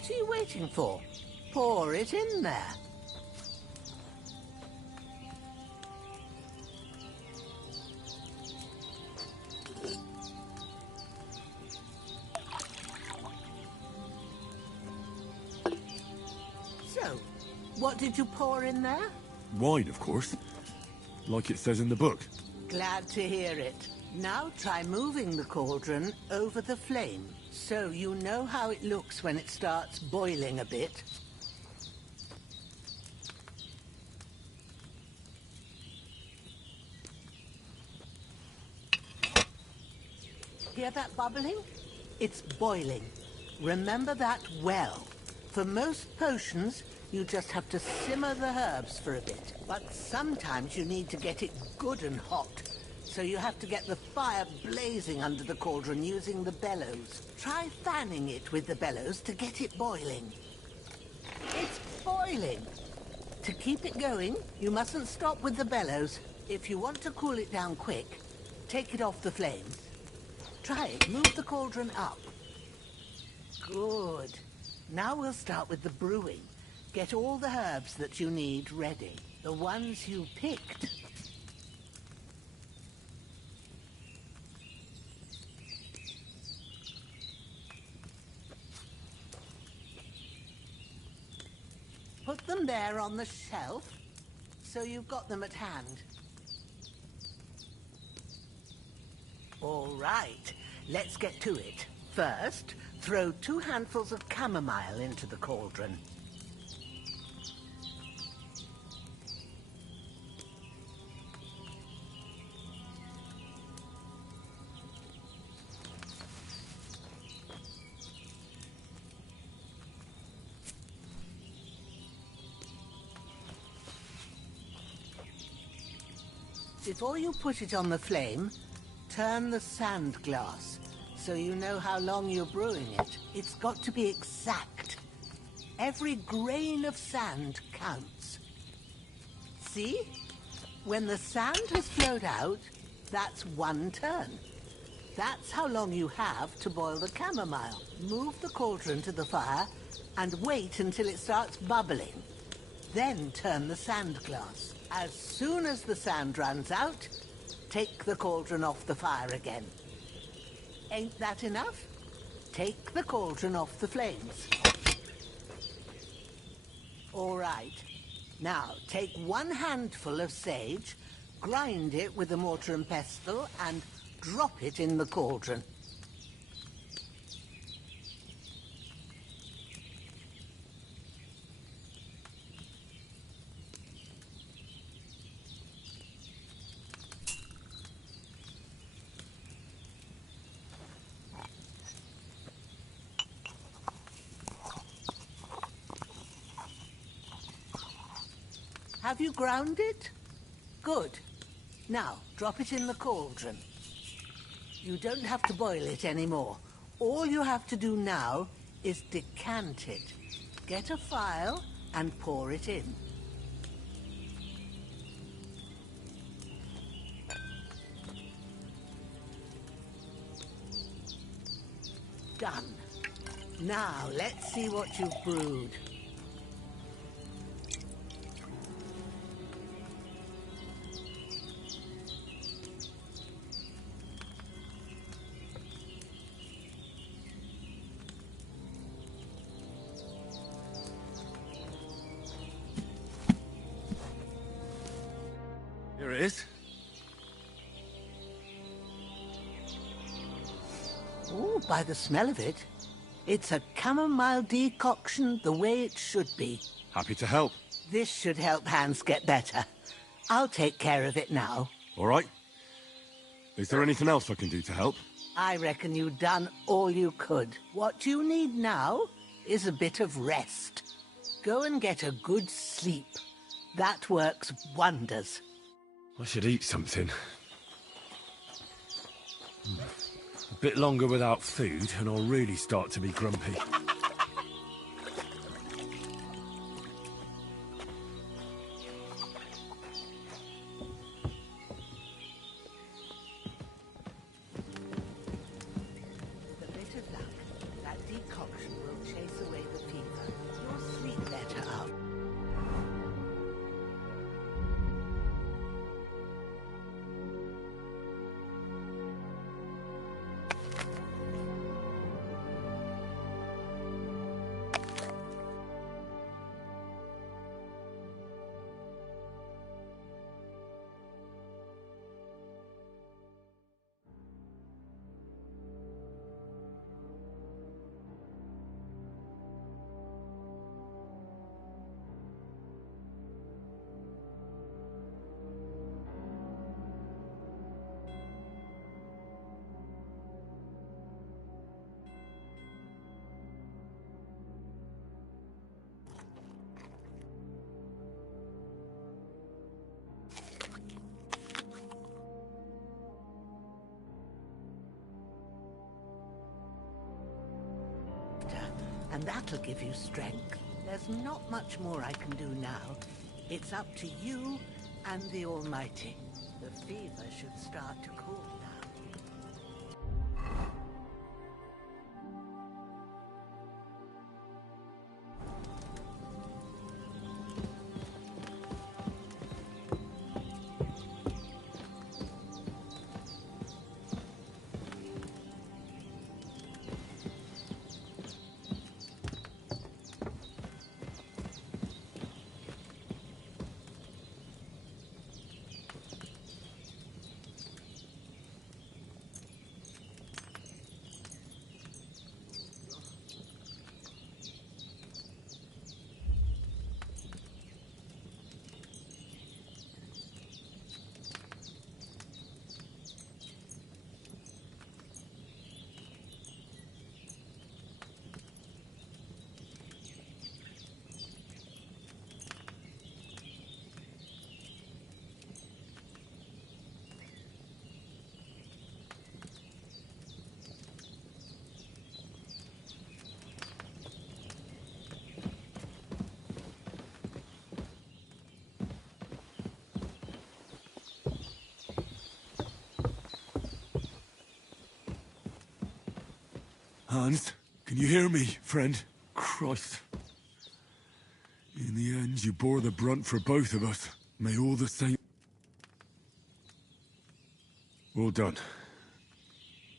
What are you waiting for? Pour it in there. So, what did you pour in there? Wine, of course. Like it says in the book. Glad to hear it. Now try moving the cauldron over the flame, so you know how it looks when it starts boiling a bit. Hear that bubbling? It's boiling. Remember that well. For most potions, you just have to simmer the herbs for a bit. But sometimes you need to get it good and hot. So you have to get the fire blazing under the cauldron using the bellows. Try fanning it with the bellows to get it boiling. It's boiling! To keep it going, you mustn't stop with the bellows. If you want to cool it down quick, take it off the flames. Try it. Move the cauldron up. Good. Now we'll start with the brewing. Get all the herbs that you need ready. The ones you picked. Put them there on the shelf, so you've got them at hand. All right, let's get to it. First, throw 2 handfuls of chamomile into the cauldron. Before you put it on the flame, turn the sand glass, so you know how long you're brewing it. It's got to be exact. Every grain of sand counts. See? When the sand has flowed out, that's 1 turn. That's how long you have to boil the chamomile. Move the cauldron to the fire and wait until it starts bubbling. Then turn the sand glass. As soon as the sand runs out, take the cauldron off the fire again. Ain't that enough? Take the cauldron off the flames. All right. Now, take 1 handful of sage, grind it with a mortar and pestle, and drop it in the cauldron. Have you ground it? Good. Now, drop it in the cauldron. You don't have to boil it anymore. All you have to do now is decant it. Get a phial and pour it in. Done. Now, let's see what you've brewed. Here it is. Ooh, by the smell of it, it's a chamomile decoction the way it should be. Happy to help. This should help Hans get better. I'll take care of it now. All right. Is there anything else I can do to help? I reckon you've done all you could. What you need now is a bit of rest. Go and get a good sleep. That works wonders. I should eat something. A bit longer without food and I'll really start to be grumpy. With a bit of luck, that decoction will chase away the fever. and that'll give you strength. There's not much more I can do now. It's up to you and the Almighty. The fever should start to cool now. Hans, can you hear me, friend? Christ. In the end, you bore the brunt for both of us. May all the saints... Well done.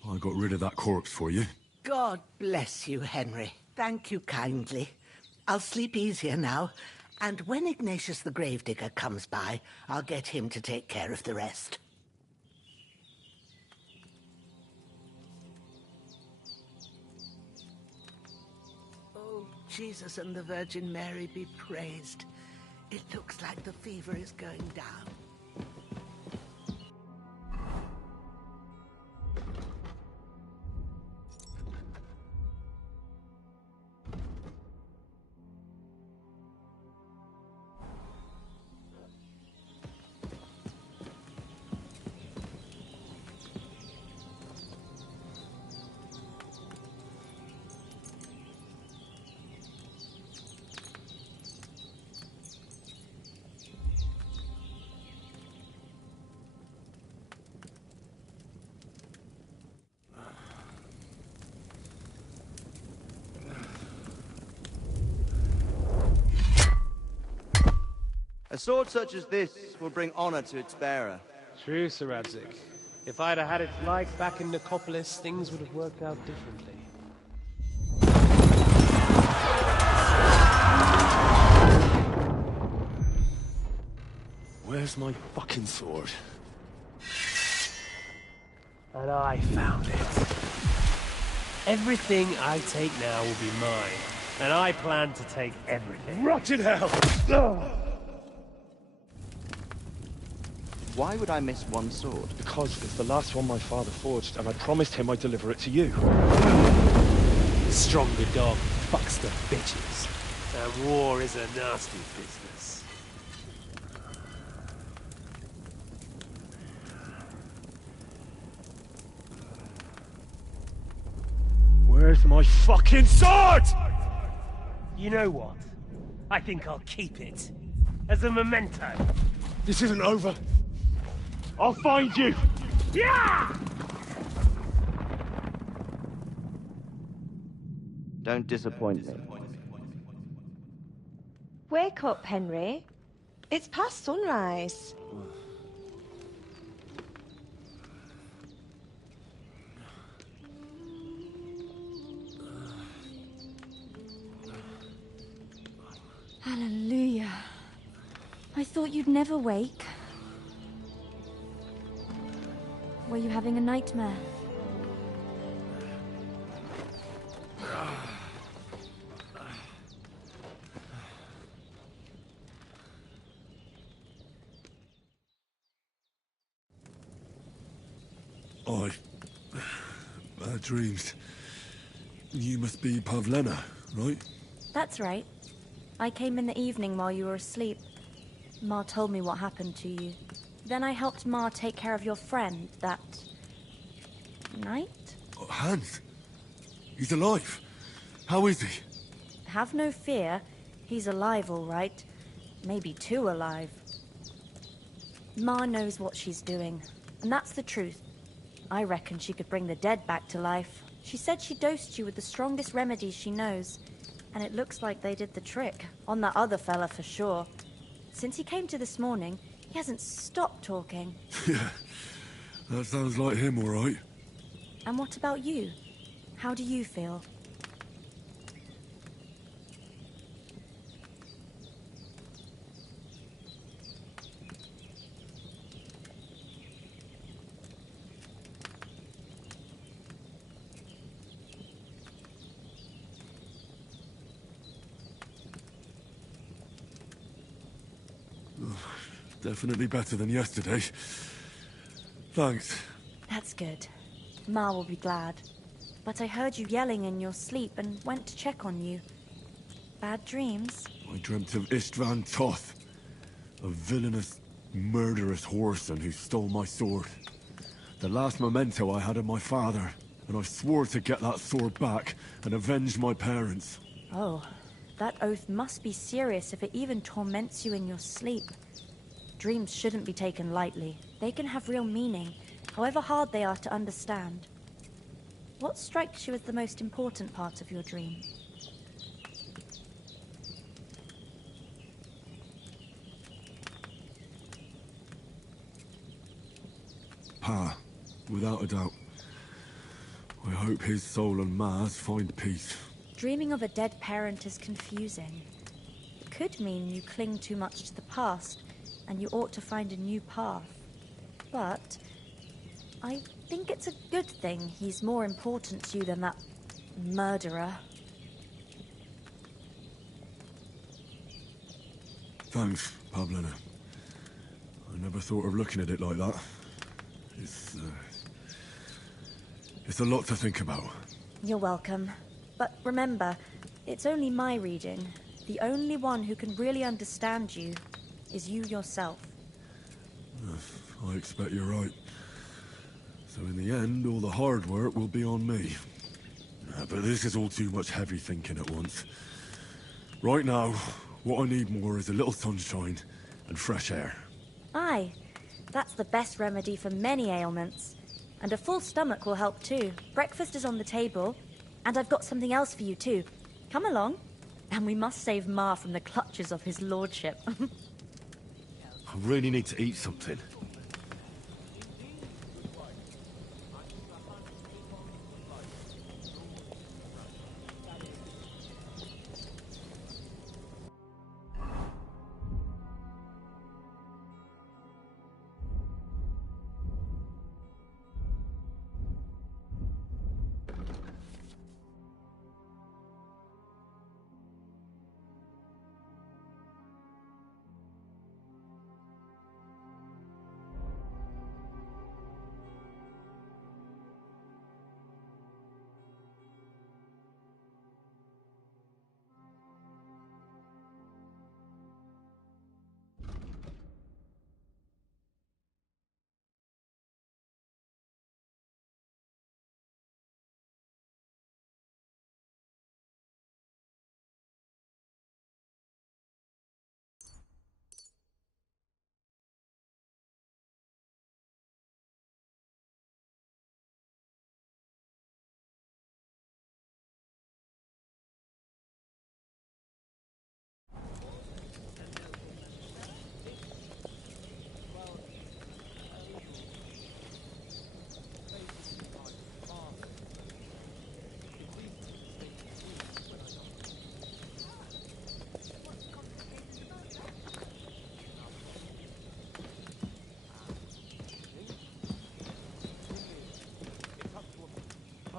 I got rid of that corpse for you. God bless you, Henry. Thank you kindly. I'll sleep easier now, and when Ignatius the Gravedigger comes by, I'll get him to take care of the rest. Oh, Jesus and the Virgin Mary be praised. It looks like the fever is going down. A sword such as this will bring honor to its bearer. True, Sir Radzig. If I'd have had its like back in Nicopolis, things would have worked out differently. Where's my fucking sword? And I found it. Everything I take now will be mine, and I plan to take everything. Rot in hell! Why would I miss one sword? Because it's the last one my father forged, and I promised him I'd deliver it to you. Stronger dog fucks the bitches. And war is a nasty business. Where's my fucking sword? You know what? I think I'll keep it. As a memento. This isn't over. I'll find you! Yeah! Don't disappoint me. Wake up, Henry. It's past sunrise. Hallelujah. I thought you'd never wake. Were you having a nightmare? Bad dreams. You must be Pavlena, right? That's right. I came in the evening while you were asleep. Ma told me what happened to you. Then I helped Ma take care of your friend that... night? Hans? He's alive. How is he? Have no fear. He's alive, all right. Maybe too alive. Ma knows what she's doing, and that's the truth. I reckon she could bring the dead back to life. She said she dosed you with the strongest remedies she knows, and it looks like they did the trick. On that other fella for sure. Since he came to this morning, he hasn't stopped talking. Yeah, that sounds like him, all right. And what about you? How do you feel? Definitely better than yesterday. Thanks. That's good. Ma will be glad. But I heard you yelling in your sleep and went to check on you. Bad dreams? I dreamt of Istvan Toth, a villainous, murderous whoreson who stole my sword. The last memento I had of my father, and I swore to get that sword back and avenge my parents. Oh, that oath must be serious if it even torments you in your sleep. Dreams shouldn't be taken lightly. They can have real meaning, however hard they are to understand. What strikes you as the most important part of your dream? Pa, without a doubt. I hope his soul and Ma's find peace. Dreaming of a dead parent is confusing. It could mean you cling too much to the past, and you ought to find a new path. But I think it's a good thing he's more important to you than that murderer. Thanks, Pavlina. I never thought of looking at it like that. It's a lot to think about. You're welcome. But remember, it's only my reading. The only one who can really understand you is you yourself. I expect you're right. So in the end, all the hard work will be on me. But this is all too much heavy thinking at once. Right now, what I need more is a little sunshine and fresh air. Aye, that's the best remedy for many ailments. And a full stomach will help too. Breakfast is on the table, and I've got something else for you too. Come along, and we must save Ma from the clutches of his lordship. I really need to eat something.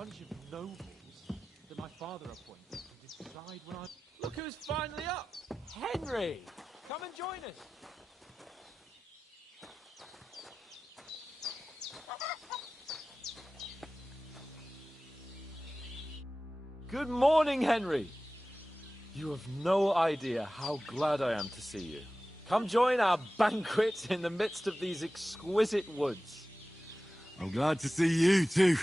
Of nobles that my father appointed to decide when I... Look who's finally up! Henry! Come and join us! Good morning, Henry! You have no idea how glad I am to see you. Come join our banquet in the midst of these exquisite woods. I'm glad to see you too.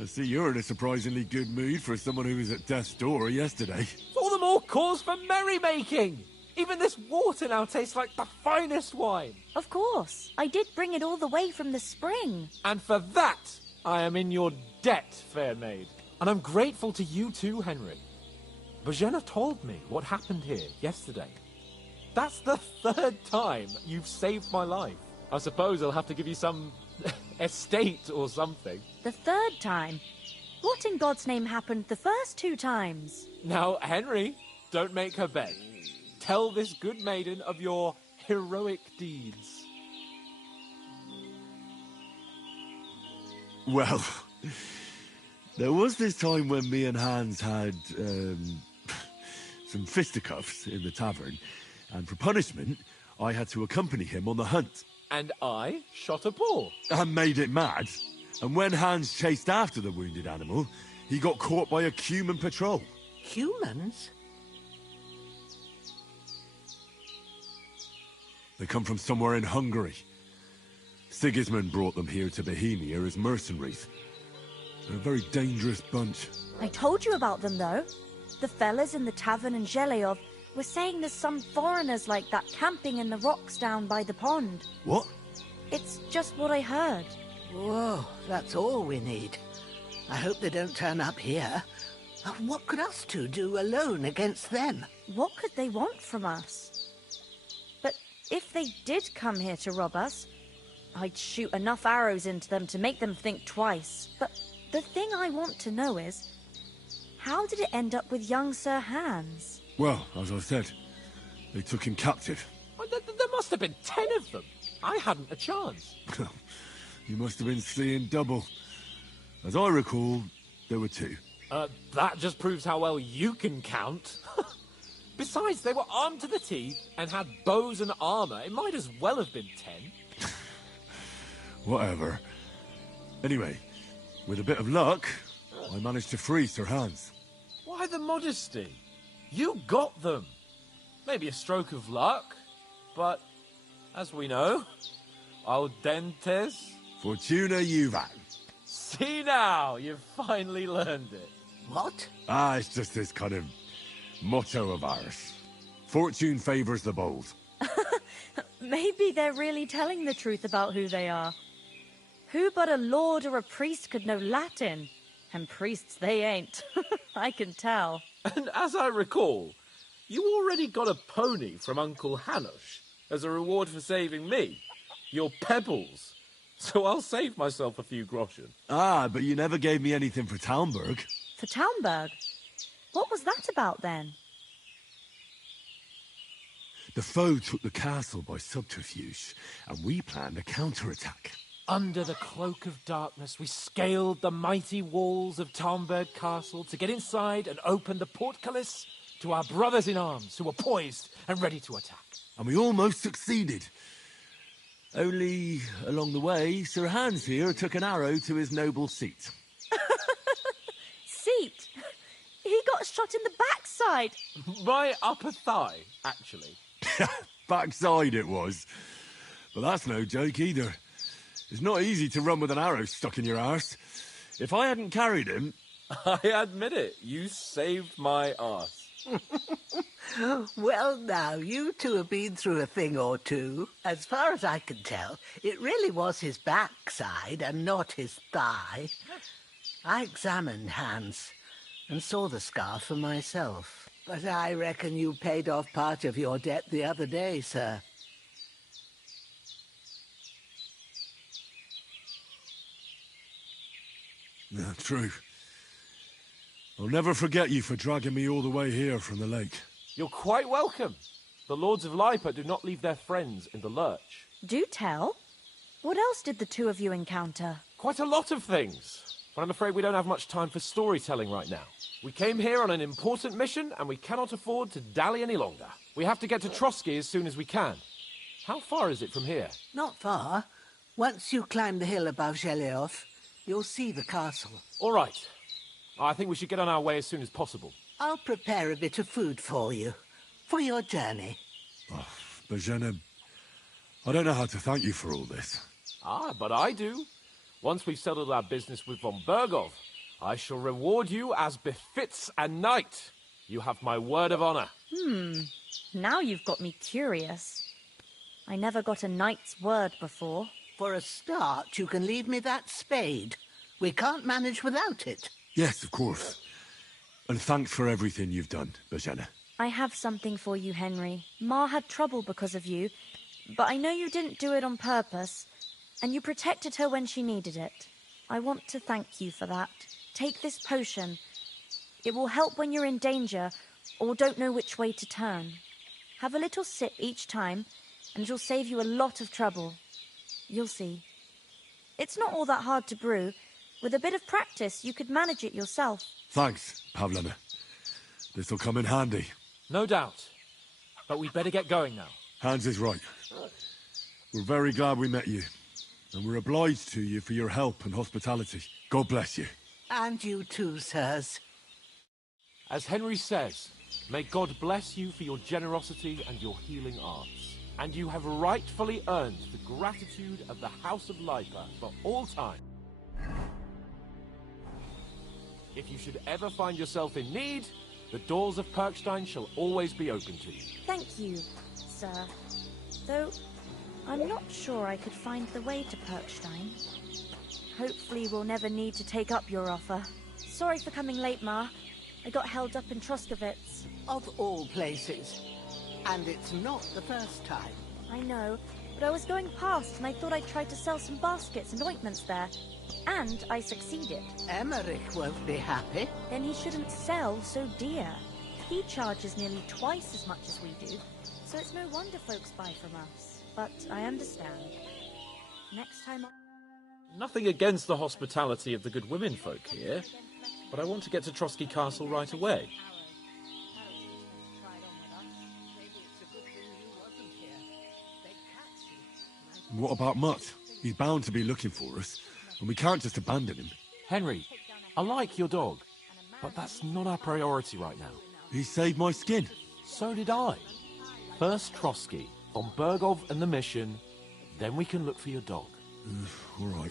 I see you're in a surprisingly good mood for someone who was at death's door yesterday. All the more cause for merrymaking! Even this water now tastes like the finest wine. Of course. I did bring it all the way from the spring. And for that, I am in your debt, fair maid. And I'm grateful to you too, Henry. Bojena told me what happened here yesterday. That's the 3rd time you've saved my life. I suppose I'll have to give you some estate or something. The 3rd time? What in God's name happened the first 2 times? Now, Henry, don't make her beg. Tell this good maiden of your heroic deeds. Well, there was this time when me and Hans had, some fisticuffs in the tavern, and for punishment, I had to accompany him on the hunt. And I shot a boar. And made it mad. And when Hans chased after the wounded animal, he got caught by a human patrol. Humans? They come from somewhere in Hungary. Sigismund brought them here to Bohemia as mercenaries. They're a very dangerous bunch. I told you about them, though. The fellas in the tavern in Zheleov were saying there's some foreigners like that camping in the rocks down by the pond. What? It's just what I heard. Whoa, that's all we need. I hope they don't turn up here. What could us two do alone against them? What could they want from us? But if they did come here to rob us, I'd shoot enough arrows into them to make them think twice. But the thing I want to know is, how did it end up with young Sir Hans? Well, as I said, they took him captive. Well, there must have been 10 of them. I hadn't a chance. You must have been seeing double. As I recall, there were 2. That just proves how well you can count. Besides, they were armed to the teeth and had bows and armor. It might as well have been 10. Whatever. Anyway, with a bit of luck, I managed to free Sir Hans. Why the modesty? You got them. Maybe a stroke of luck, but as we know, audentes. Fortuna juvat. See now, you've finally learned it. What? It's just this kind of motto of ours. Fortune favors the bold. Maybe they're really telling the truth about who they are. Who but a lord or a priest could know Latin? And priests they ain't. I can tell. And as I recall, you already got a pony from Uncle Hanush as a reward for saving me. Your pebbles. So I'll save myself a few groschen. But you never gave me anything for Talmberg. For Talmberg? What was that about then? The foe took the castle by subterfuge, and we planned a counterattack. Under the cloak of darkness, we scaled the mighty walls of Talmberg Castle to get inside and open the portcullis to our brothers in arms who were poised and ready to attack. And we almost succeeded. Only, along the way, Sir Hans here took an arrow to his noble seat. Seat? He got shot in the backside. My upper thigh, actually. Backside it was. But that's no joke either. It's not easy to run with an arrow stuck in your arse. If I hadn't carried him... I admit it, you saved my arse. Well, now, you two have been through a thing or two. As far as I can tell, it really was his backside and not his thigh. I examined Hans and saw the scar for myself. But I reckon you paid off part of your debt the other day, sir. Yeah, true. I'll never forget you for dragging me all the way here from the lake. You're quite welcome. The Lords of Lipa do not leave their friends in the lurch. Do tell. What else did the two of you encounter? Quite a lot of things. But I'm afraid we don't have much time for storytelling right now. We came here on an important mission, and we cannot afford to dally any longer. We have to get to Trotsky as soon as we can. How far is it from here? Not far. Once you climb the hill above Zheleov, you'll see the castle. All right. I think we should get on our way as soon as possible. I'll prepare a bit of food for you, for your journey. Oh, Bojena, I don't know how to thank you for all this. But I do. Once we've settled our business with von Bergov, I shall reward you as befits a knight. You have my word of honor. Now you've got me curious. I never got a knight's word before. For a start, you can leave me that spade. We can't manage without it. Yes, of course. And thanks for everything you've done, Bozhena. I have something for you, Henry. Ma had trouble because of you, but I know you didn't do it on purpose, and you protected her when she needed it. I want to thank you for that. Take this potion. It will help when you're in danger or don't know which way to turn. Have a little sip each time, and it'll save you a lot of trouble. You'll see. It's not all that hard to brew. With a bit of practice, you could manage it yourself. Thanks, Pavlena. This'll come in handy. No doubt. But we'd better get going now. Hans is right. We're very glad we met you. And we're obliged to you for your help and hospitality. God bless you. And you too, sirs. As Henry says, may God bless you for your generosity and your healing arts. And you have rightfully earned the gratitude of the House of Lipa for all time. If you should ever find yourself in need, the doors of Perkstein shall always be open to you. Thank you, sir. Though, I'm not sure I could find the way to Perkstein. Hopefully we'll never need to take up your offer. Sorry for coming late, Ma. I got held up in Troskowitz. Of all places. And it's not the first time. I know, but I was going past and I thought I'd try to sell some baskets and ointments there. And I succeeded. Emmerich won't be happy. Then he shouldn't sell so dear. He charges nearly twice as much as we do, so it's no wonder folks buy from us. But I understand. Next time Nothing against the hospitality of the good women folk here, but I want to get to Trotsky Castle right away. What about Mutt? He's bound to be looking for us, and we can't just abandon him. Henry, I like your dog, but that's not our priority right now. He saved my skin. So did I. First Trotsky, von Bergov and the mission, then we can look for your dog. All right.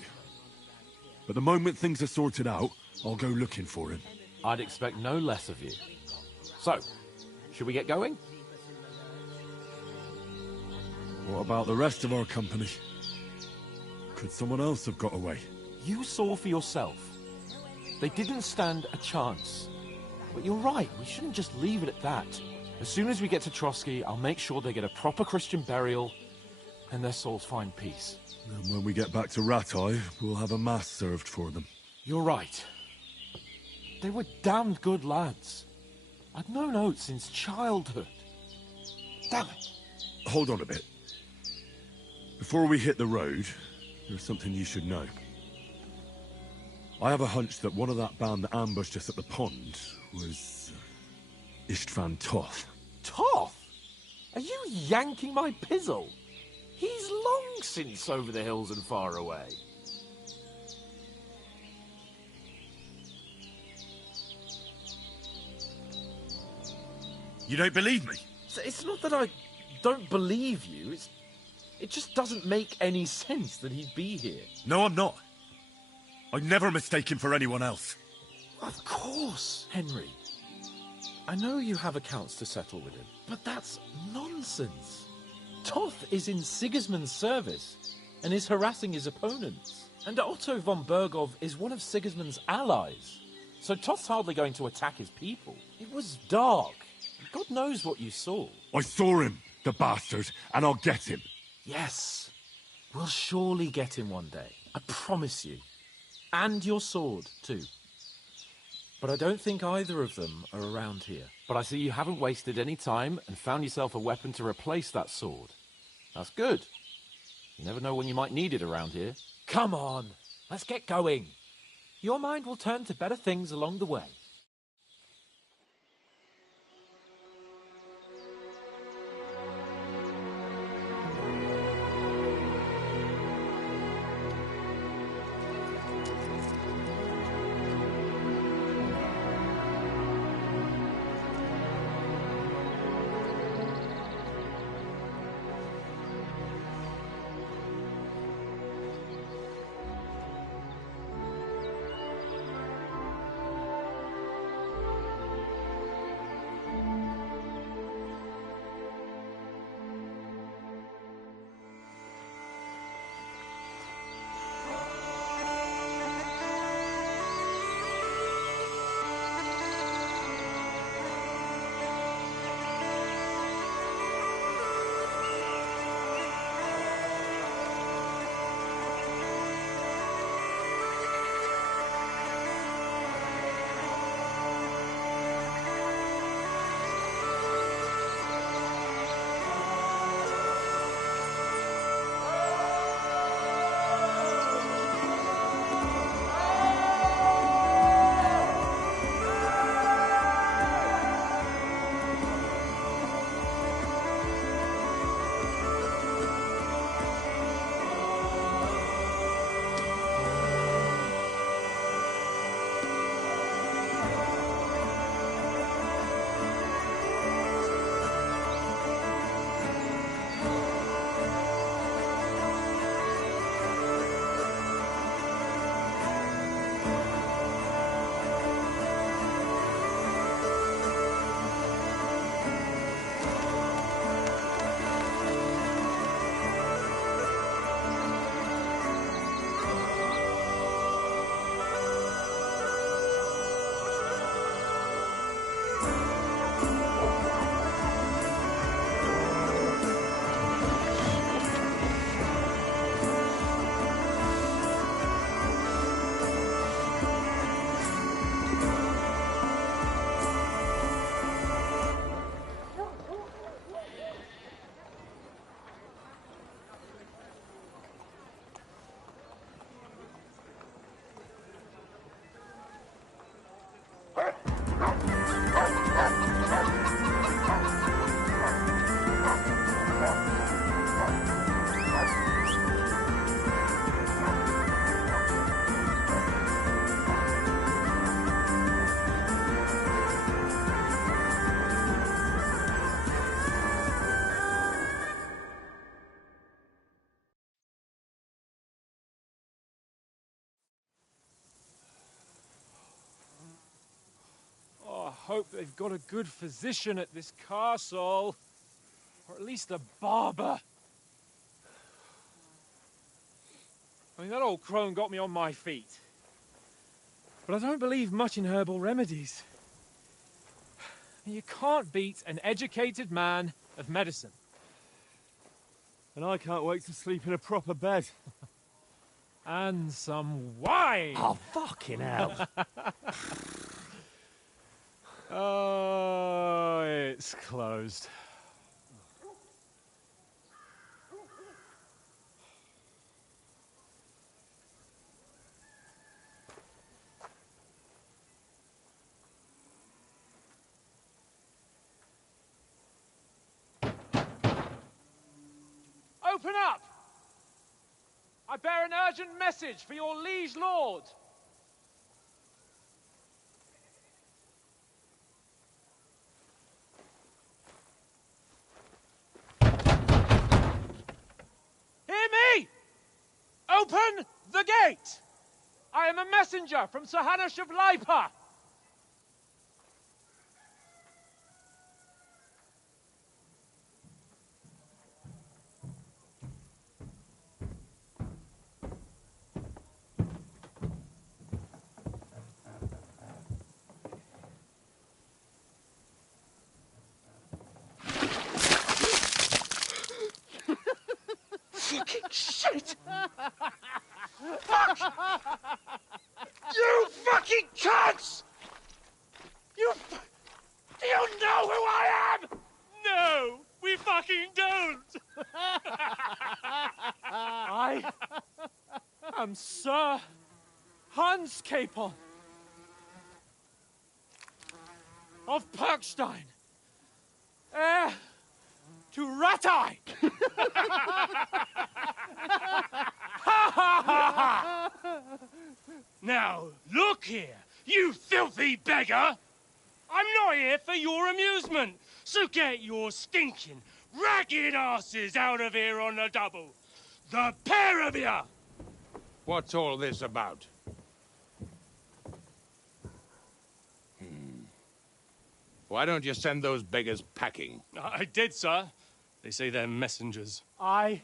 But the moment things are sorted out, I'll go looking for him. I'd expect no less of you. So, should we get going? What about the rest of our company? Could someone else have got away? You saw for yourself. They didn't stand a chance. But you're right, we shouldn't just leave it at that. As soon as we get to Trotsky, I'll make sure they get a proper Christian burial and their souls find peace. And when we get back to Rattay, we'll have a mass served for them. You're right. They were damned good lads. I'd known Oates since childhood. Damn it. Hold on a bit. Before we hit the road, there's something you should know. I have a hunch that one of that band that ambushed us at the pond was Istvan Toth. Toth? Are you yanking my pizzle? He's long since over the hills and far away. You don't believe me? It's not that I don't believe you, it just doesn't make any sense that he'd be here. No, I'm not. I'd never mistake him for anyone else. Of course, Henry. I know you have accounts to settle with him, but that's nonsense. Toth is in Sigismund's service and is harassing his opponents. And Otto von Bergov is one of Sigismund's allies. So Toth's hardly going to attack his people. It was dark. God knows what you saw. I saw him, the bastard, and I'll get him. Yes. We'll surely get him one day. I promise you. And your sword, too. But I don't think either of them are around here. But I see you haven't wasted any time and found yourself a weapon to replace that sword. That's good. You never know when you might need it around here. Come on, let's get going. Your mind will turn to better things along the way. hope they've got a good physician at this castle. Or at least a barber. I mean, that old crone got me on my feet. But I don't believe much in herbal remedies. You can't beat an educated man of medicine. And I can't wait to sleep in a proper bed. And some wine! Oh, fucking hell. Oh, it's closed. Open up! I bear an urgent message for your liege lord. Hear me! Open the gate! I am a messenger from Sir Hanush of Lipa. Fucking shit! Fuck! You fucking cunts! Do you know who I am? No, we fucking don't! I am Sir Hans Capon of Perkstein, heir to Ratai! Now, look here, you filthy beggar! I'm not here for your amusement, so get your stinking, ragged asses out of here on the double. The pair of you! What's all this about? Why don't you send those beggars packing? I did, sir. They say they're messengers. I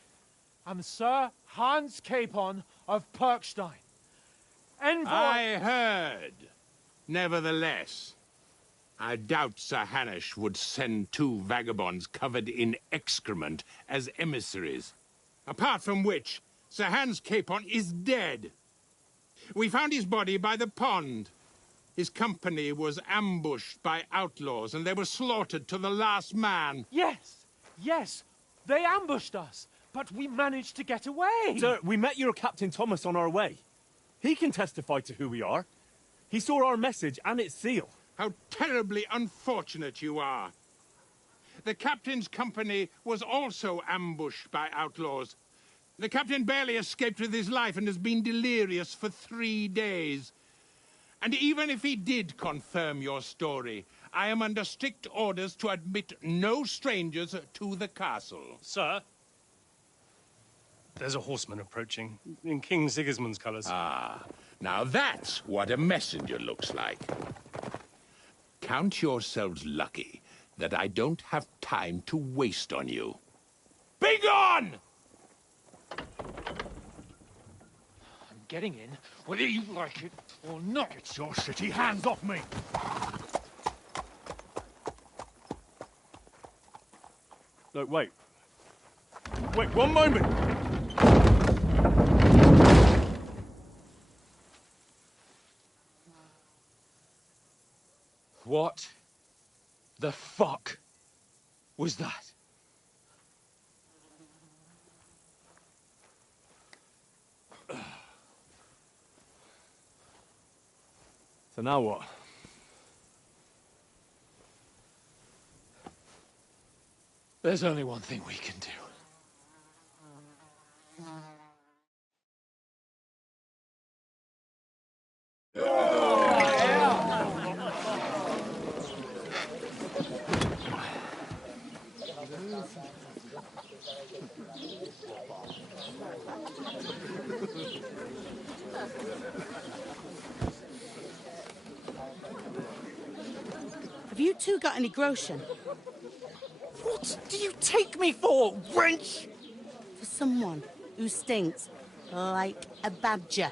am Sir Hans Capon of Perkstein. Envoy... I heard. Nevertheless, I doubt Sir Hanush would send two vagabonds covered in excrement as emissaries. Apart from which, Sir Hans Capon is dead. We found his body by the pond. His company was ambushed by outlaws, and they were slaughtered to the last man. Yes, yes, they ambushed us, but we managed to get away. Sir, we met your Captain Thomas on our way. He can testify to who we are. He saw our message and its seal. How terribly unfortunate you are. The captain's company was also ambushed by outlaws. The captain barely escaped with his life and has been delirious for 3 days. And even if he did confirm your story, I am under strict orders to admit no strangers to the castle. Sir, there's a horseman approaching, in King Sigismund's colours. Ah, now that's what a messenger looks like. Count yourselves lucky that I don't have time to waste on you. Be gone! I'm getting in, whether you like it or not. It's your city. Hands off me! No, wait. Wait, one moment! What the fuck was that? So now what? There's only one thing we can do. two got any groschen? What do you take me for, wench? For someone who stinks like a badger.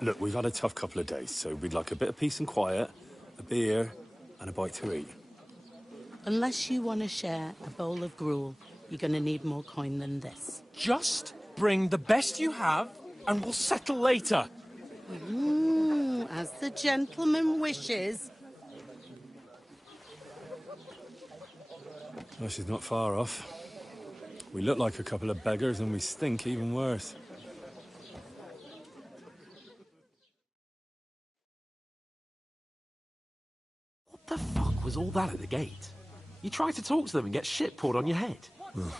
Look, we've had a tough couple of days, so we'd like a bit of peace and quiet, a beer, and a bite to eat. Unless you want to share a bowl of gruel, you're going to need more coin than this. Just bring the best you have, and we'll settle later. As the gentleman wishes. Well, she's not far off. We look like a couple of beggars, and we stink even worse. What the fuck was all that at the gate? You try to talk to them and get shit poured on your head. Well,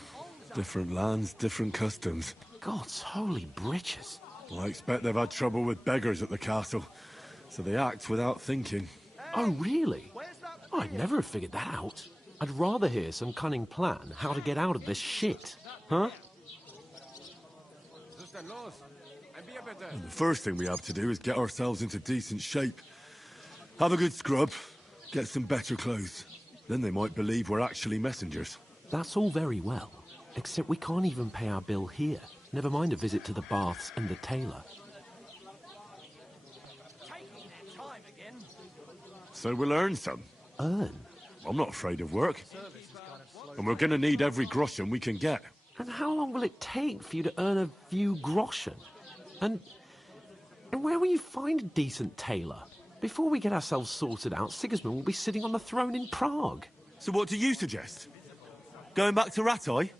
different lands, different customs. God's holy britches. I expect they've had trouble with beggars at the castle, so they act without thinking. Oh, really? I'd never have figured that out. I'd rather hear some cunning plan how to get out of this shit. Huh? And the first thing we have to do is get ourselves into decent shape. Have a good scrub, get some better clothes. Then they might believe we're actually messengers. That's all very well, except we can't even pay our bill here. Never mind a visit to the baths and the tailor. So we'll earn some. Earn? I'm not afraid of work. And we're gonna need every groschen we can get. And how long will it take for you to earn a few groschen? And where will you find a decent tailor? Before we get ourselves sorted out, Sigismund will be sitting on the throne in Prague. So what do you suggest? Going back to Rattay?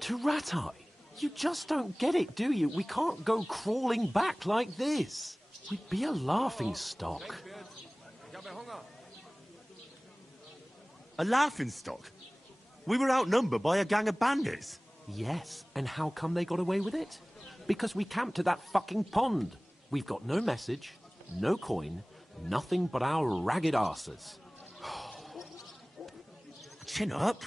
To Rattay? You just don't get it, do you? We can't go crawling back like this. We'd be a laughing stock. A laughing stock? We were outnumbered by a gang of bandits. Yes, and how come they got away with it? Because we camped at that fucking pond. We've got no message, no coin, nothing but our ragged arses. Chin up.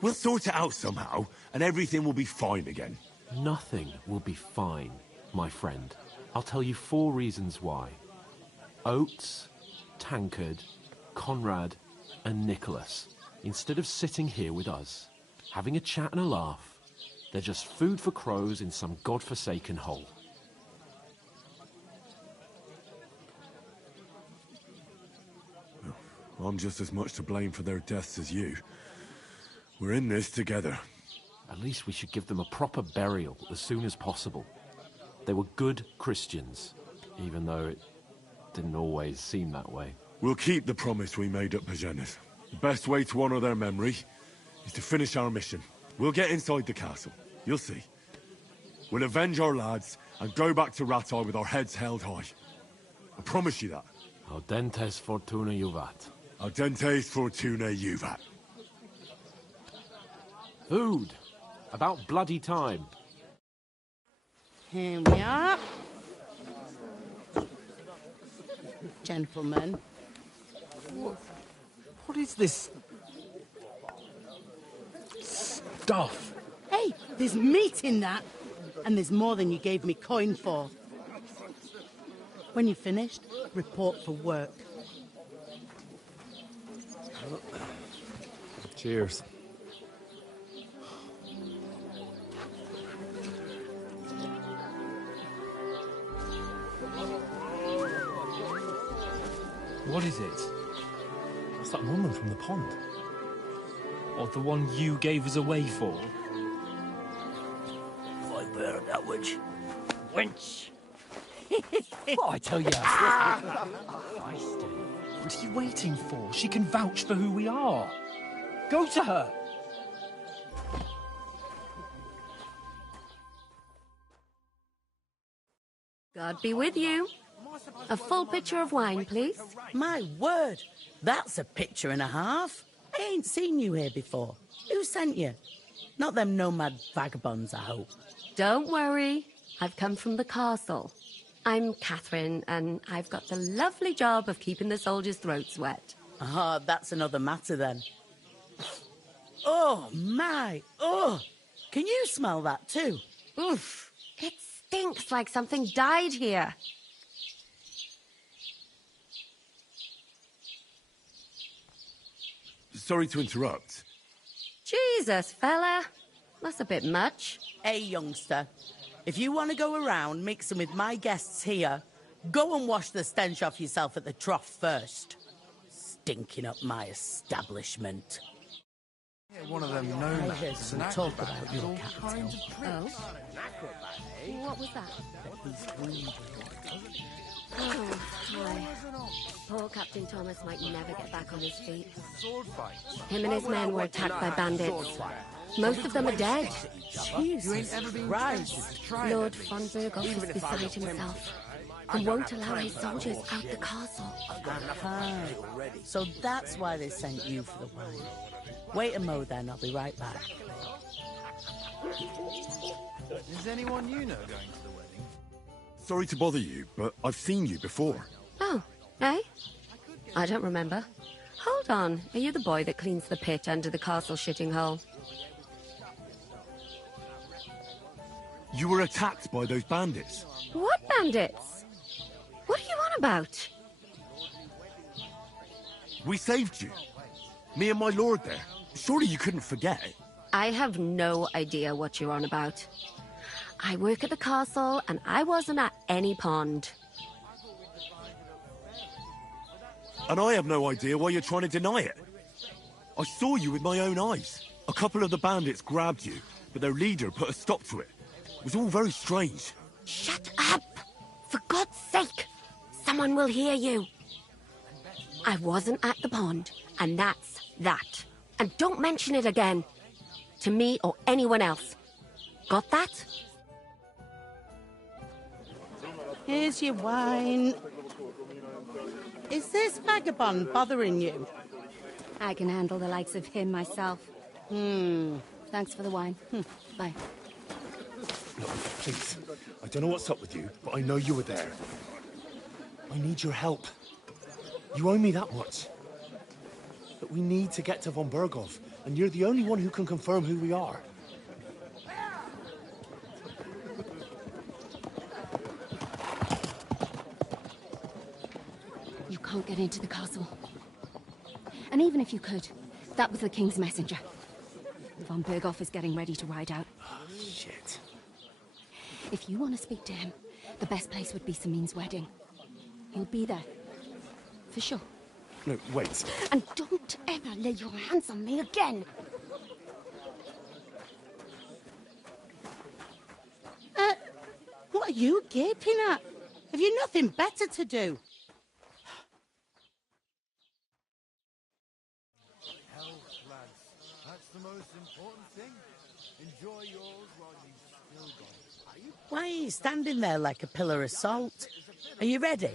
We'll sort it out somehow, and everything will be fine again. Nothing will be fine, my friend. I'll tell you 4 reasons why. Oates, Tankard, Conrad, and Nicholas, instead of sitting here with us, having a chat and a laugh, they're just food for crows in some godforsaken hole. I'm just as much to blame for their deaths as you. We're in this together. At least we should give them a proper burial as soon as possible. They were good Christians, even though it didn't always seem that way. We'll keep the promise we made at Bajenis. The best way to honor their memory is to finish our mission. We'll get inside the castle. You'll see. We'll avenge our lads and go back to Rattay with our heads held high. I promise you that. Audentes fortuna juvat. Audentes fortuna juvat. Food. About bloody time. Here we are. Gentlemen. What is this stuff? Hey, there's meat in that. And there's more than you gave me coin for. When you're finished, report for work. Cheers. What is it? It's that woman from the pond. Or the one you gave us away for? I bear that witch. Wench! Oh, I tell you. What are you waiting for? She can vouch for who we are. Go to her. God be with you. A full pitcher of wine, please. My word, that's a picture and a half. I ain't seen you here before. Who sent you? Not them nomad vagabonds, I hope. Don't worry. I've come from the castle. I'm Catherine, and I've got the lovely job of keeping the soldiers' throats wet. Ah, that's another matter then. Oh, my. Oh, can you smell that too? Oof. It's stinks like something died here. Sorry to interrupt. Jesus, fella. That's a bit much. Hey, youngster. If you want to go around mixing with my guests here, go and wash the stench off yourself at the trough first. Stinking up my establishment. Yeah, one of them I nomads. heard some talk about your captain. Oh? What was that? Oh, my. Poor Captain Thomas might never get back on his feet. Him and his men were attacked by bandits. Most of them are dead. Jesus Christ. Lord von Berghoff is beside himself and won't allow his soldiers out the castle. Ah, so that's why they sent you for the wine. Wait a mo then, I'll be right back. Is anyone you know going to the wedding? Sorry to bother you, but I've seen you before. Oh, eh? I don't remember. Hold on, are you the boy that cleans the pit under the castle shitting hole? You were attacked by those bandits. What bandits? What are you on about? We saved you. Me and my lord there. Surely you couldn't forget. I have no idea what you're on about. I work at the castle, and I wasn't at any pond. And I have no idea why you're trying to deny it. I saw you with my own eyes. A couple of the bandits grabbed you, but their leader put a stop to it. It was all very strange. Shut up! For God's sake! Someone will hear you. I wasn't at the pond, and that's that. And don't mention it again. To me or anyone else. Got that? Here's your wine. Is this vagabond bothering you? I can handle the likes of him myself. Thanks for the wine. Bye. Look, please. I don't know what's up with you, but I know you were there. I need your help. You owe me that much. But we need to get to von Berghoff, and you're the only one who can confirm who we are. You can't get into the castle. And even if you could, that was the King's messenger. Von Berghoff is getting ready to ride out. Shit. If you want to speak to him, the best place would be Samin's wedding. He'll be there. For sure. No, wait. And don't ever lay your hands on me again! What are you gaping at? Have you nothing better to do? That's the most important thing. Enjoy yours while you've still got it. Why are you standing there like a pillar of salt? Are you ready?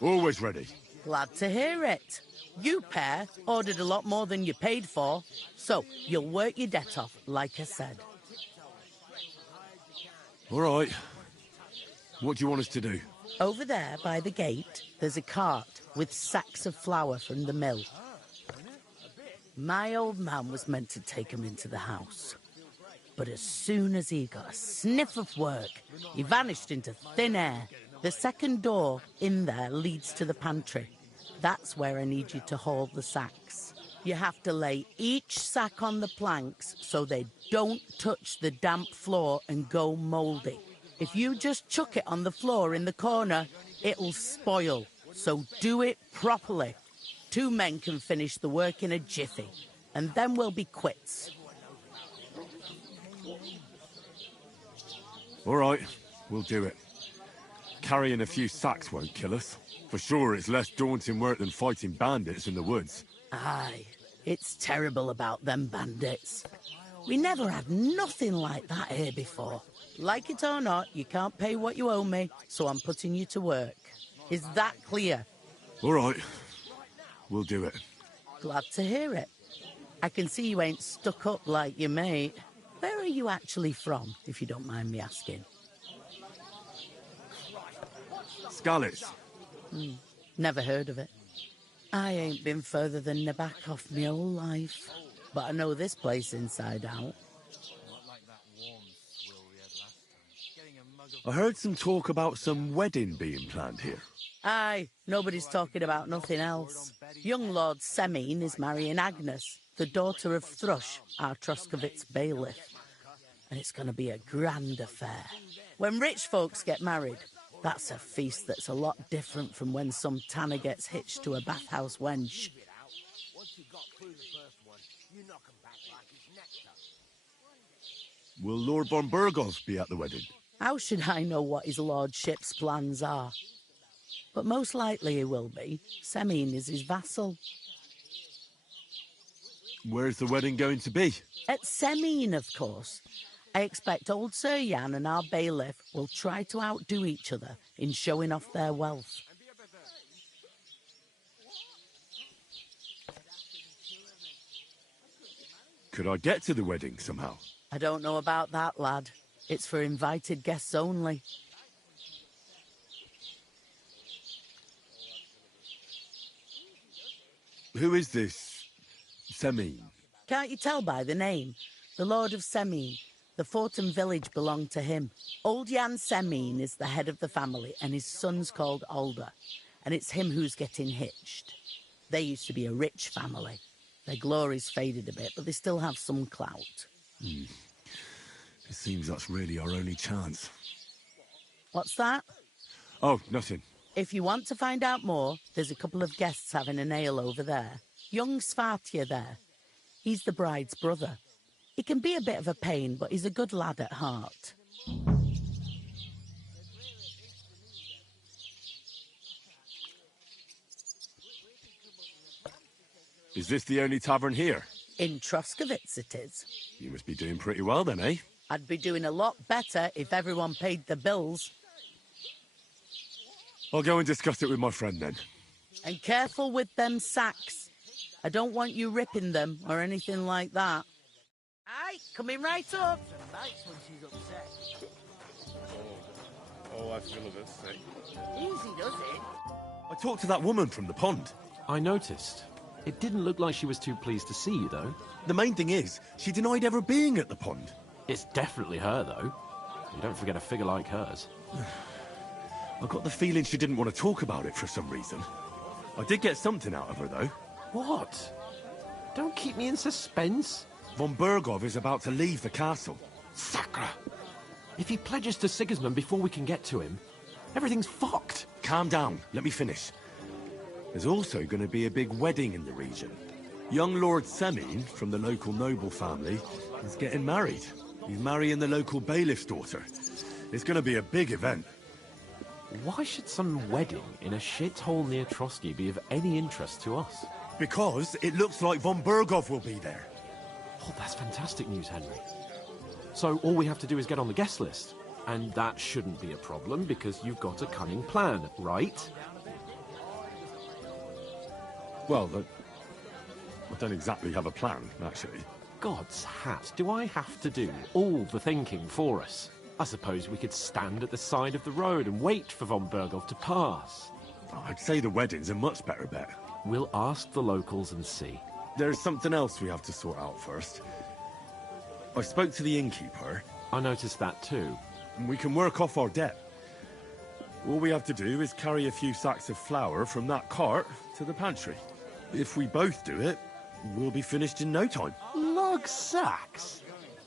Always ready. Glad to hear it. You pair ordered a lot more than you paid for, so you'll work your debt off, like I said. All right. What do you want us to do? Over there by the gate, there's a cart with sacks of flour from the mill. My old man was meant to take 'em into the house. But as soon as he got a sniff of work, he vanished into thin air. The second door in there leads to the pantry. That's where I need you to haul the sacks. You have to lay each sack on the planks so they don't touch the damp floor and go mouldy. If you just chuck it on the floor in the corner, it'll spoil. So do it properly. 2 men can finish the work in a jiffy, and then we'll be quits. All right, we'll do it. Carrying a few sacks won't kill us. For sure, it's less daunting work than fighting bandits in the woods. Aye, it's terrible about them bandits. We never had nothing like that here before. Like it or not, you can't pay what you owe me, so I'm putting you to work. Is that clear? All right, we'll do it. Glad to hear it. I can see you ain't stuck up like your mate. Where are you actually from, if you don't mind me asking? Skalitz. Never heard of it. I ain't been further than Nabokov my whole life. But I know this place inside out. I heard some talk about some wedding being planned here. Aye, nobody's talking about nothing else. Young Lord Semine is marrying Agnes, the daughter of Thrush, our Troskovitz bailiff. And it's going to be a grand affair. When rich folks get married, that's a feast that's a lot different from when some tanner gets hitched to a bathhouse wench. Will Lord von Burgov be at the wedding? How should I know what his lordship's plans are? But most likely he will be. Semine is his vassal. Where's the wedding going to be? At Semine, of course. I expect old Sir Jan and our bailiff will try to outdo each other in showing off their wealth. Could I get to the wedding somehow? I don't know about that, lad. It's for invited guests only. Who is this Semine? Can't you tell by the name? The Lord of Semine. The fort and village belong to him. Old Jan Semine is the head of the family, and his son's called Alder. And it's him who's getting hitched. They used to be a rich family. Their glory's faded a bit, but they still have some clout. It seems that's really our only chance. What's that? Oh, nothing. If you want to find out more, there's a couple of guests having an ale over there. Young Svartje there. He's the bride's brother. He can be a bit of a pain, but he's a good lad at heart. Is this the only tavern here? In Troskovitz it is. You must be doing pretty well then, eh? I'd be doing a lot better if everyone paid the bills. I'll go and discuss it with my friend then. And careful with them sacks. I don't want you ripping them or anything like that. Aye, coming right up. Oh, I feel a bit sick. Easy, does it? I talked to that woman from the pond. I noticed. It didn't look like she was too pleased to see you, though. The main thing is, she denied ever being at the pond. It's definitely her, though. You don't forget a figure like hers. I got the feeling she didn't want to talk about it for some reason. I did get something out of her, though. What? Don't keep me in suspense. Von Burgov is about to leave the castle. Sakra! If he pledges to Sigismund before we can get to him, everything's fucked. Calm down. Let me finish. There's also going to be a big wedding in the region. Young Lord Semine, from the local noble family, is getting married. He's marrying the local bailiff's daughter. It's going to be a big event. Why should some wedding in a shithole near Trotsky be of any interest to us? Because it looks like von Burgov will be there. Oh, that's fantastic news, Henry. So all we have to do is get on the guest list. And that shouldn't be a problem because you've got a cunning plan, right? Well, I don't exactly have a plan, actually. God's hat, do I have to do all the thinking for us? I suppose we could stand at the side of the road and wait for von Burgov to pass. I'd say the wedding's a much better bet. We'll ask the locals and see. There's something else we have to sort out first. I spoke to the innkeeper. I noticed that too. And we can work off our debt. All we have to do is carry a few sacks of flour from that cart to the pantry. If we both do it, we'll be finished in no time. Lug sacks?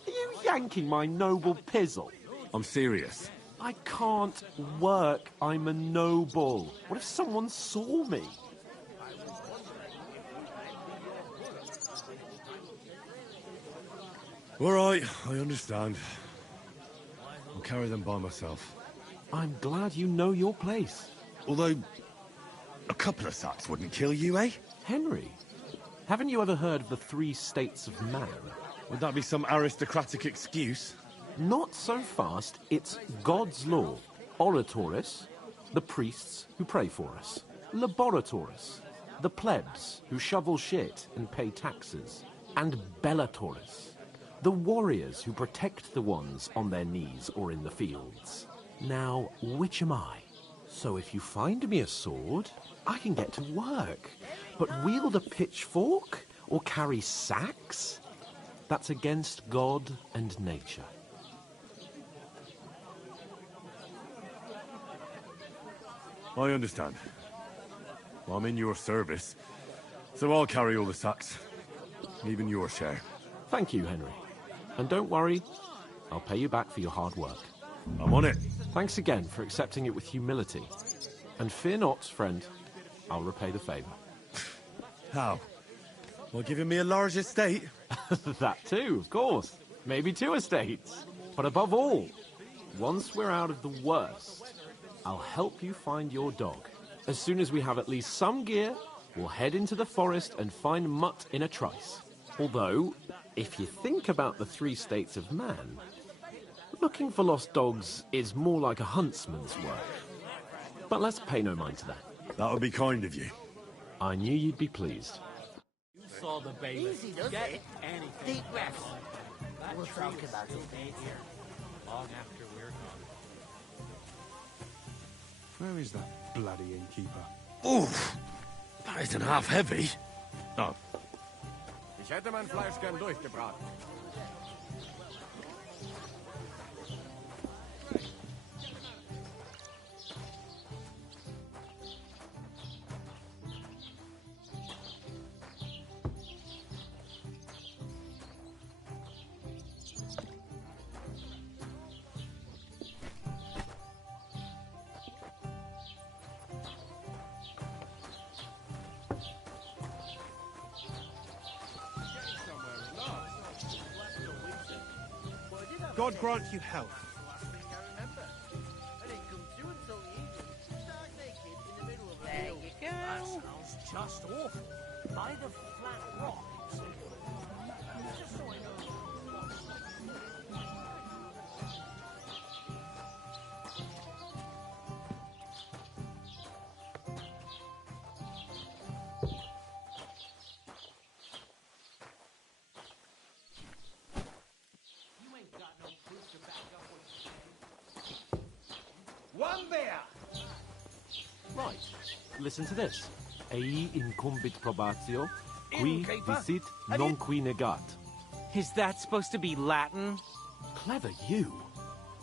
Are you yanking my noble pizzle? I'm serious. I can't work. I'm a noble. What if someone saw me? All right, I understand. I'll carry them by myself. I'm glad you know your place. Although, a couple of sacks wouldn't kill you, eh? Henry, haven't you ever heard of the 3 states of man? Would that be some aristocratic excuse? Not so fast. It's God's law. Oratoris, the priests who pray for us. Laboratoris, the plebs who shovel shit and pay taxes. And Bellatoris, the warriors who protect the ones on their knees or in the fields. Now, which am I? So if you find me a sword, I can get to work. But wield a pitchfork or carry sacks? That's against God and nature. I understand. I'm in your service, so I'll carry all the sacks. Even your share. Thank you, Henry. And don't worry, I'll pay you back for your hard work. I'm on it. Thanks again for accepting it with humility. And fear not, friend, I'll repay the favor. How? Well, giving me a large estate? That too, of course. Maybe 2 estates. But above all, once we're out of the worst, I'll help you find your dog. As soon as we have at least some gear, we'll head into the forest and find Mutt in a trice. Although, if you think about the 3 states of man, looking for lost dogs is more like a huntsman's work. But let's pay no mind to that. That would be kind of you. I knew you'd be pleased. You saw the bailiff. Easy, does Get it? anything. Deep breaths. That We'll tree talk will about still it. be here long after we're gone. Where is that bloody innkeeper? Oof! That isn't half heavy. Oh. Ich hätte mein Fleisch gern durchgebraten. God grant you health. There you go. That smells just awful. By the flat rock. Just so I know. One bear! Right, listen to this. Ei incumbit probatio, qui dicit non qui negat. Is that supposed to be Latin? Clever you.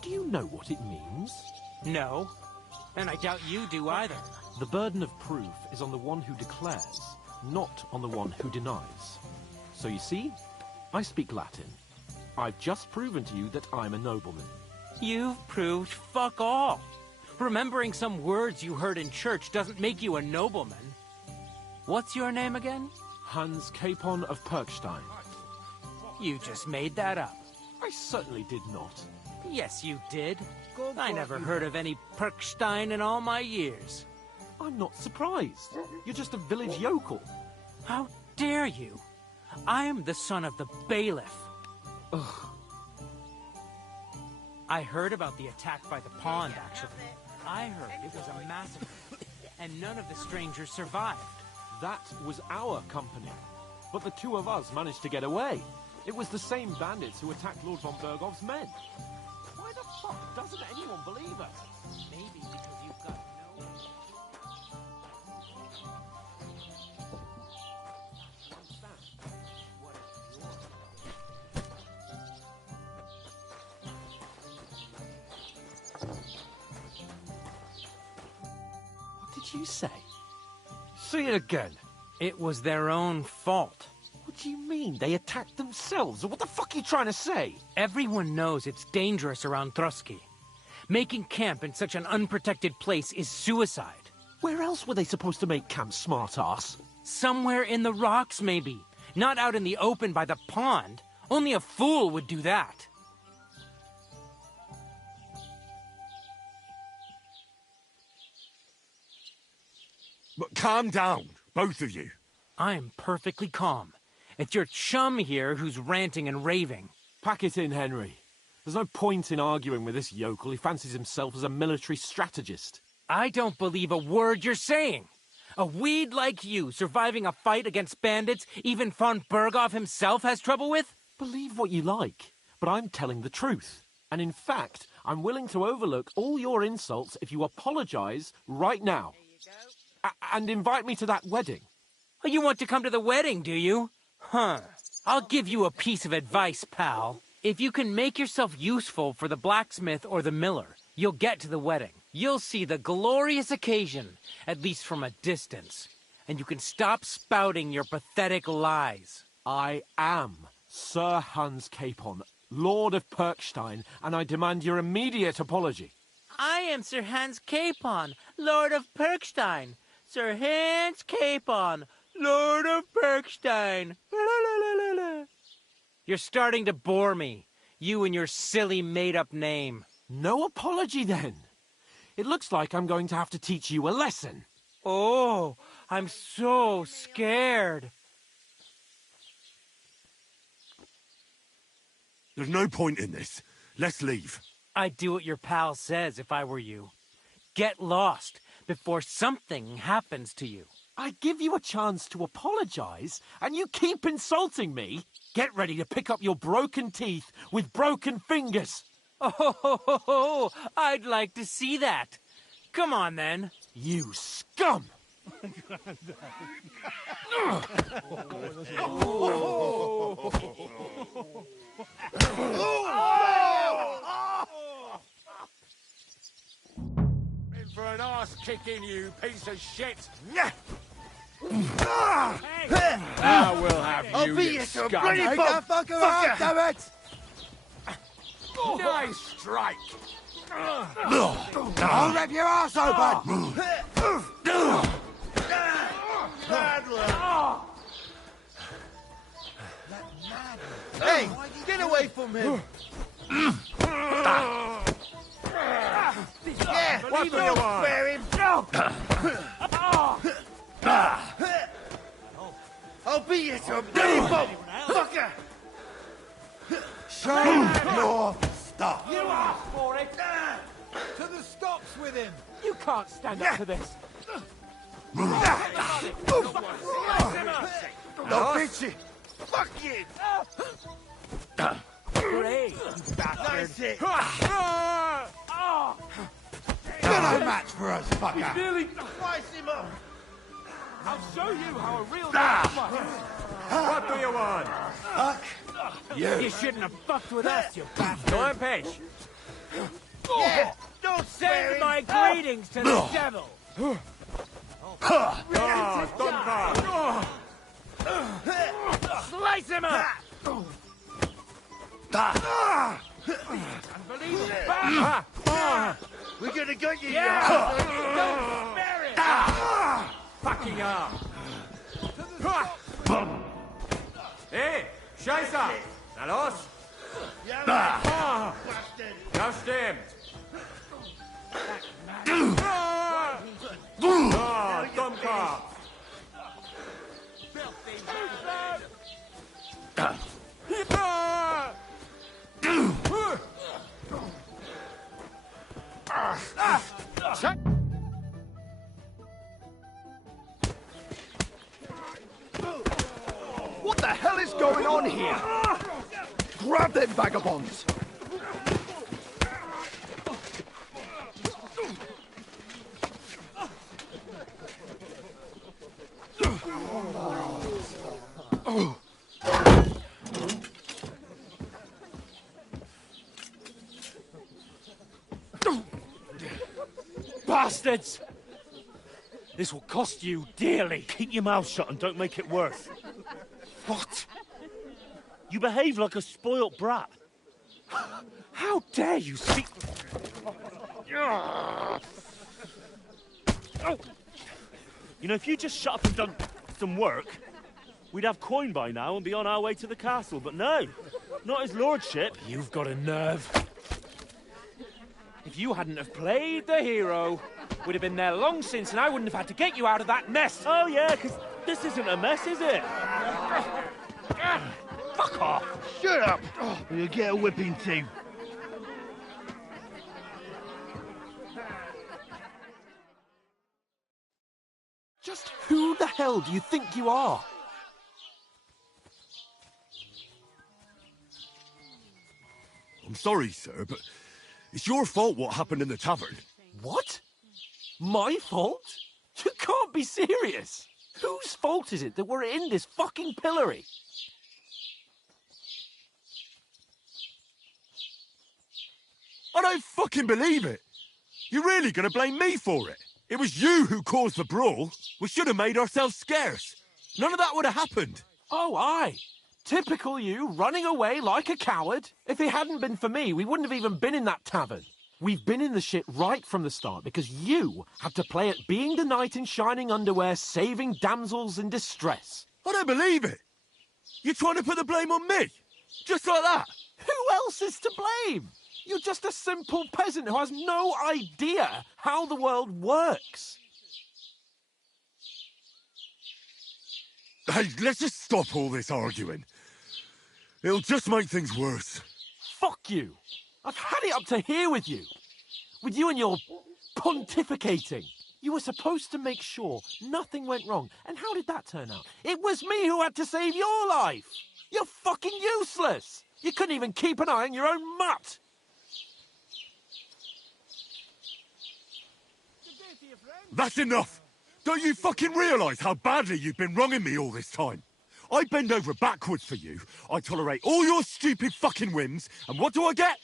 Do you know what it means? No. And I doubt you do either. The burden of proof is on the one who declares, not on the one who denies. So you see, I speak Latin. I've just proven to you that I'm a nobleman. You've proved fuck all. Remembering some words you heard in church doesn't make you a nobleman. What's your name again? Hans Capon of Perkstein. You just made that up. I certainly did not. Yes, you did. I never heard of any Perkstein in all my years. I'm not surprised. You're just a village yokel. How dare you? I am the son of the bailiff. Ugh. I heard about the attack by the pond, actually. I heard it was a massacre, and none of the strangers survived. That was our company. But the 2 of us managed to get away. It was the same bandits who attacked Lord von Bergov's men. Why the fuck doesn't anyone believe us? Maybe because you've got no... What did you say? Say it again. It was their own fault. What do you mean? They attacked themselves? What the fuck are you trying to say? Everyone knows it's dangerous around Trotsky. Making camp in such an unprotected place is suicide. Where else were they supposed to make camp, smart-ass? Somewhere in the rocks, maybe. Not out in the open by the pond. Only a fool would do that. But calm down, both of you. I'm perfectly calm. It's your chum here who's ranting and raving. Pack it in, Henry. There's no point in arguing with this yokel. He fancies himself as a military strategist. I don't believe a word you're saying. A weed like you surviving a fight against bandits even von Berghoff himself has trouble with? Believe what you like, but I'm telling the truth. And in fact, I'm willing to overlook all your insults if you apologize right now. And invite me to that wedding. Oh, you want to come to the wedding, do you? Huh. I'll give you a piece of advice, pal. If you can make yourself useful for the blacksmith or the miller, You'll get to the wedding. You'll see the glorious occasion, at least from a distance. And you can stop spouting your pathetic lies. I am Sir Hans Capon, Lord of Perkstein, and I demand your immediate apology. I am Sir Hans Capon, Lord of Perkstein. Sir Hans Capon, Lord of Perkstein. You're starting to bore me. You and your silly made-up name. No apology, then. It looks like I'm going to have to teach you a lesson. Oh, I'm so scared. There's no point in this. Let's leave. I'd do what your pal says if I were you. Get lost before something happens to you. I give you a chance to apologize, and you keep insulting me. Get ready to pick up your broken teeth with broken fingers. Oh, I'd like to see that. Come on, then. You scum! In for an arse kicking, you piece of shit! Now we'll have I'll you, beat you you to a scum! bloody Take pulp! the fucker out, damn it! Nice strike! I'll rip your arse open! Hey, get away from him! Yeah, What do you want? spare him! I'll beat you to a bloody pulp! Fucker! Show your stuff! You asked for it! To the stocks with him! You can't stand up to this! I'll beat you! Fuck you! Great, you bastard. That's it! You're no match for us, fucker! Nearly... Slice him up! I'll show you how a real man fights. What do you want? Fuck You shouldn't have fucked with us, you bastard. Go on, Page. Yeah! Don't spare Send him! my greetings to the devil. Slice him up. We're gonna get you, Yeah. Don't spare it. Fucking up! Hey, Scheiße! Na los! Yeah, bastard! Das stimmt! Ah, Dummkopf! What the hell is going on here? Grab them vagabonds! Bastards! This will cost you dearly. Keep your mouth shut and don't make it worse. What? You behave like a spoilt brat. How dare you speak... Oh. You know, if you just shut up and done some work, we'd have coin by now and be on our way to the castle, but no, not his lordship. You've got a nerve. If you hadn't have played the hero, we'd have been there long since and I wouldn't have had to get you out of that mess. Oh yeah, because this isn't a mess, is it? Fuck off. Shut up! Or you'll get a whipping too. Just who the hell do you think you are? I'm sorry, sir, but it's your fault what happened in the tavern. What? My fault? You can't be serious. Whose fault is it that we're in this fucking pillory? I don't fucking believe it. You're really going to blame me for it? It was you who caused the brawl. We should have made ourselves scarce. None of that would have happened. Oh, aye. Typical you, running away like a coward. If it hadn't been for me, we wouldn't have even been in that tavern. We've been in the shit right from the start because you had to play at being the knight in shining underwear, saving damsels in distress. I don't believe it. You're trying to put the blame on me? Just like that? Who else is to blame? You're just a simple peasant who has no idea how the world works. Hey, let's just stop all this arguing. It'll just make things worse. Fuck you. I've had it up to here with you. With you and your pontificating. You were supposed to make sure nothing went wrong. And how did that turn out? It was me who had to save your life. You're fucking useless. You couldn't even keep an eye on your own mutt. That's enough! Don't you fucking realise how badly you've been wronging me all this time? I bend over backwards for you, I tolerate all your stupid fucking whims, and what do I get?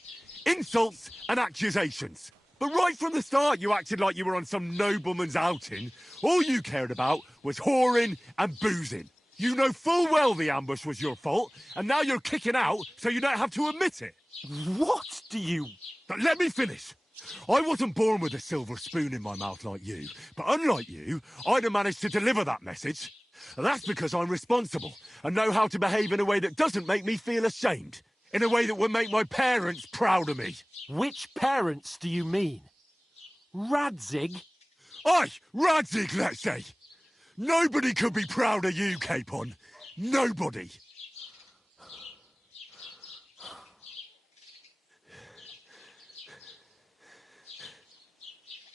Insults and accusations. But right from the start you acted like you were on some nobleman's outing. All you cared about was whoring and boozing. You know full well the ambush was your fault, and now you're kicking out so you don't have to admit it. What do you... But let me finish. I wasn't born with a silver spoon in my mouth like you, but unlike you, I'd have managed to deliver that message. That's because I'm responsible and know how to behave in a way that doesn't make me feel ashamed. In a way that would make my parents proud of me. Which parents do you mean? Radzig? Aye, Radzig, let's say. Nobody could be proud of you, Capon. Nobody.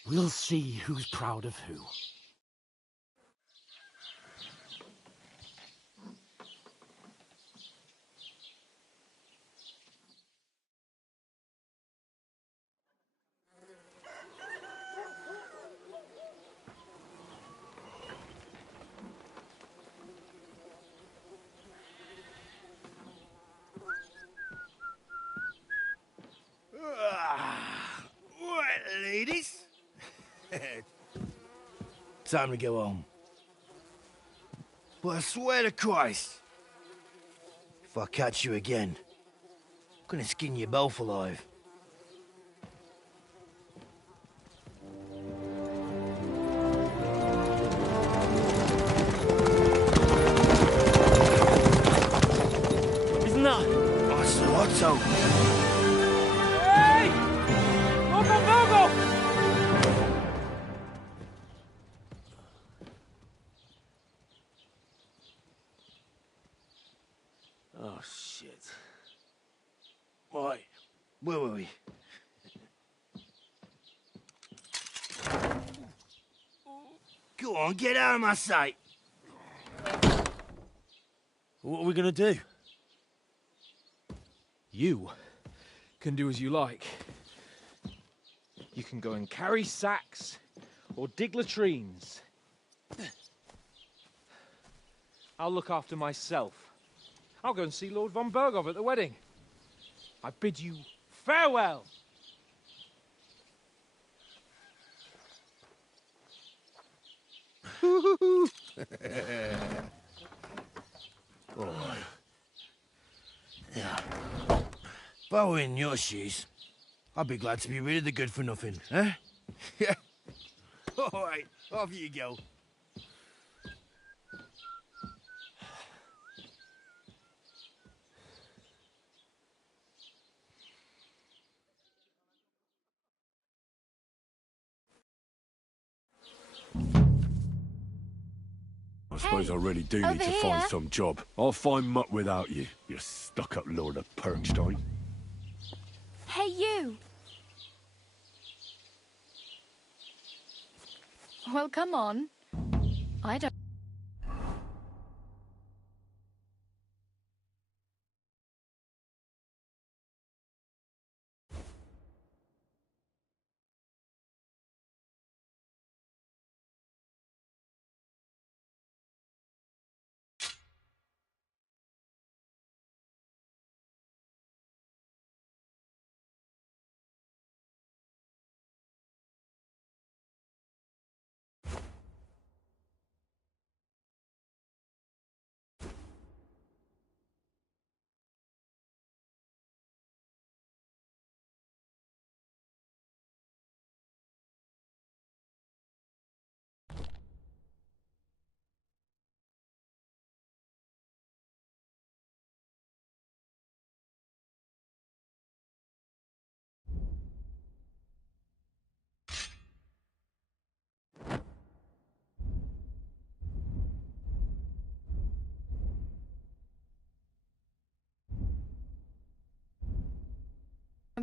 We'll see who's proud of who. Right, ladies. Time to go home. But I swear to Christ, if I catch you again, I'm gonna skin you both alive. Isn't that? Oh, so Otto. Hey! Volgo! Oh, shit. Right, where were we? Go on, get out of my sight. What are we gonna do? You can do as you like. You can go and carry sacks or dig latrines. I'll look after myself. I'll go and see Lord von Berghoff at the wedding. I bid you farewell. Oh. Yeah. If I were in your shoes, I'd be glad to be rid of the good for nothing, eh? Yeah. All right, off you go. I suppose I really do need to find some job. I'll find mutt without you, you stuck-up Lord of Perkstein. Hey, you! Well, come on. I don't...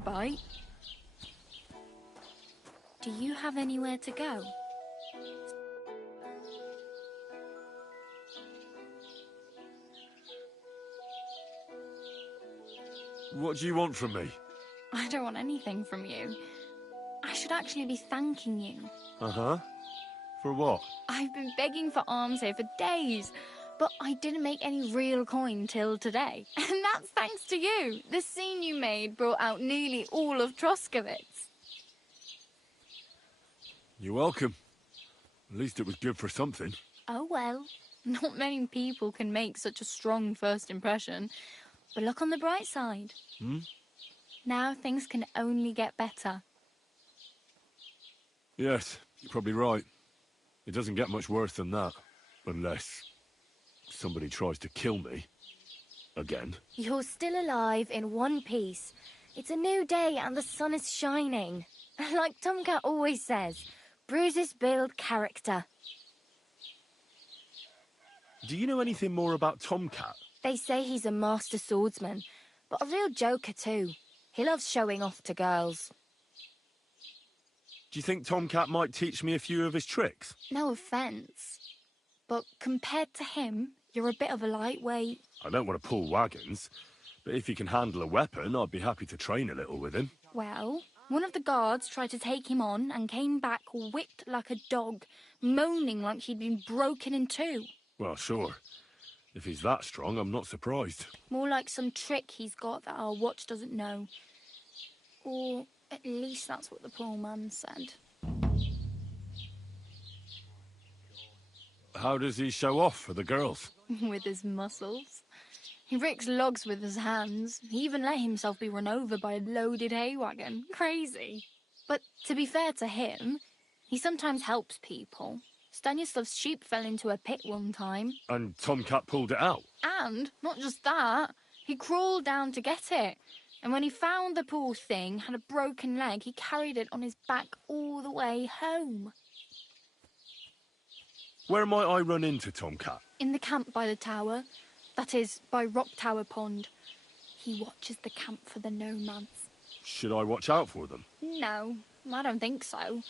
bite. Do you have anywhere to go? What do you want from me? I don't want anything from you. I should actually be thanking you. Uh-huh. For what? I've been begging for alms here for days, but I didn't make any real coin till today. And that's thanks to you. The scene you made brought out nearly all of Troskowitz. You're welcome. At least it was good for something. Oh well, not many people can make such a strong first impression. But look on the bright side. Hmm? Now things can only get better. Yes, you're probably right. It doesn't get much worse than that. Unless somebody tries to kill me. Again. You're still alive in one piece. It's a new day and the sun is shining. Like Tomcat always says, bruises build character. Do you know anything more about Tomcat? They say he's a master swordsman, but a real joker too. He loves showing off to girls. Do you think Tomcat might teach me a few of his tricks? No offence, but compared to him, you're a bit of a lightweight. I don't want to pull wagons, but if he can handle a weapon, I'd be happy to train a little with him. Well, one of the guards tried to take him on and came back whipped like a dog, moaning like he'd been broken in two. Well, sure. If he's that strong, I'm not surprised. More like some trick he's got that our watch doesn't know. Or at least that's what the poor man said. How does he show off for the girls? With his muscles. He ricks logs with his hands. He even let himself be run over by a loaded hay wagon. Crazy. But to be fair to him, he sometimes helps people. Stanislav's sheep fell into a pit one time. And Tomcat pulled it out? And, not just that, he crawled down to get it. And when he found the poor thing had a broken leg, he carried it on his back all the way home. Where might I run into Tomcat? In the camp by the tower. That is, by Rock Tower Pond. He watches the camp for the nomads. Should I watch out for them? No, I don't think so.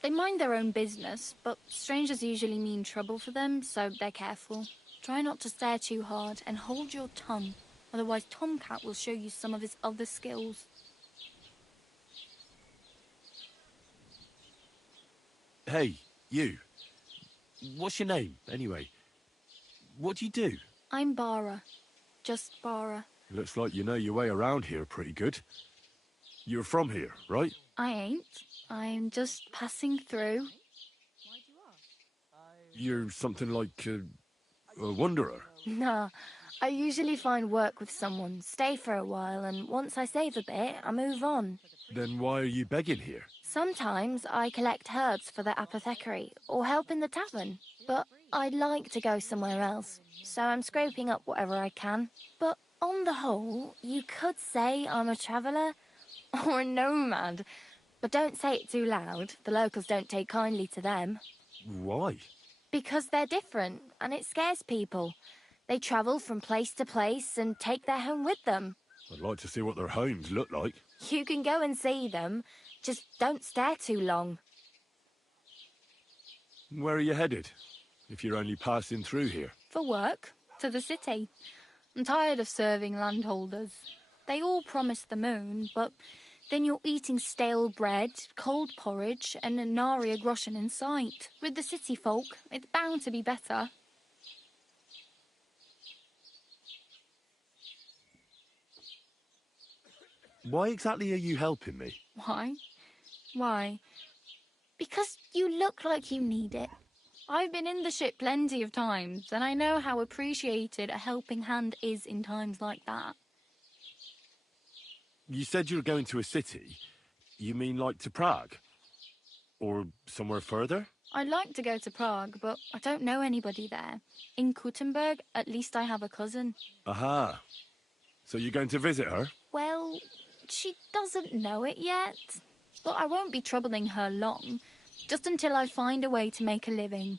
They mind their own business, but strangers usually mean trouble for them, so they're careful. Try not to stare too hard and hold your tongue. Otherwise Tomcat will show you some of his other skills. Hey, you. What's your name, anyway? What do you do? I'm Bara. Just Bara. Looks like you know your way around here pretty good. You're from here, right? I ain't. I'm just passing through. You're something like a wanderer. Nah, I usually find work with someone, stay for a while, and once I save a bit, I move on. Then why are you begging here? Sometimes I collect herbs for the apothecary, or help in the tavern. But I'd like to go somewhere else, so I'm scraping up whatever I can. But on the whole, you could say I'm a traveller, or a nomad. But don't say it too loud, the locals don't take kindly to them. Why? Because they're different, and it scares people. They travel from place to place and take their home with them. I'd like to see what their homes look like. You can go and see them, just don't stare too long. Where are you headed, if you're only passing through here? For work, to the city. I'm tired of serving landholders. They all promise the moon, but then you're eating stale bread, cold porridge, and a nary a groschen in sight. With the city folk, it's bound to be better. Why exactly are you helping me? Why? Why? Because you look like you need it. I've been in the ship plenty of times, and I know how appreciated a helping hand is in times like that. You said you were going to a city. You mean like to Prague? Or somewhere further? I'd like to go to Prague, but I don't know anybody there. In Kuttenberg, at least I have a cousin. Aha. So you're going to visit her? Well, she doesn't know it yet. But I won't be troubling her long, just until I find a way to make a living.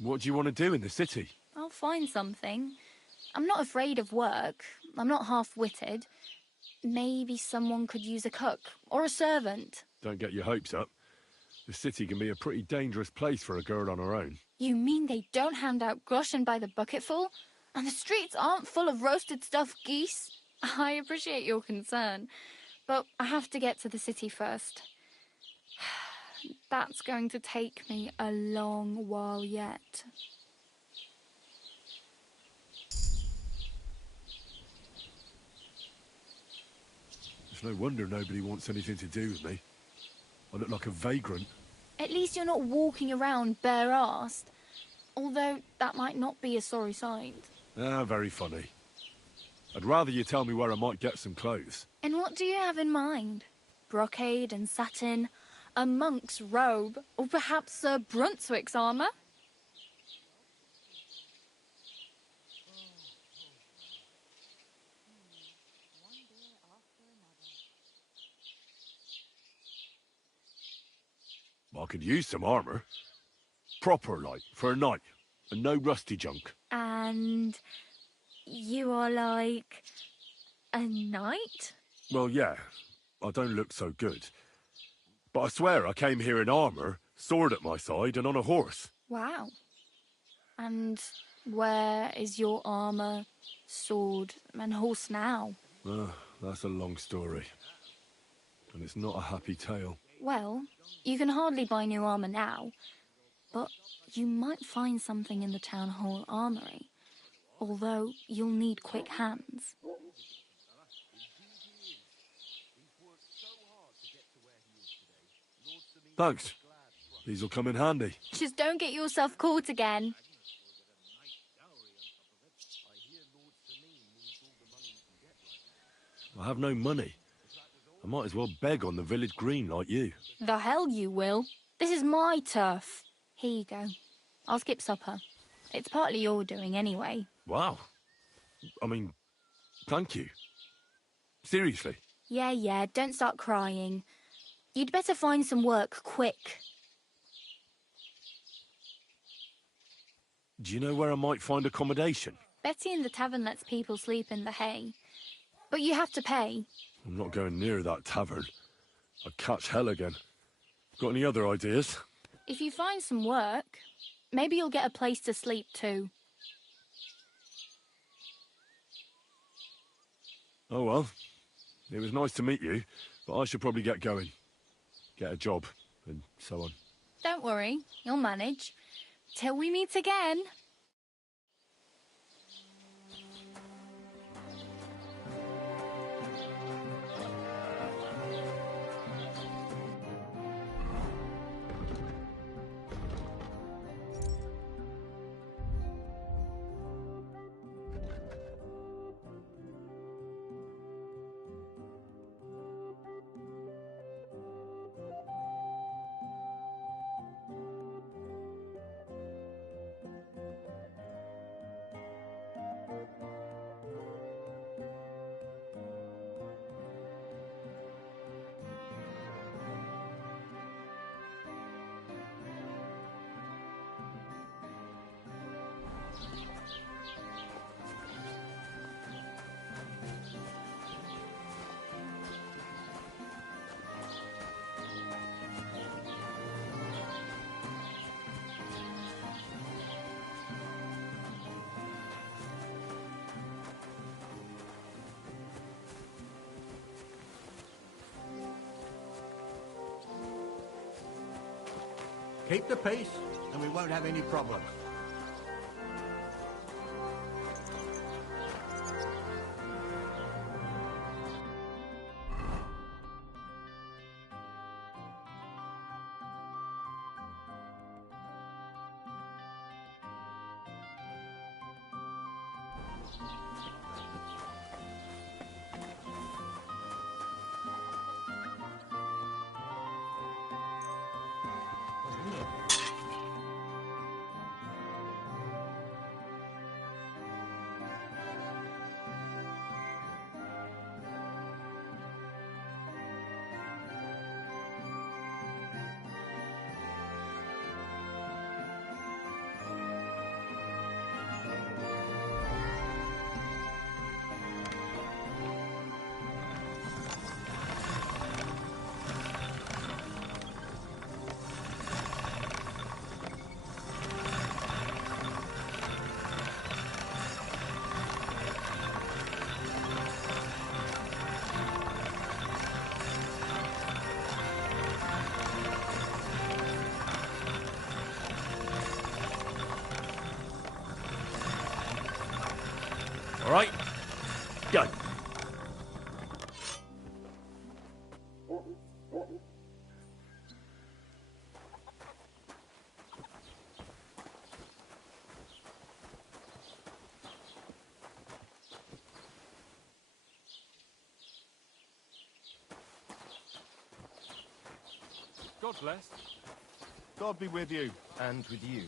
What do you want to do in the city? I'll find something. I'm not afraid of work. I'm not half-witted. maybe someone could use a cook or a servant. Don't get your hopes up. The city can be a pretty dangerous place for a girl on her own. You mean they don't hand out groschen by the bucketful? And the streets aren't full of roasted stuffed geese? I appreciate your concern, but I have to get to the city first. That's going to take me a long while yet. It's no wonder nobody wants anything to do with me. I look like a vagrant. At least you're not walking around bare-assed. Although that might not be a sorry sight. Ah, very funny. I'd rather you tell me where I might get some clothes. And what do you have in mind? Brocade and satin? A monk's robe? Or perhaps Sir Brunswick's armour? I could use some armour. Proper, like, for a night. And no rusty junk. And you are like a knight? Well, yeah. I don't look so good. But I swear I came here in armour, sword at my side, and on a horse. Wow. And where is your armour, sword, and horse now? That's a long story. And it's not a happy tale. Well, you can hardly buy new armour now, but you might find something in the town hall armoury, although you'll need quick hands. Thanks. These'll come in handy. Just don't get yourself caught again. I have no money. I might as well beg on the village green like you. The hell you will. This is my turf. Here you go. I'll skip supper. It's partly your doing anyway. Wow. I mean, thank you. Seriously. Yeah, don't start crying. You'd better find some work quick. Do you know where I might find accommodation? Betty in the tavern lets people sleep in the hay. But you have to pay. I'm not going near that tavern. I'd catch hell again. Got any other ideas? If you find some work, maybe you'll get a place to sleep too. Oh well. It was nice to meet you, but I should probably get going. Get a job, and so on. Don't worry, you'll manage. Till we meet again. Keep the peace, and we won't have any problems. All right? Go. God bless. God be with you, and with you.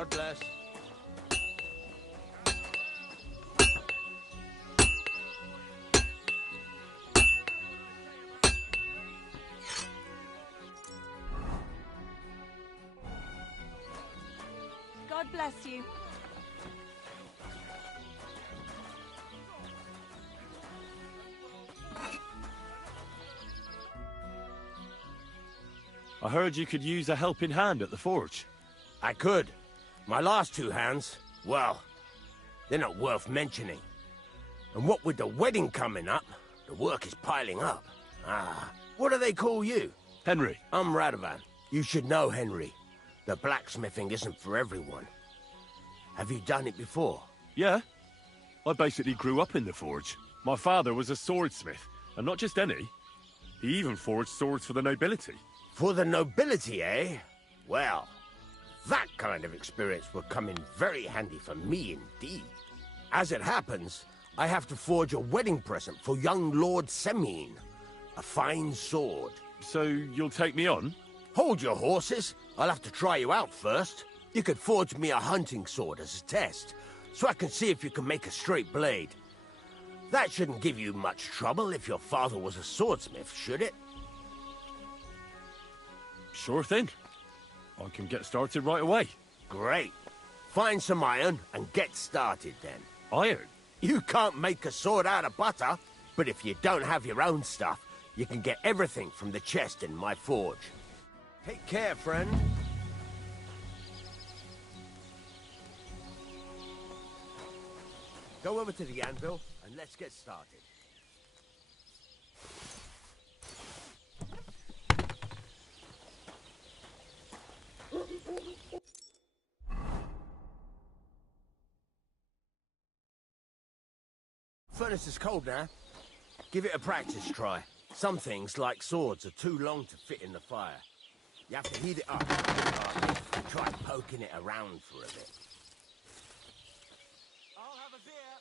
God bless. God bless you. I heard you could use a helping hand at the forge. I could. My last two hands, well, they're not worth mentioning. And what with the wedding coming up, the work is piling up. What do they call you? Henry. I'm Radovan. You should know, Henry. The blacksmithing isn't for everyone. Have you done it before? Yeah. I basically grew up in the forge. My father was a swordsmith, and not just any. He even forged swords for the nobility. For the nobility, eh? Well, that kind of experience will come in very handy for me indeed. As it happens, I have to forge a wedding present for young Lord Semine. A fine sword. So you'll take me on? Hold your horses. I'll have to try you out first. You could forge me a hunting sword as a test, so I can see if you can make a straight blade. That shouldn't give you much trouble if your father was a swordsmith, should it? Sure thing. I can get started right away. Great. Find some iron and get started then. Iron? You can't make a sword out of butter, but if you don't have your own stuff, you can get everything from the chest in my forge. Take care, friend. Go over to the anvil and let's get started. Furnace is cold now. Give it a practice try. Some things, like swords, are too long to fit in the fire. You have to heat it up and try poking it around for a bit. I'll have a beer.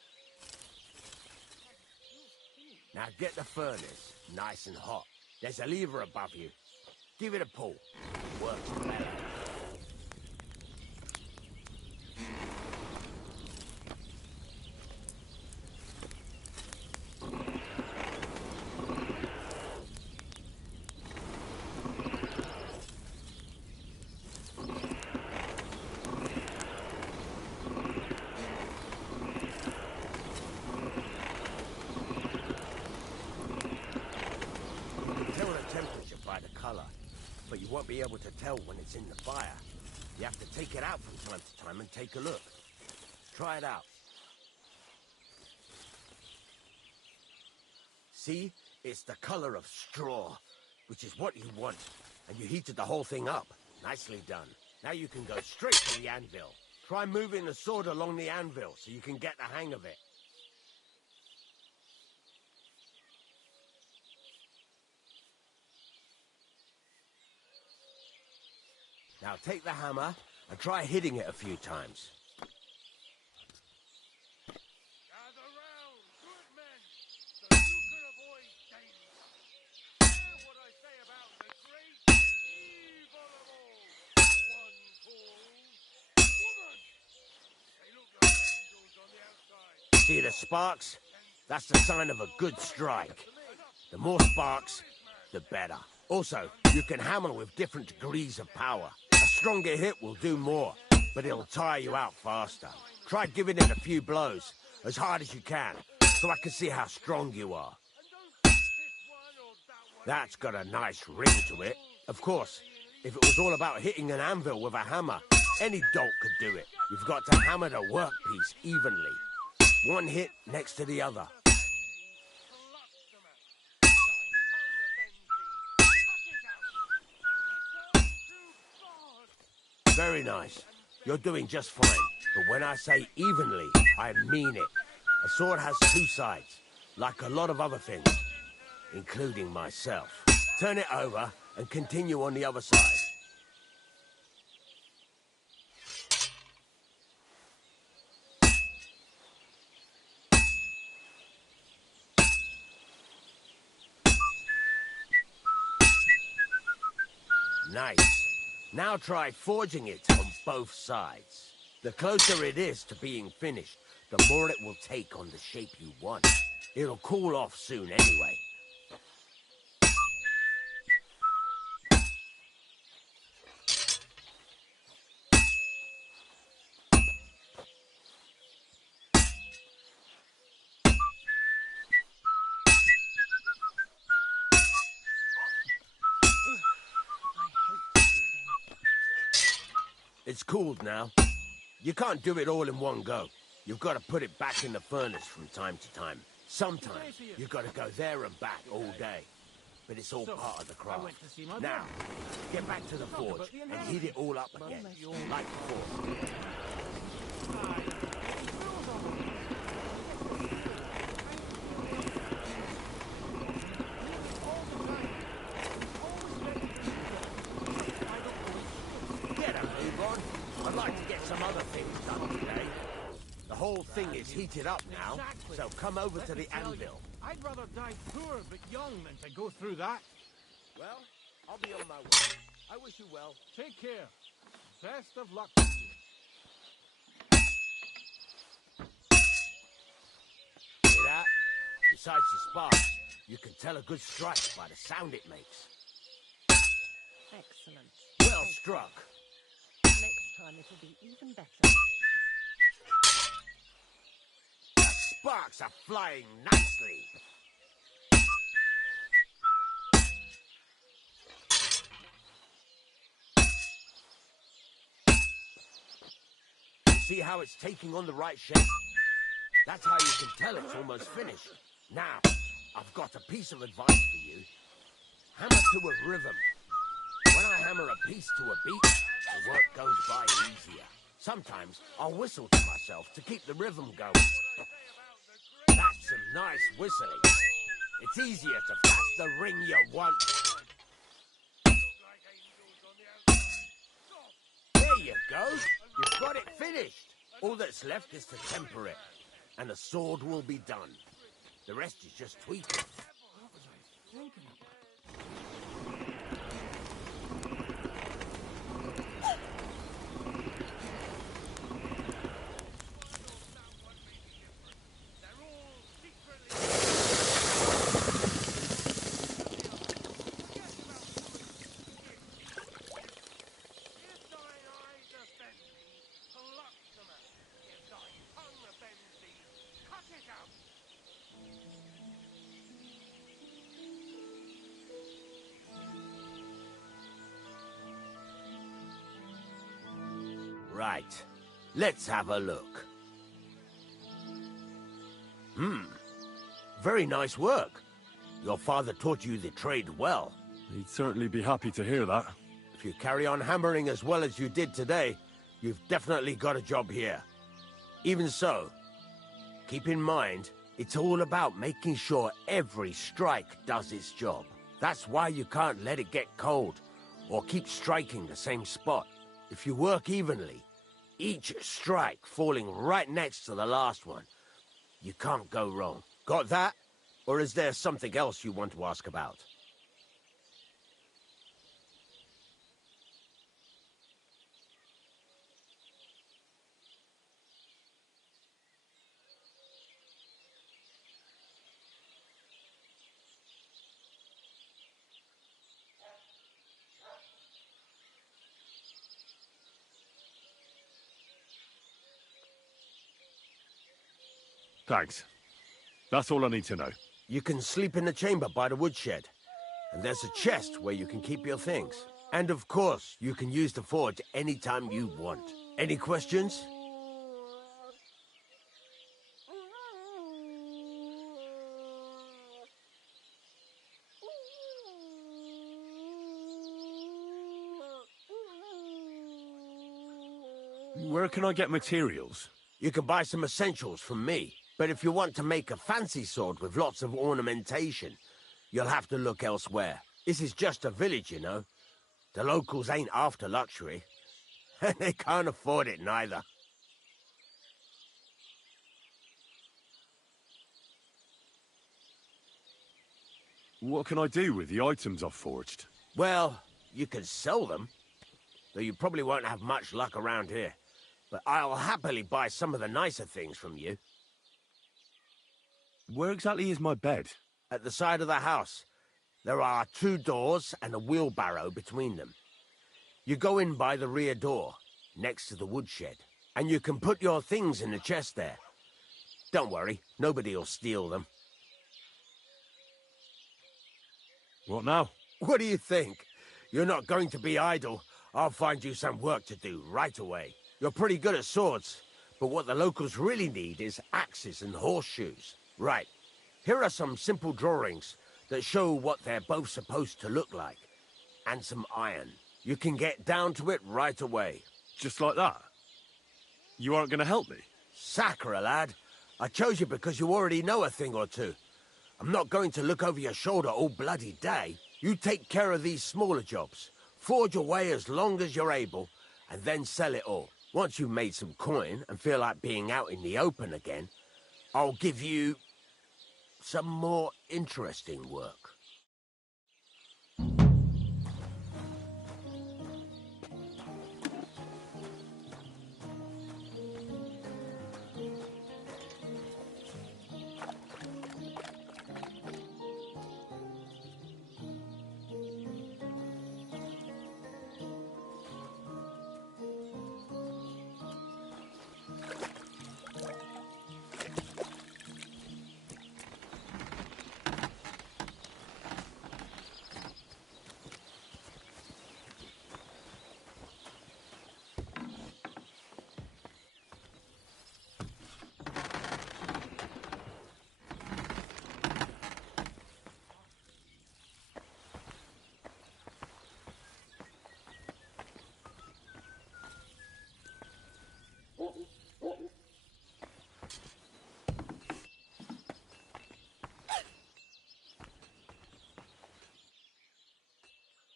Now get the furnace nice and hot. There's a lever above you. Give it a pull. It works better. But you won't be able to tell when it's in the fire. You have to take it out from time to time and take a look. Try it out. See? It's the color of straw, which is what you want. And you heated the whole thing up. Nicely done. Now you can go straight to the anvil. Try moving the sword along the anvil so you can get the hang of it. Now take the hammer and try hitting it a few times. Gather round, good men, so you can avoid danger. Hear what I say about the great evil of all. One called woman. They look like angels on the outside. See the sparks? That's the sign of a good strike. The more sparks, the better. Also, you can hammer with different degrees of power. A stronger hit will do more, but it'll tire you out faster. Try giving it a few blows, as hard as you can, so I can see how strong you are. That's got a nice ring to it. Of course, if it was all about hitting an anvil with a hammer, any dolt could do it. You've got to hammer the workpiece evenly. One hit next to the other. Very nice. You're doing just fine. But when I say evenly, I mean it. A sword has two sides, like a lot of other things, including myself. Turn it over and continue on the other side. Nice. Now try forging it on both sides. The closer it is to being finished, the more it will take on the shape you want. It'll cool off soon anyway. It's cooled now. You can't do it all in one go. You've got to put it back in the furnace from time to time. Sometimes you've got to go there and back all day. But it's all part of the craft. Now, get back to the forge and heat it all up again, like before. I'd like to get some other things done today. The whole thing is heated up now, so come over to the anvil. I'd rather die poor but young than to go through that. Well, I'll be on my way. I wish you well. Take care. Best of luck to you. Hear that? Besides the sparks, you can tell a good strike by the sound it makes. Excellent. Well struck. Next time it'll be even better. The sparks are flying nicely. See how it's taking on the right shape? That's how you can tell it's almost finished. Now, I've got a piece of advice for you. Hammer to a rhythm. When I hammer a piece to a beat, the work goes by easier. Sometimes I'll whistle to myself to keep the rhythm going. That's some nice whistling. It's easier to catch the ring you want. There you go. You've got it finished. All that's left is to temper it, and the sword will be done. The rest is just tweaking. Right. Let's have a look. Very nice work. Your father taught you the trade well. He'd certainly be happy to hear that. If you carry on hammering as well as you did today, you've definitely got a job here. Even so, keep in mind, it's all about making sure every strike does its job. That's why you can't let it get cold, or keep striking the same spot. If you work evenly, each strike falling right next to the last one, you can't go wrong. Got that? Or is there something else you want to ask about? Thanks. That's all I need to know. You can sleep in the chamber by the woodshed. And there's a chest where you can keep your things. And of course, you can use the forge anytime you want. Any questions? Where can I get materials? You can buy some essentials from me. But if you want to make a fancy sword with lots of ornamentation, you'll have to look elsewhere. This is just a village, you know. The locals ain't after luxury. And they can't afford it neither. What can I do with the items I've forged? Well, you can sell them. though you probably won't have much luck around here. But I'll happily buy some of the nicer things from you. Where exactly is my bed? At the side of the house. There are 2 doors and a wheelbarrow between them. You go in by the rear door, next to the woodshed, and you can put your things in the chest there. Don't worry, nobody'll steal them. What now? What do you think? You're not going to be idle. I'll find you some work to do right away. You're pretty good at swords, but what the locals really need is axes and horseshoes. Right, here are some simple drawings that show what they're both supposed to look like. And some iron. You can get down to it right away. Just like that? You aren't going to help me? Sacre, lad. I chose you because you already know a thing or two. I'm not going to look over your shoulder all bloody day. You take care of these smaller jobs. Forge away as long as you're able, and then sell it all. Once you've made some coin and feel like being out in the open again, I'll give you some more interesting work.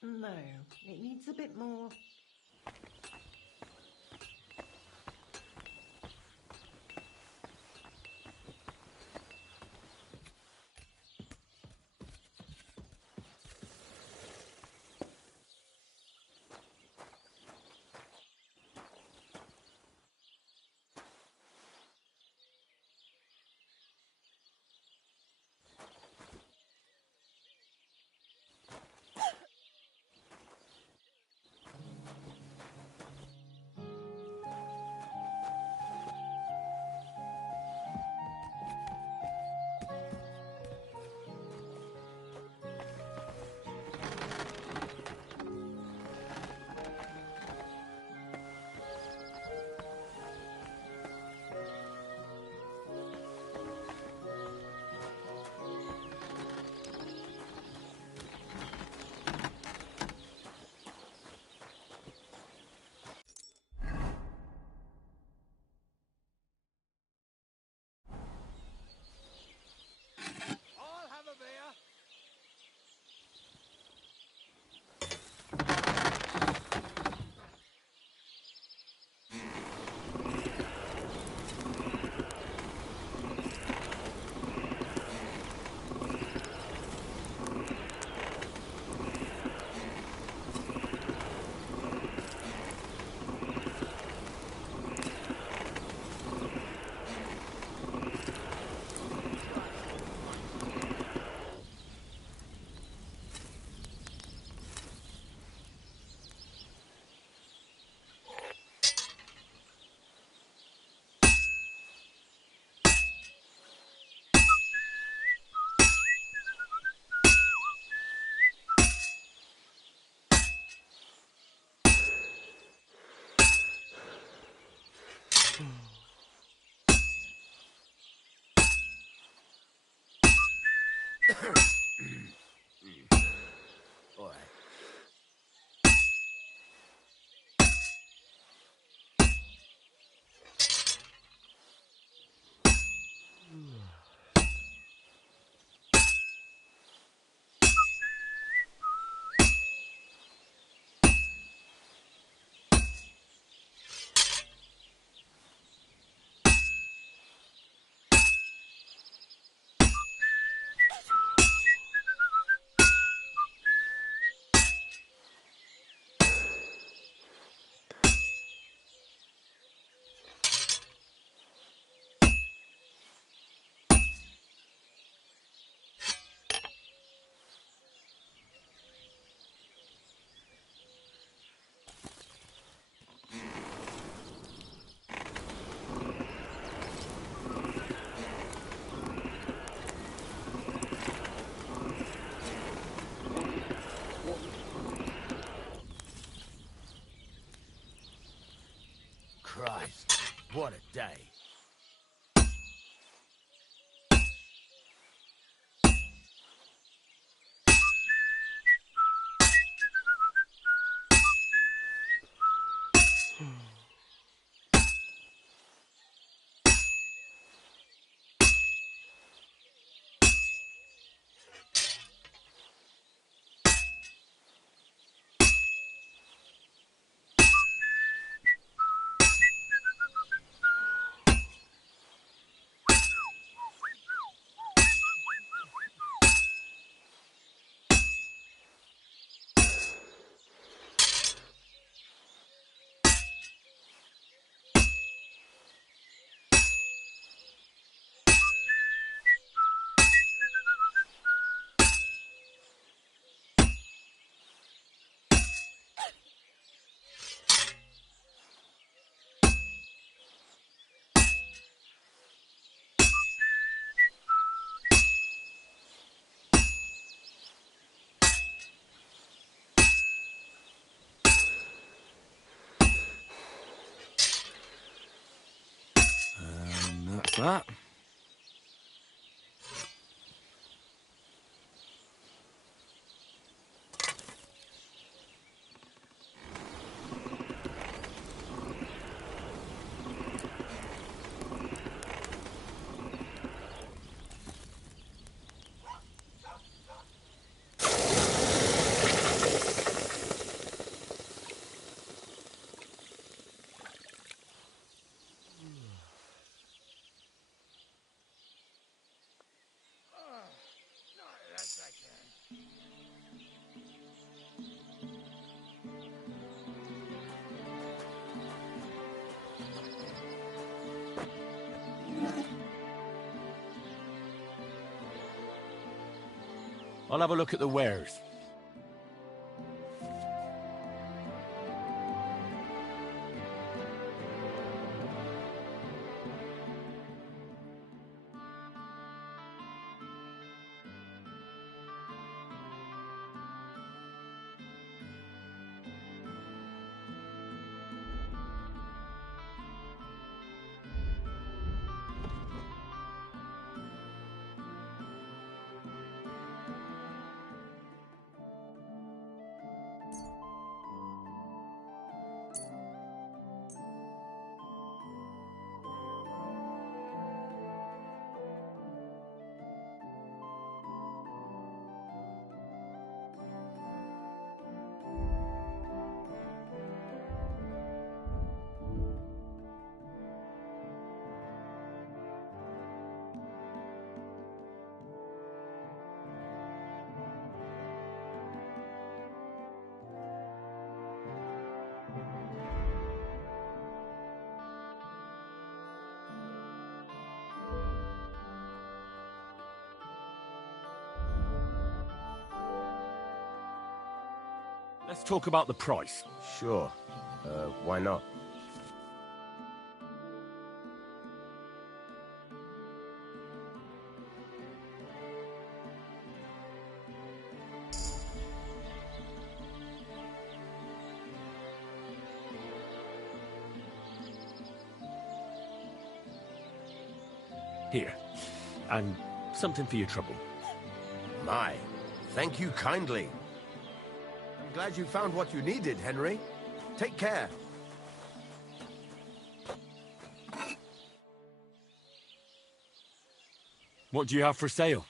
No, it needs a bit more. What a day. And that's that. I'll have a look at the wares. Let's talk about the price. Sure. Why not? Here. And something for your trouble. My, thank you kindly. I'm glad you found what you needed, Henry. Take care. What do you have for sale?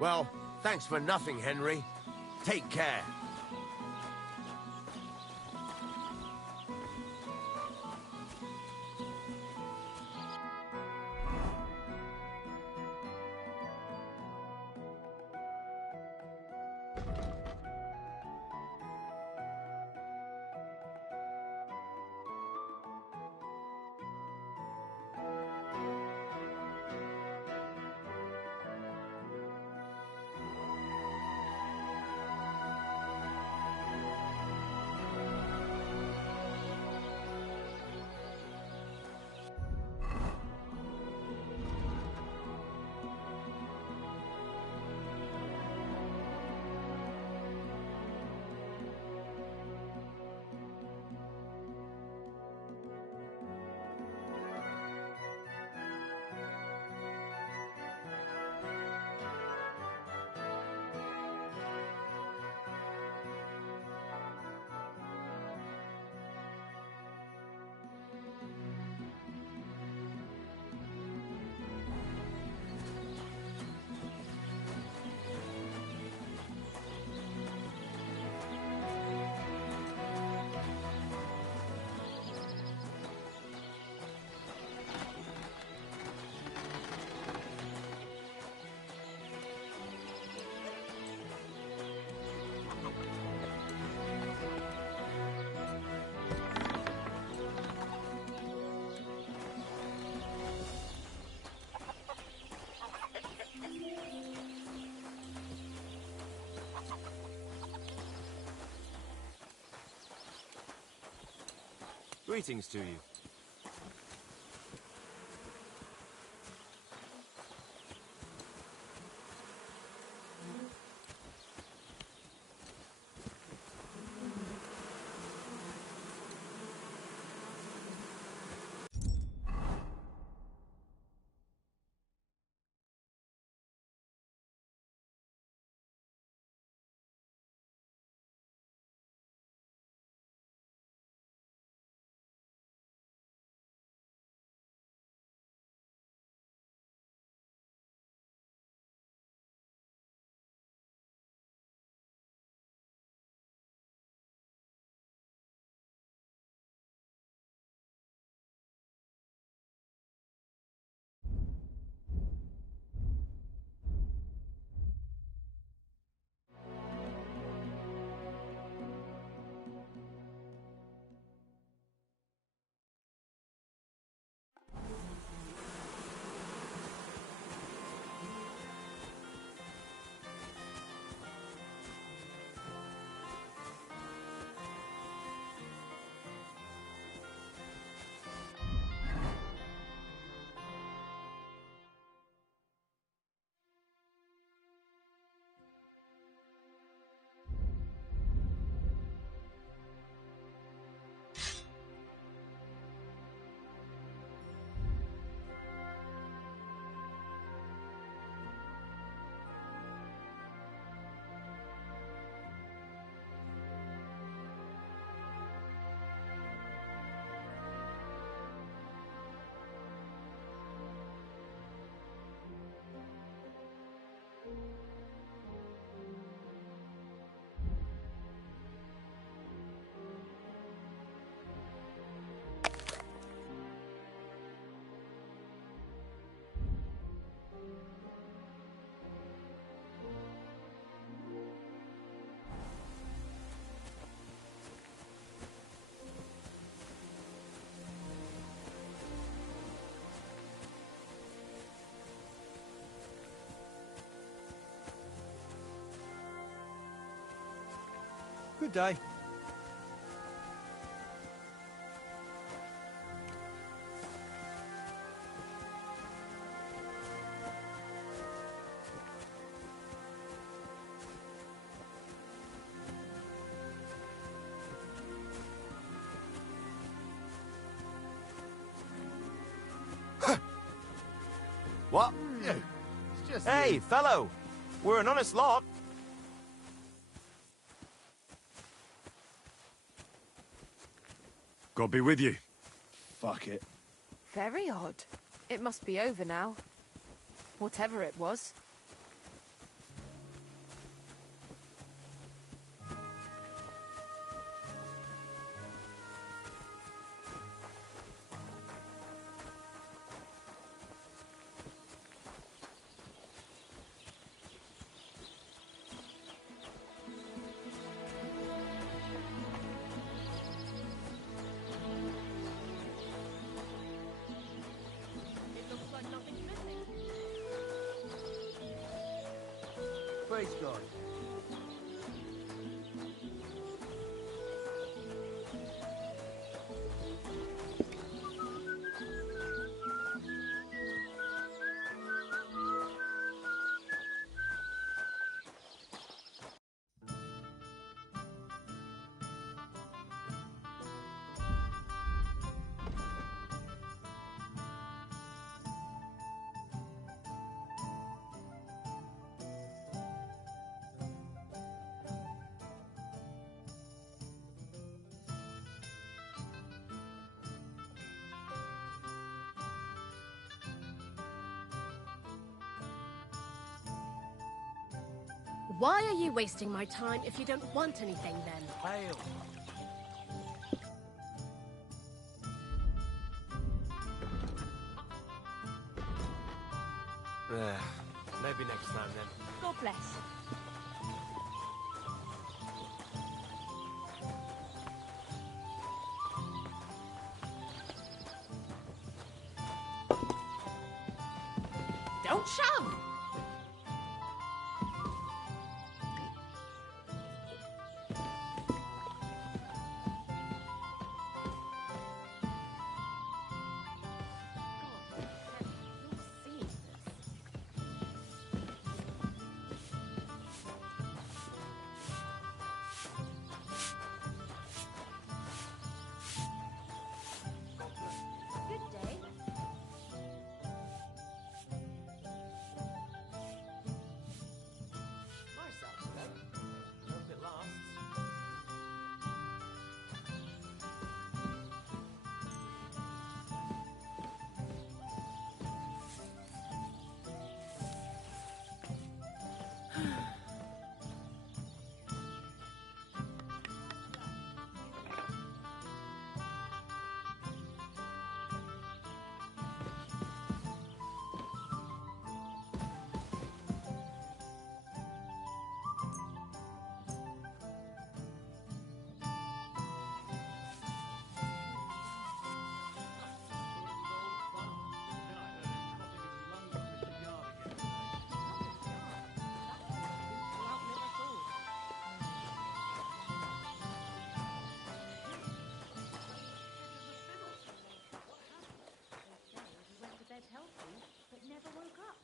Well, thanks for nothing, Henry. Take care. Greetings to you. Good day. What? Hey, fellow! We're an honest lot. God be with you. Fuck it. Very odd. It must be over now. Whatever it was. he's gone. Why are you wasting my time if you don't want anything, then? Hail. Maybe next time, then. God bless. Don't shove! Good day. Hope it lasts. He went to bed healthy, but never woke up.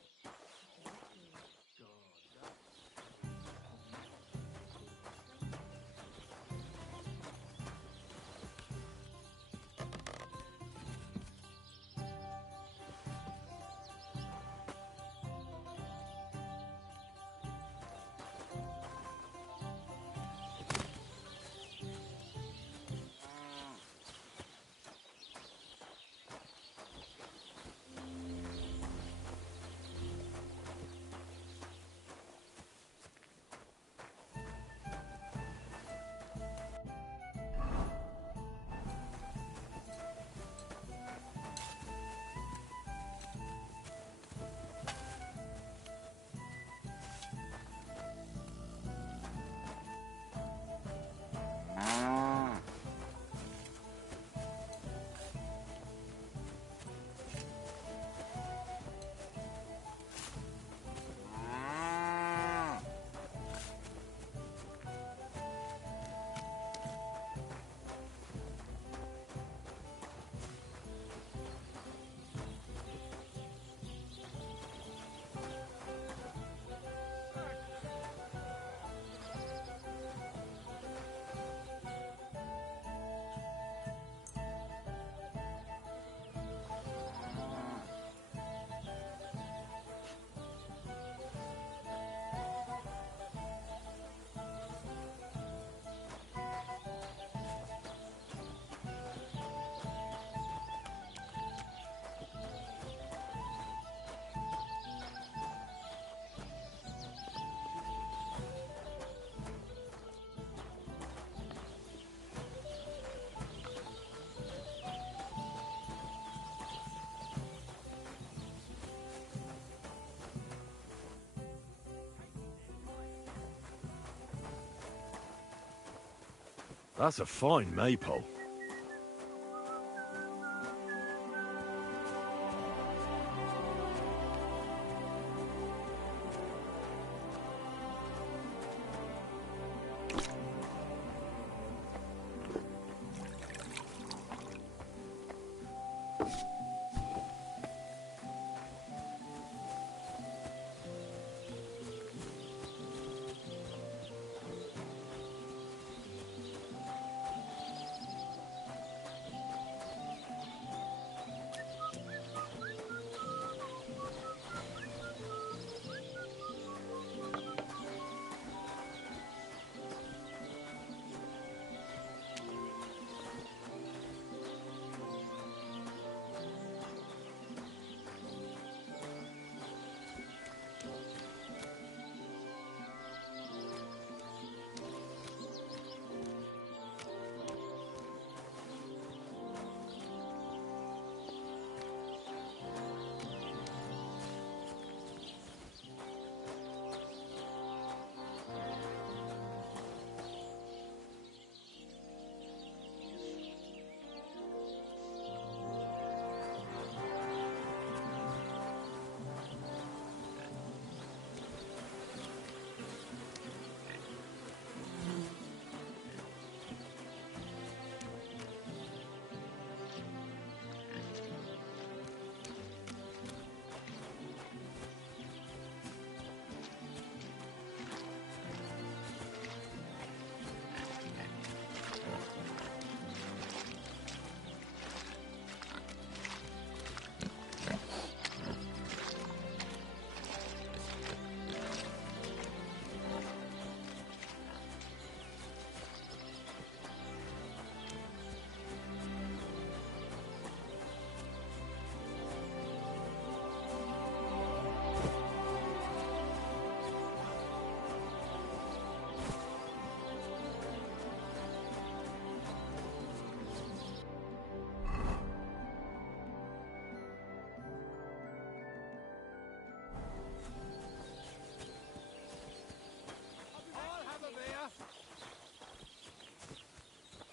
That's a fine maypole.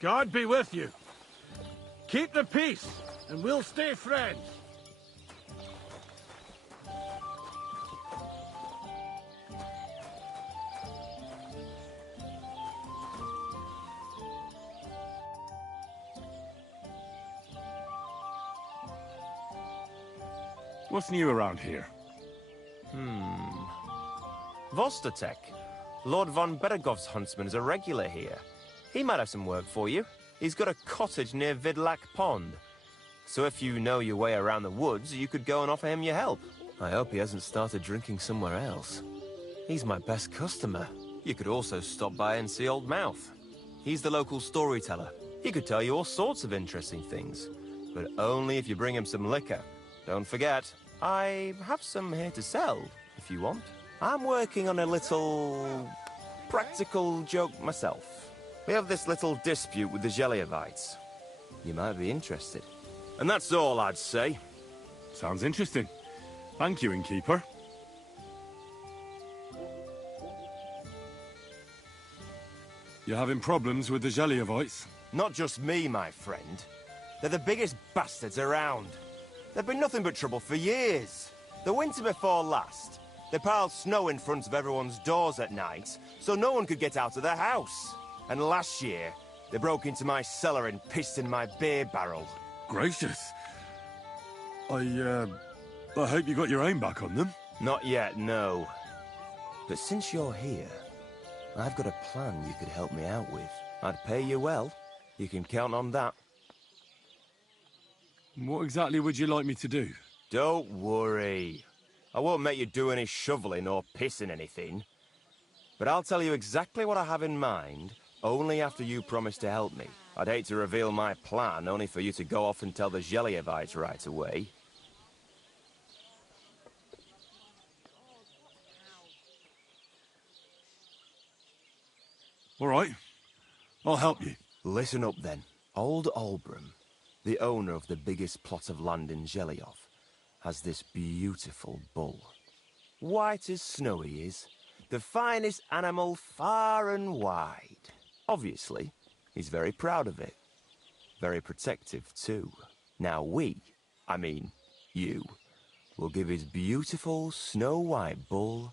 God be with you. Keep the peace, and we'll stay friends. What's new around here? Vostatek. Lord von Beregov's huntsman is a regular here. He might have some work for you. He's got a cottage near Vidlak Pond. So if you know your way around the woods, you could go and offer him your help. I hope he hasn't started drinking somewhere else. He's my best customer. You could also stop by and see Old Mouth. He's the local storyteller. He could tell you all sorts of interesting things. But only if you bring him some liquor. Don't forget, I have some here to sell, if you want. I'm working on a little practical joke myself. We have this little dispute with the Zhelyevites. You might be interested. And that's all I'd say. Sounds interesting. Thank you, innkeeper. You having problems with the Zhelyevites? Not just me, my friend. They're the biggest bastards around. They've been nothing but trouble for years. The winter before last, they piled snow in front of everyone's doors at night, so no one could get out of their house. And last year, they broke into my cellar and pissed in my beer barrel. Gracious. I hope you got your aim back on them. Not yet, no. But since you're here, I've got a plan you could help me out with. I'd pay you well. You can count on that. What exactly would you like me to do? Don't worry. I won't make you do any shoveling or pissing anything. But I'll tell you exactly what I have in mind, only after you promise to help me. I'd hate to reveal my plan, only for you to go off and tell the Zhelyevites right away. All right. I'll help you. Listen up, then. Old Olbram, the owner of the biggest plot of land in Zhelyov, has this beautiful bull. White as snow he is. The finest animal far and wide. Obviously, he's very proud of it. Very protective, too. Now I mean you, will give his beautiful snow-white bull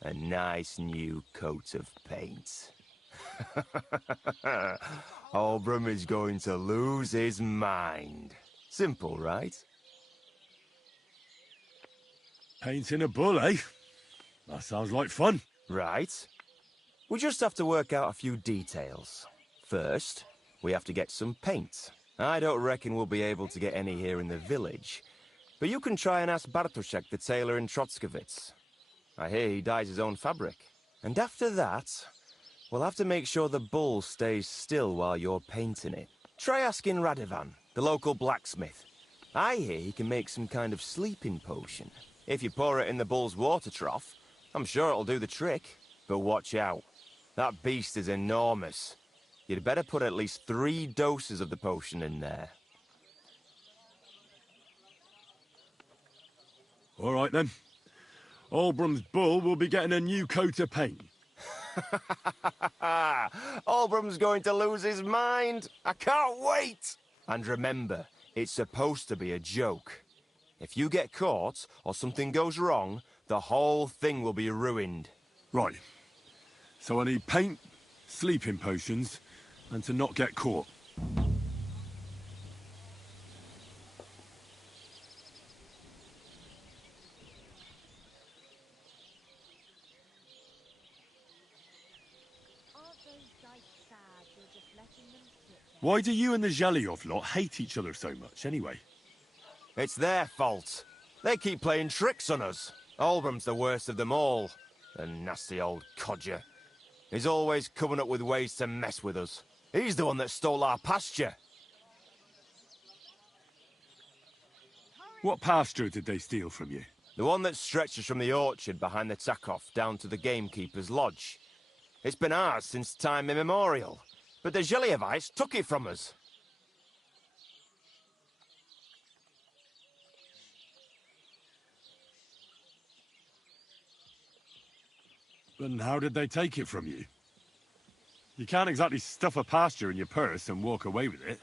a nice new coat of paint. Olbram is going to lose his mind. Simple, right? Painting a bull, eh? That sounds like fun. Right. We just have to work out a few details. First, we have to get some paint. I don't reckon we'll be able to get any here in the village, but you can try and ask Bartoszek, the tailor in Trotskovitz. I hear he dyes his own fabric. And after that, we'll have to make sure the bull stays still while you're painting it. Try asking Radovan, the local blacksmith. I hear he can make some kind of sleeping potion. If you pour it in the bull's water trough, I'm sure it'll do the trick. But watch out. That beast is enormous. You'd better put at least 3 doses of the potion in there. All right, then. Olbram's bull will be getting a new coat of paint. Olbram's going to lose his mind. I can't wait. And remember, it's supposed to be a joke. If you get caught or something goes wrong, the whole thing will be ruined. Right. So I need paint, sleeping potions, and to not get caught. Why do you and the Zhelyov lot hate each other so much, anyway? It's their fault. They keep playing tricks on us. Olbram's the worst of them all. The nasty old codger. He's always coming up with ways to mess with us. He's the one that stole our pasture. What pasture did they steal from you? The one that stretches from the orchard behind the Takov down to the gamekeeper's lodge. It's been ours since time immemorial, but the Zhelyevites took it from us. And how did they take it from you? You can't exactly stuff a pasture in your purse and walk away with it.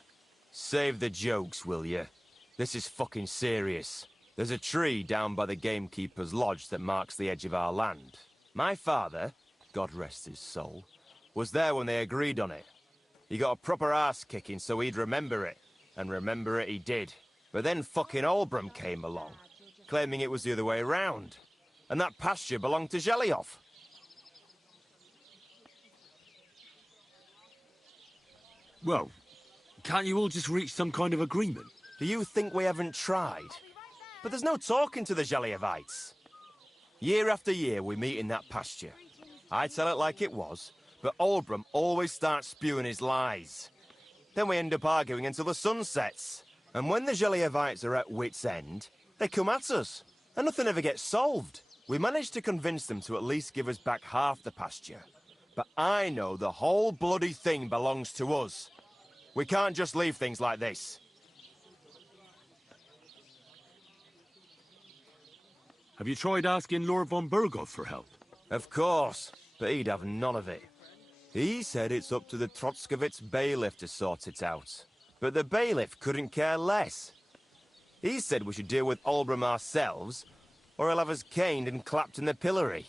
Save the jokes, will you? This is fucking serious. There's a tree down by the gamekeeper's lodge that marks the edge of our land. My father, God rest his soul, was there when they agreed on it. He got a proper arse-kicking so he'd remember it. And remember it he did. But then fucking Olbram came along, claiming it was the other way around. And that pasture belonged to Zhelyaoth. Well, can't you all just reach some kind of agreement? Do you think we haven't tried? But there's no talking to the Zhelyavites. Year after year we meet in that pasture. I tell it like it was, but Olbram always starts spewing his lies. Then we end up arguing until the sun sets. And when the Zhelyavites are at wit's end, they come at us. And nothing ever gets solved. We managed to convince them to at least give us back half the pasture. But I know the whole bloody thing belongs to us. We can't just leave things like this. Have you tried asking Lord von Bergoth for help? Of course, but he'd have none of it. He said it's up to the Trotskovitz bailiff to sort it out. But the bailiff couldn't care less. He said we should deal with Olbram ourselves, or he'll have us caned and clapped in the pillory.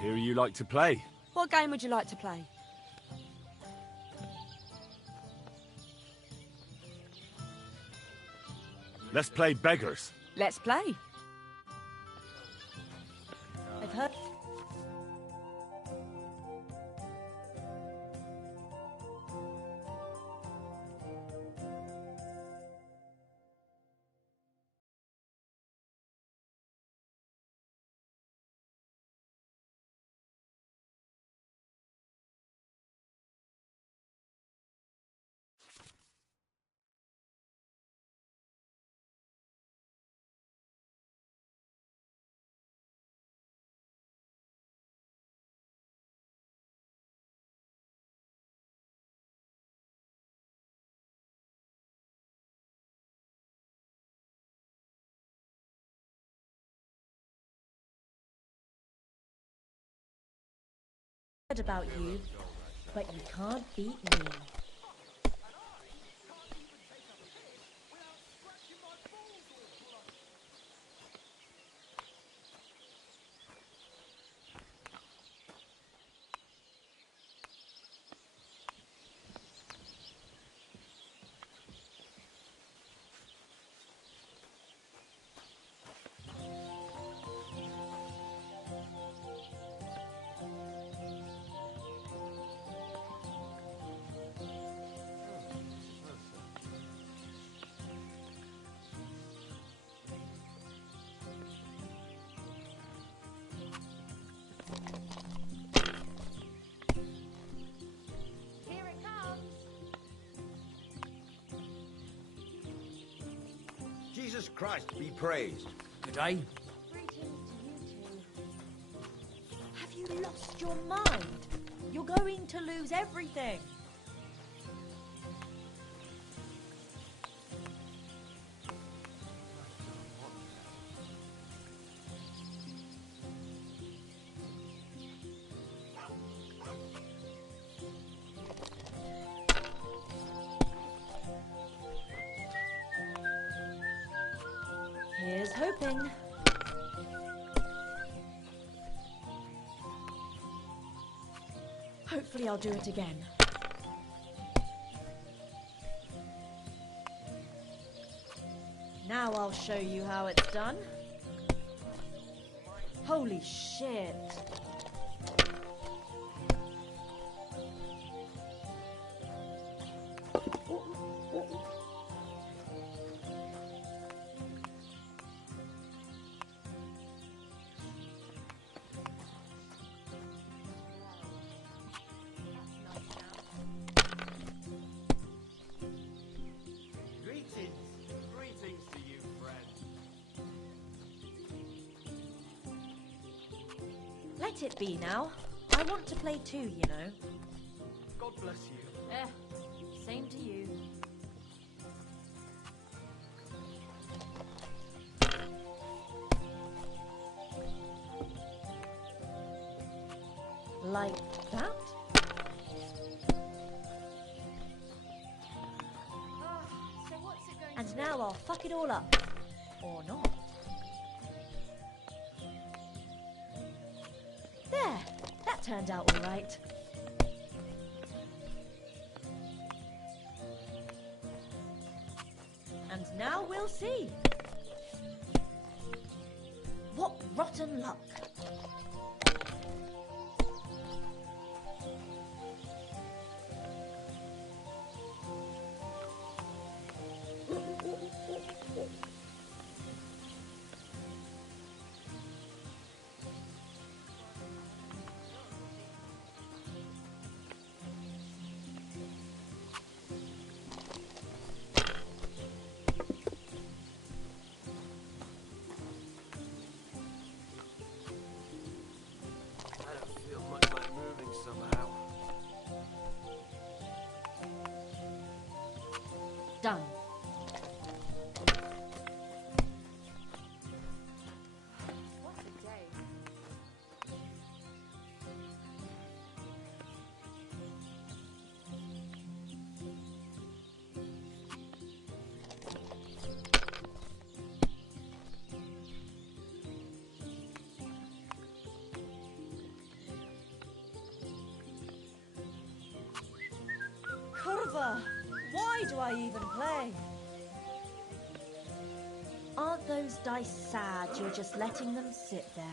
Hear you like to play. What game would you like to play? Let's play beggars. Let's play. I've heard... about you, but you can't beat me. Jesus Christ be praised. Good day. Have you lost your mind? You're going to lose everything. Here's hoping. Hopefully I'll do it again. Now I'll show you how it's done. Holy shit. Greetings to you, friend. Let it be now. I I want to play too, you know. God bless you. Same to you. Like that? And now I'll fuck it all up. Or not. There! That turned out all right. And now we'll see. What rotten luck. Done. What a day. Curva! Why do I even play? Aren't those dice sad you're just letting them sit there?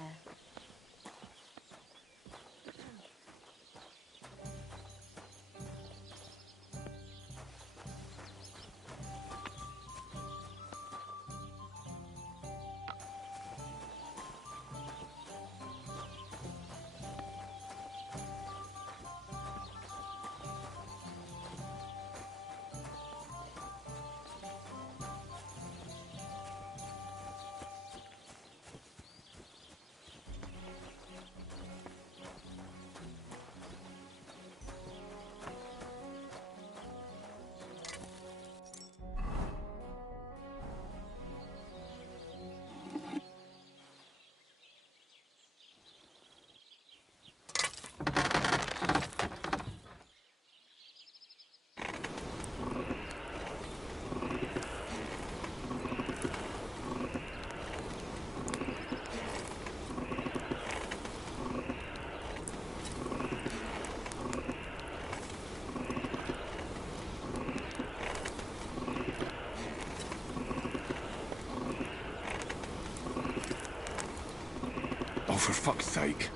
Oh, for fuck's sake.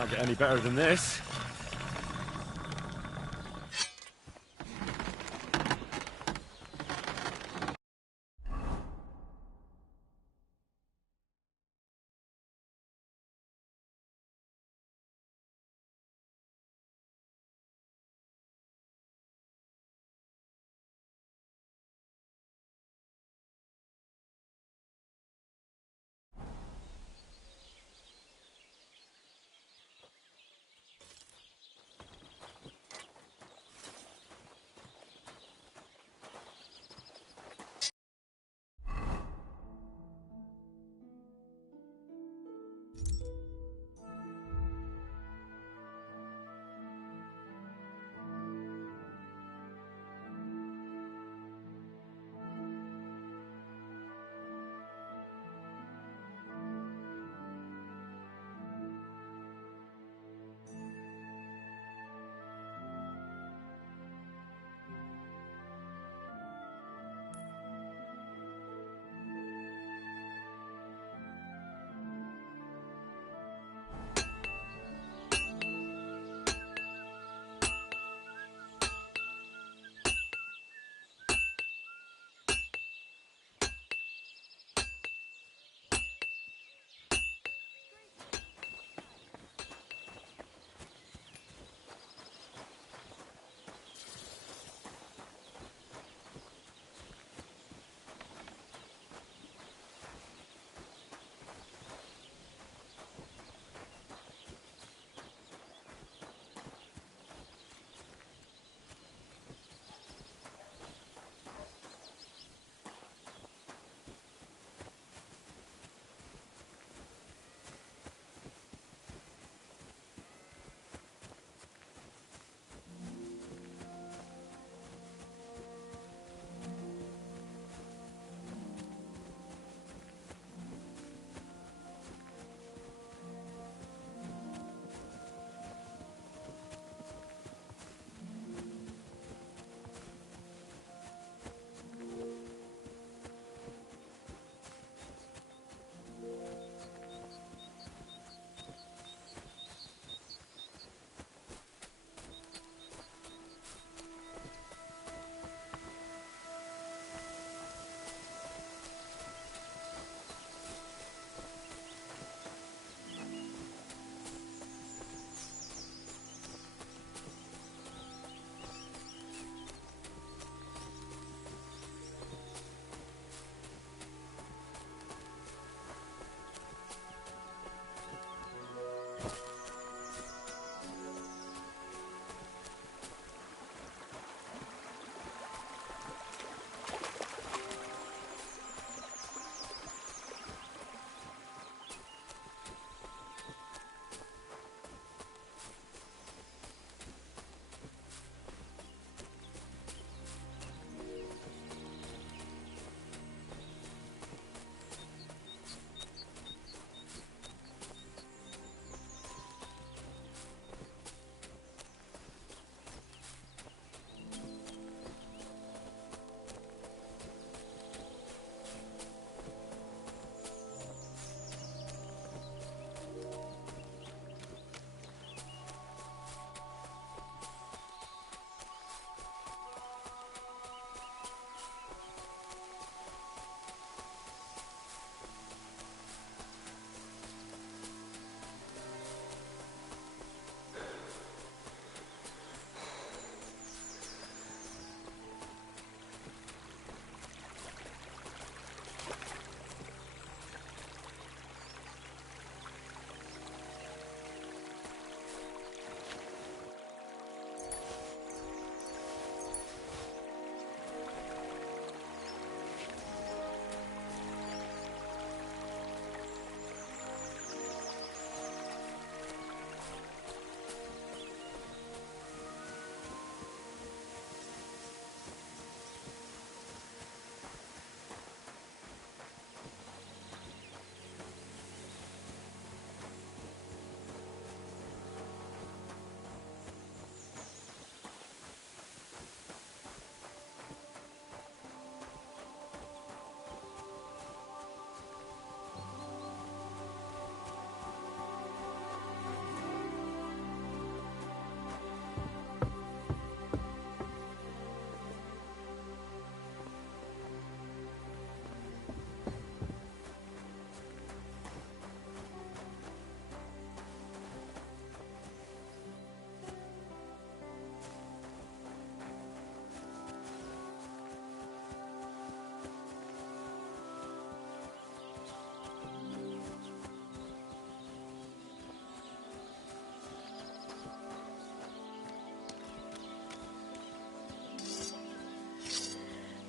Can't get any better than this.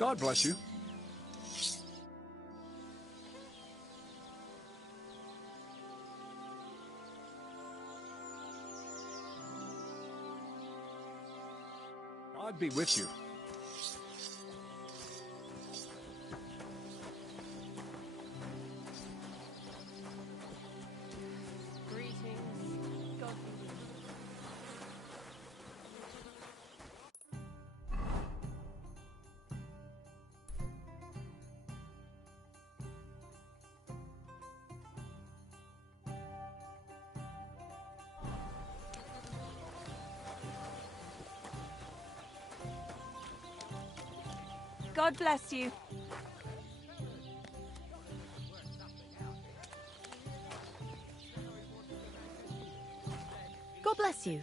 God bless you. God be with you. God bless you. God bless you.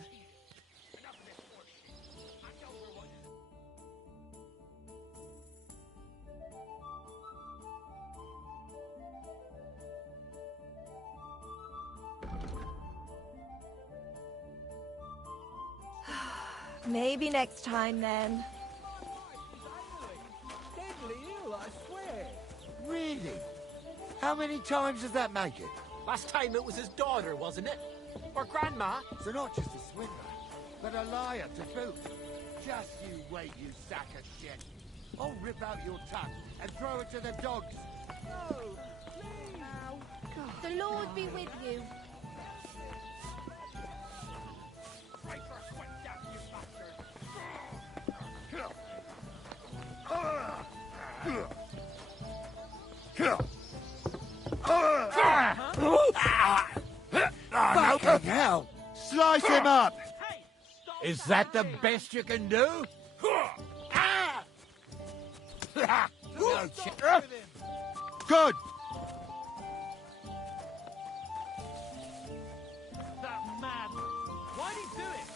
Maybe next time then. Deadly ill, I swear. Really? How many times does that make it? Last time it was his daughter, wasn't it? Or grandma? So not just a swindler, but a liar to boot. Just you wait, you sack of shit. I'll rip out your tongue and throw it to the dogs. No, please. The Lord be with you. Fucking hell! Slice him up! Is that the best you can do? Good! That mad. Why'd he do it?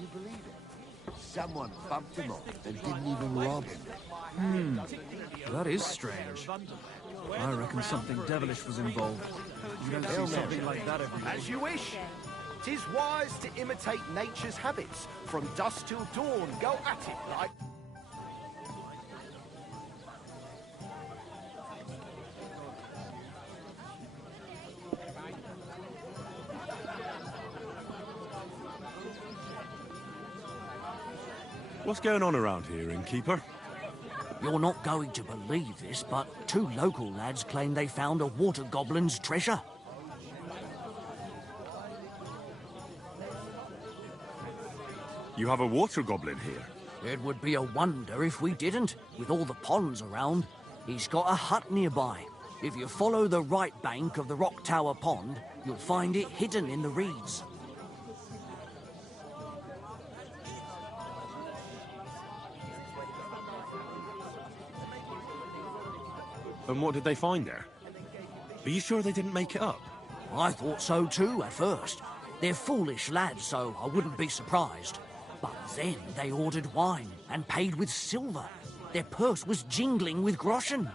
You believe it? Someone bumped him off and didn't even rob him. That is strange. I reckon something devilish was involved. You don't see something like that every day. As you wish. 'Tis wise to imitate nature's habits. From dusk till dawn, go at it like... What's going on around here, innkeeper? You're not going to believe this, but 2 local lads claim they found a water goblin's treasure. You have a water goblin here? It would be a wonder if we didn't, with all the ponds around. He's got a hut nearby. If you follow the right bank of the Rock Tower Pond, you'll find it hidden in the reeds. And what did they find there? Are you sure they didn't make it up? I thought so too at first. They're foolish lads, so I wouldn't be surprised. But then they ordered wine and paid with silver. Their purse was jingling with groschen.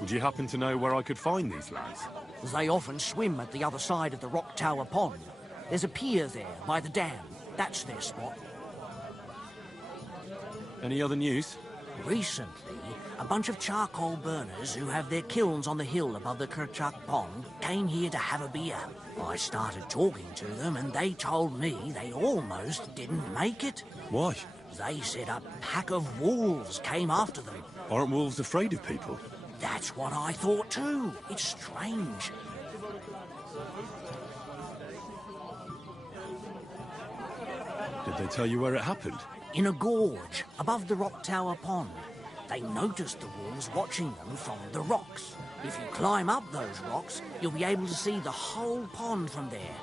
Would you happen to know where I could find these lads? They often swim at the other side of the Rock Tower Pond. There's a pier there by the dam. That's their spot. Any other news? Recently, a bunch of charcoal burners who have their kilns on the hill above the Kerchak Pond came here to have a beer. I started talking to them and they told me they almost didn't make it. Why? They said a pack of wolves came after them. Aren't wolves afraid of people? That's what I thought too. It's strange. Did they tell you where it happened? In a gorge above the Rock Tower Pond. They noticed the wolves watching them from the rocks. If you climb up those rocks, you'll be able to see the whole pond from there.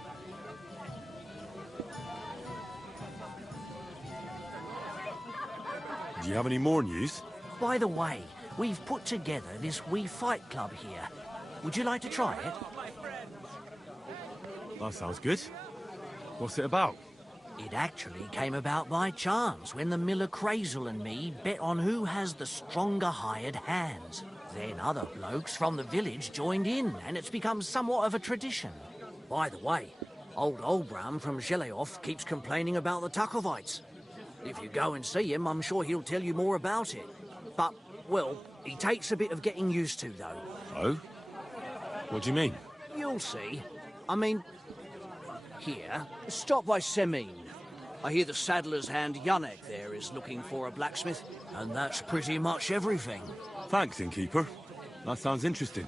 Do you have any more news? By the way, we've put together this wee fight club here. Would you like to try it? That sounds good. What's it about? It actually came about by chance when the miller Crazel and me bet on who has the stronger hired hands. Then other blokes from the village joined in, and it's become somewhat of a tradition. By the way, old Olbram from Zheleov keeps complaining about the Takovites. If you go and see him, I'm sure he'll tell you more about it. But, well, he takes a bit of getting used to, though. Oh? What do you mean? You'll see. I mean, here, stop by Semin. I hear the saddler's hand Yannick there is looking for a blacksmith, and that's pretty much everything. Thanks, innkeeper. That sounds interesting.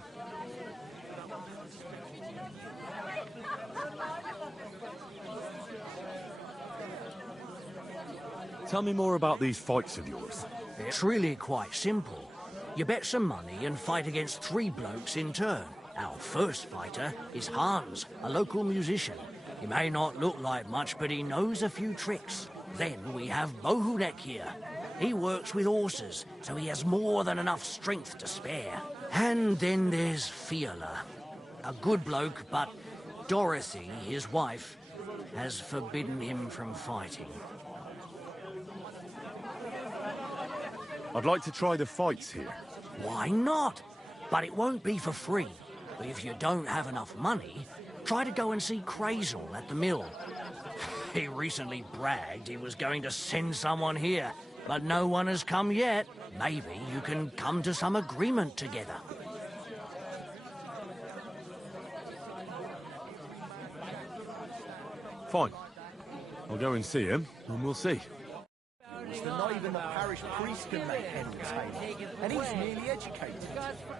Tell me more about these fights of yours. It's really quite simple. You bet some money and fight against 3 blokes in turn. Our first fighter is Hans, a local musician. He may not look like much, but he knows a few tricks. Then we have Bohunek here. He works with horses, so he has more than enough strength to spare. And then there's Fiala. A good bloke, but Dorothy, his wife, has forbidden him from fighting. I'd like to try the fights here. Why not? But it won't be for free. But if you don't have enough money, try to go and see Crazel at the mill. He recently bragged he was going to send someone here, but no one has come yet. Maybe you can come to some agreement together. Fine. I'll go and see him, and we'll see. Not even the parish priest can make Henry's hay, and he's nearly educated.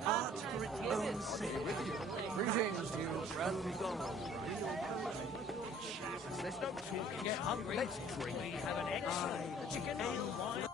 Art for its own sake. Greetings to you, friend. Let's not talk. Get hungry. Let's drink. We have an excellent chicken ale wine.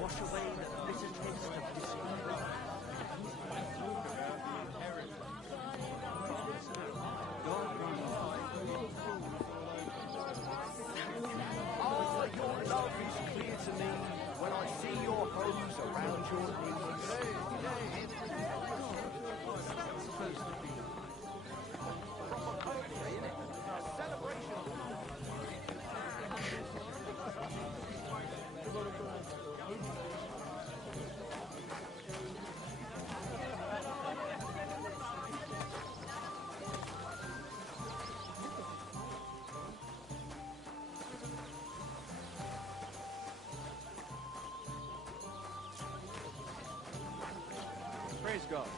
wash away the bitter taste of disease. Ah, your love is clear to me when I see your hose around your knees. Supposed to be proper poetry, innit? A celebration. Praise God.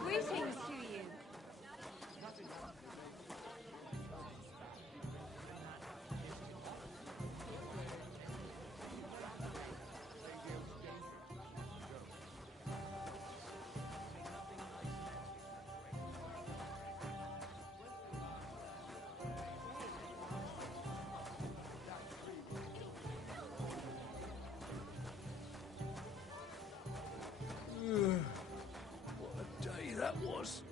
Greetings to you. What a day that was.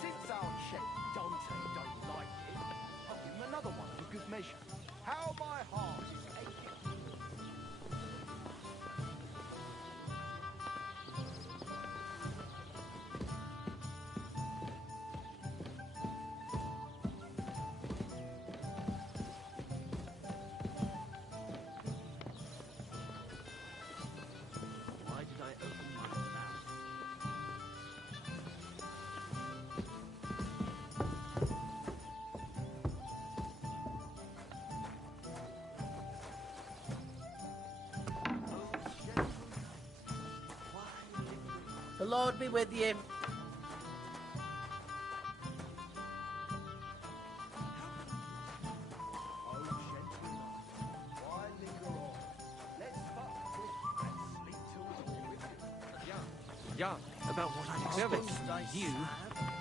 Since our chef Dante don't like it, I'll give him another one for good measure. How my heart is aching. Why did I open my mouth? The Lord be with you. Yeah, about what I Never. expected from you.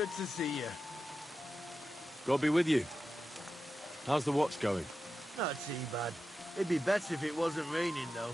Good to see you. God be with you. How's the watch going? Not too bad. It'd be better if it wasn't raining, though.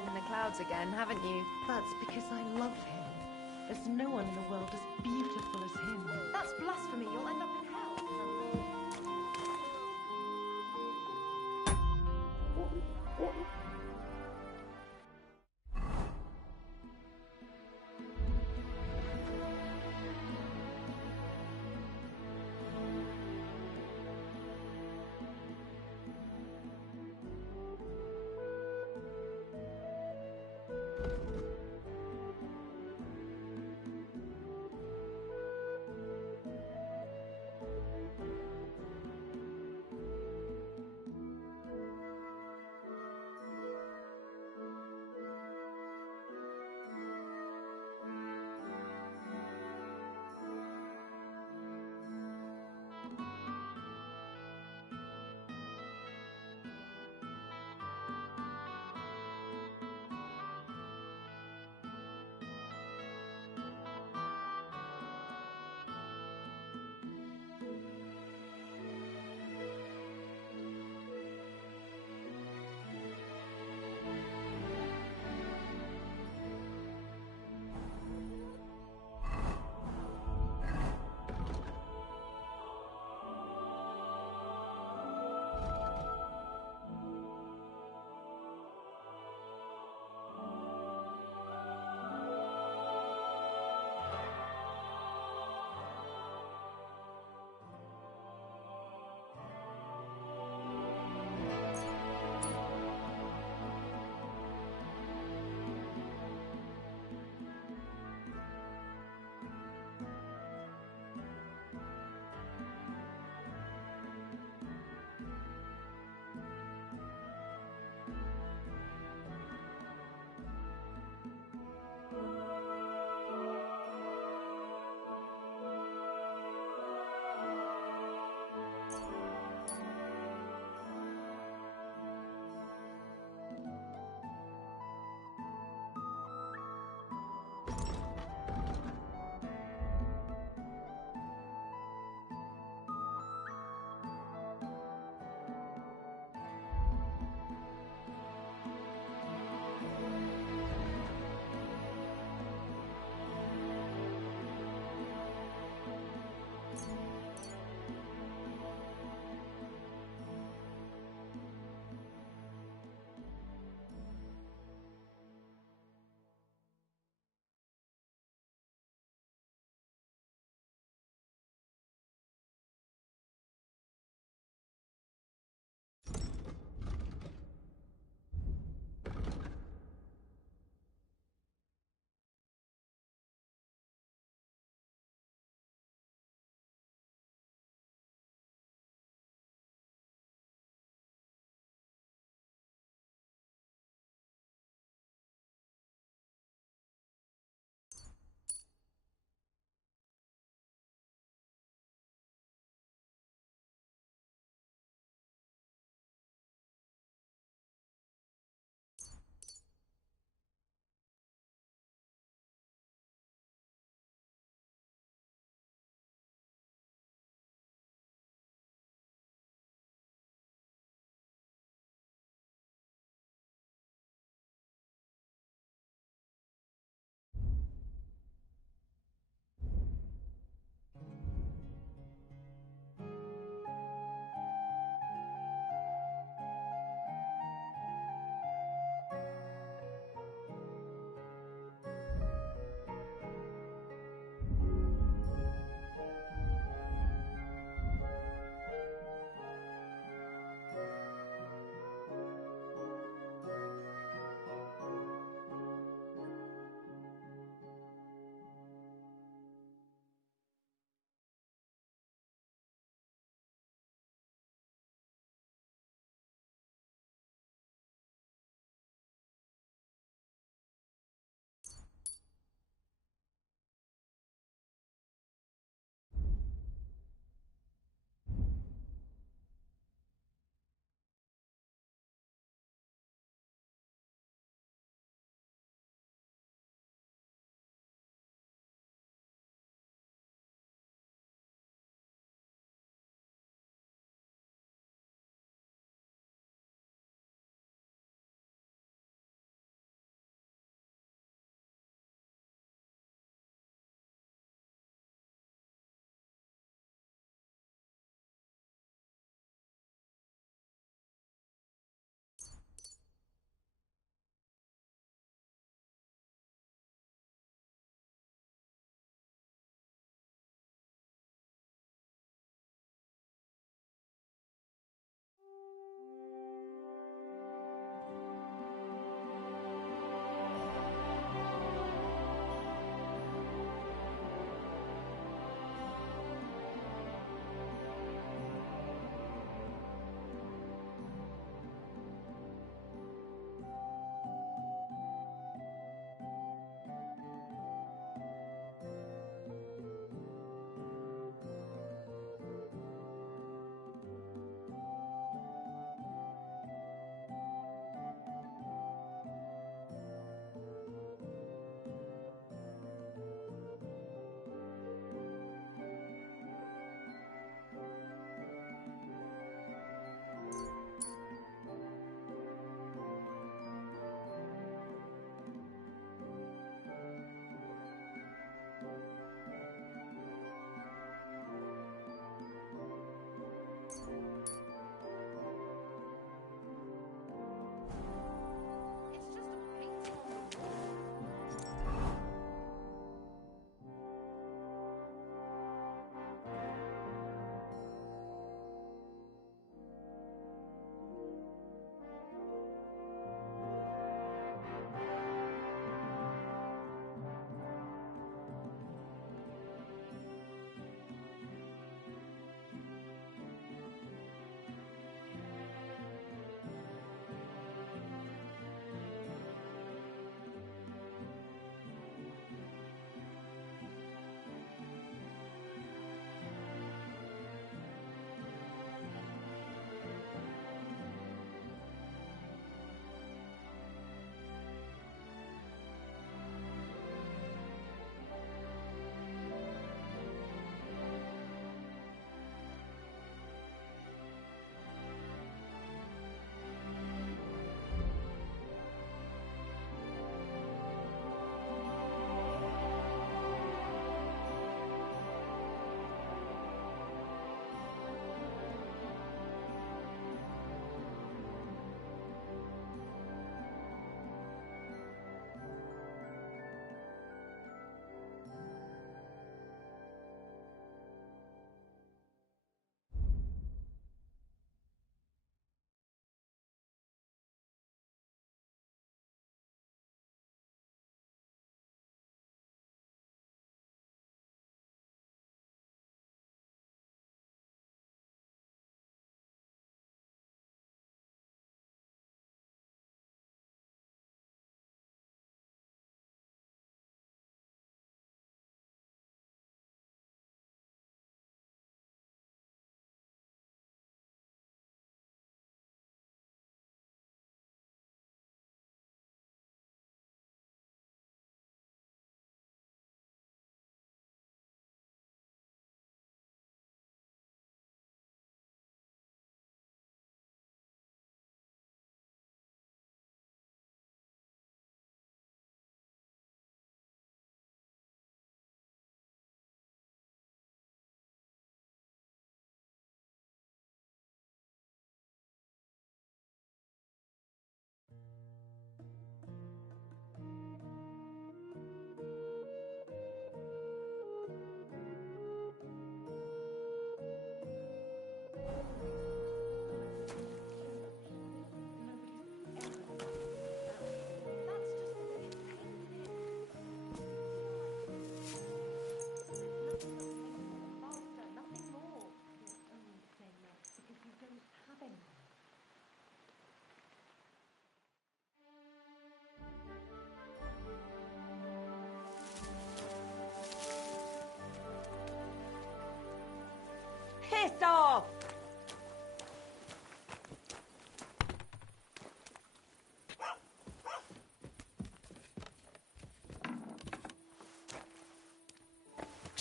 In the clouds again, haven't you? That's because I love him. There's no one in the world as beautiful as him. That's blasphemy. You'll end up in hell.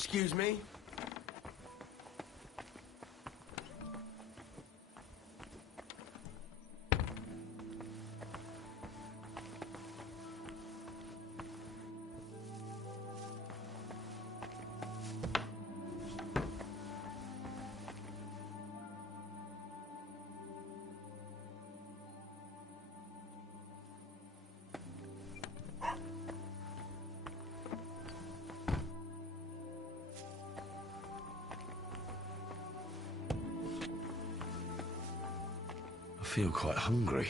Excuse me? I feel quite hungry.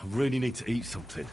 I really need to eat something.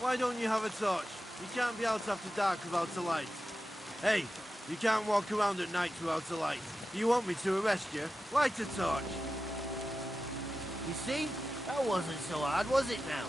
Why don't you have a torch? You can't be out after dark without a light. Hey, you can't walk around at night without a light. Do you want me to arrest you? Light a torch. You see? That wasn't so hard, was it now?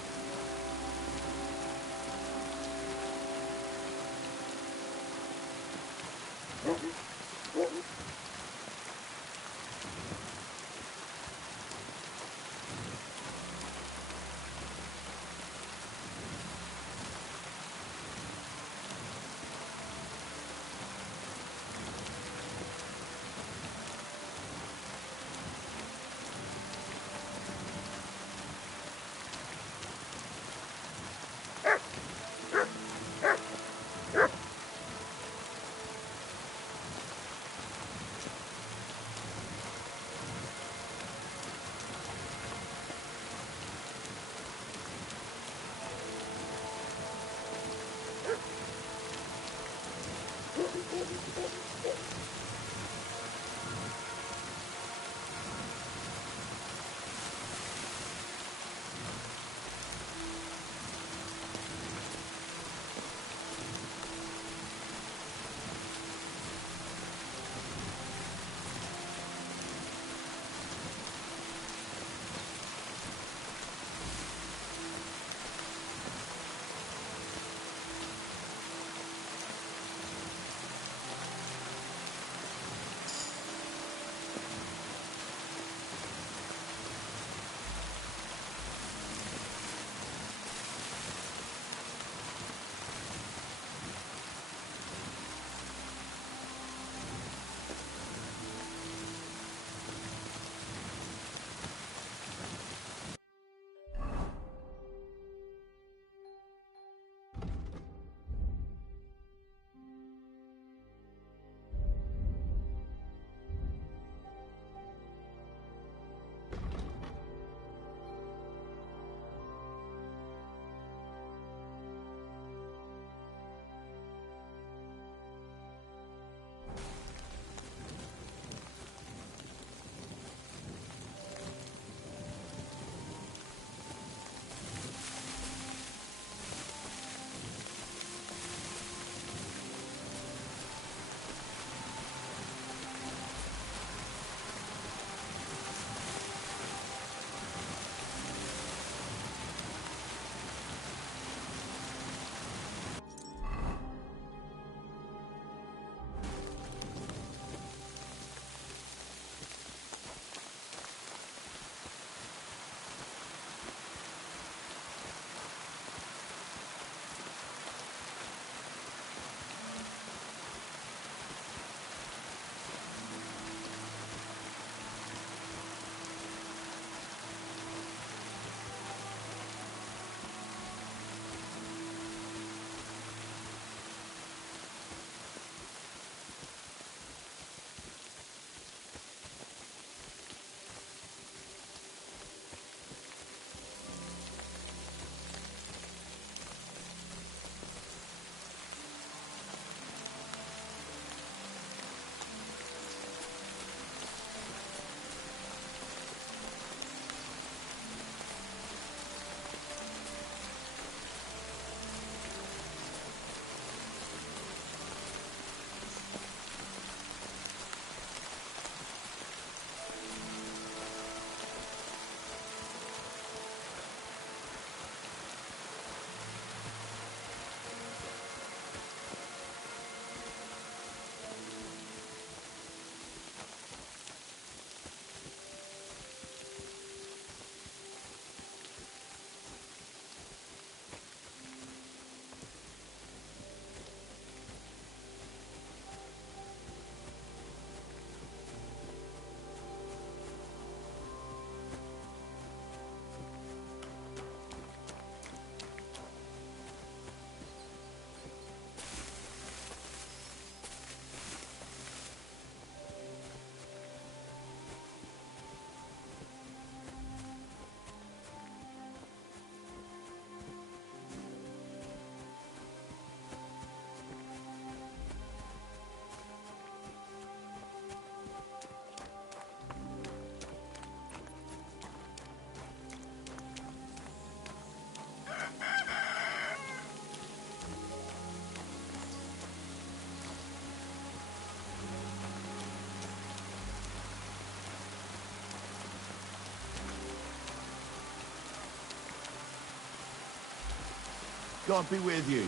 God be with you.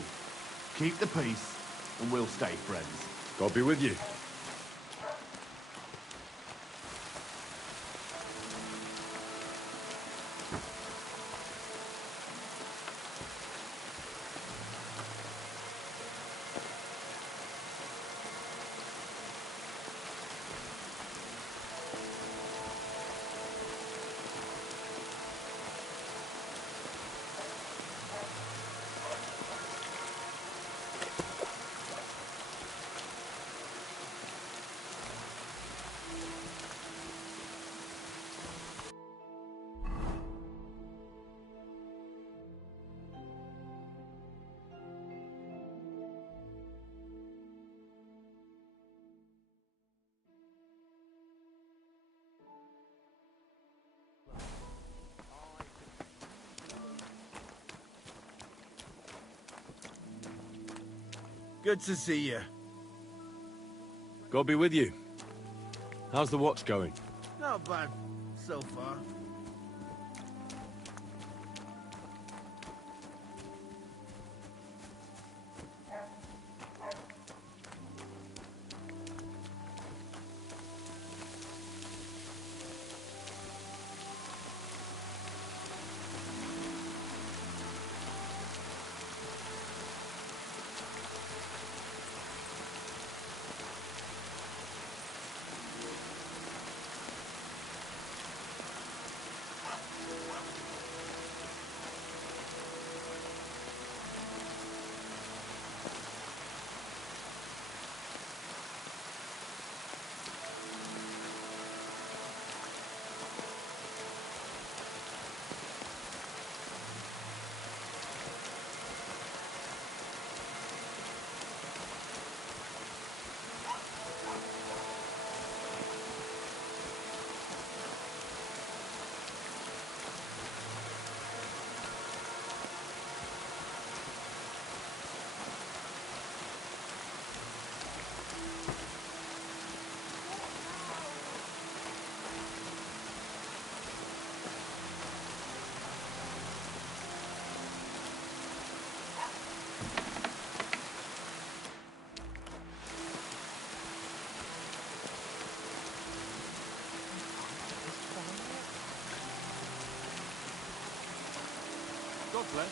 Keep the peace, and we'll stay friends. God be with you. Good to see you. God be with you. How's the watch going? Not bad, so far. God bless.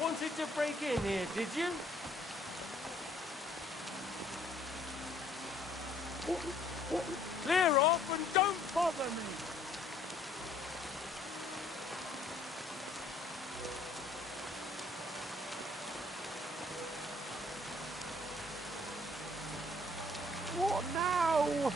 Wanted to break in here, did you? Clear off and don't bother me! What now?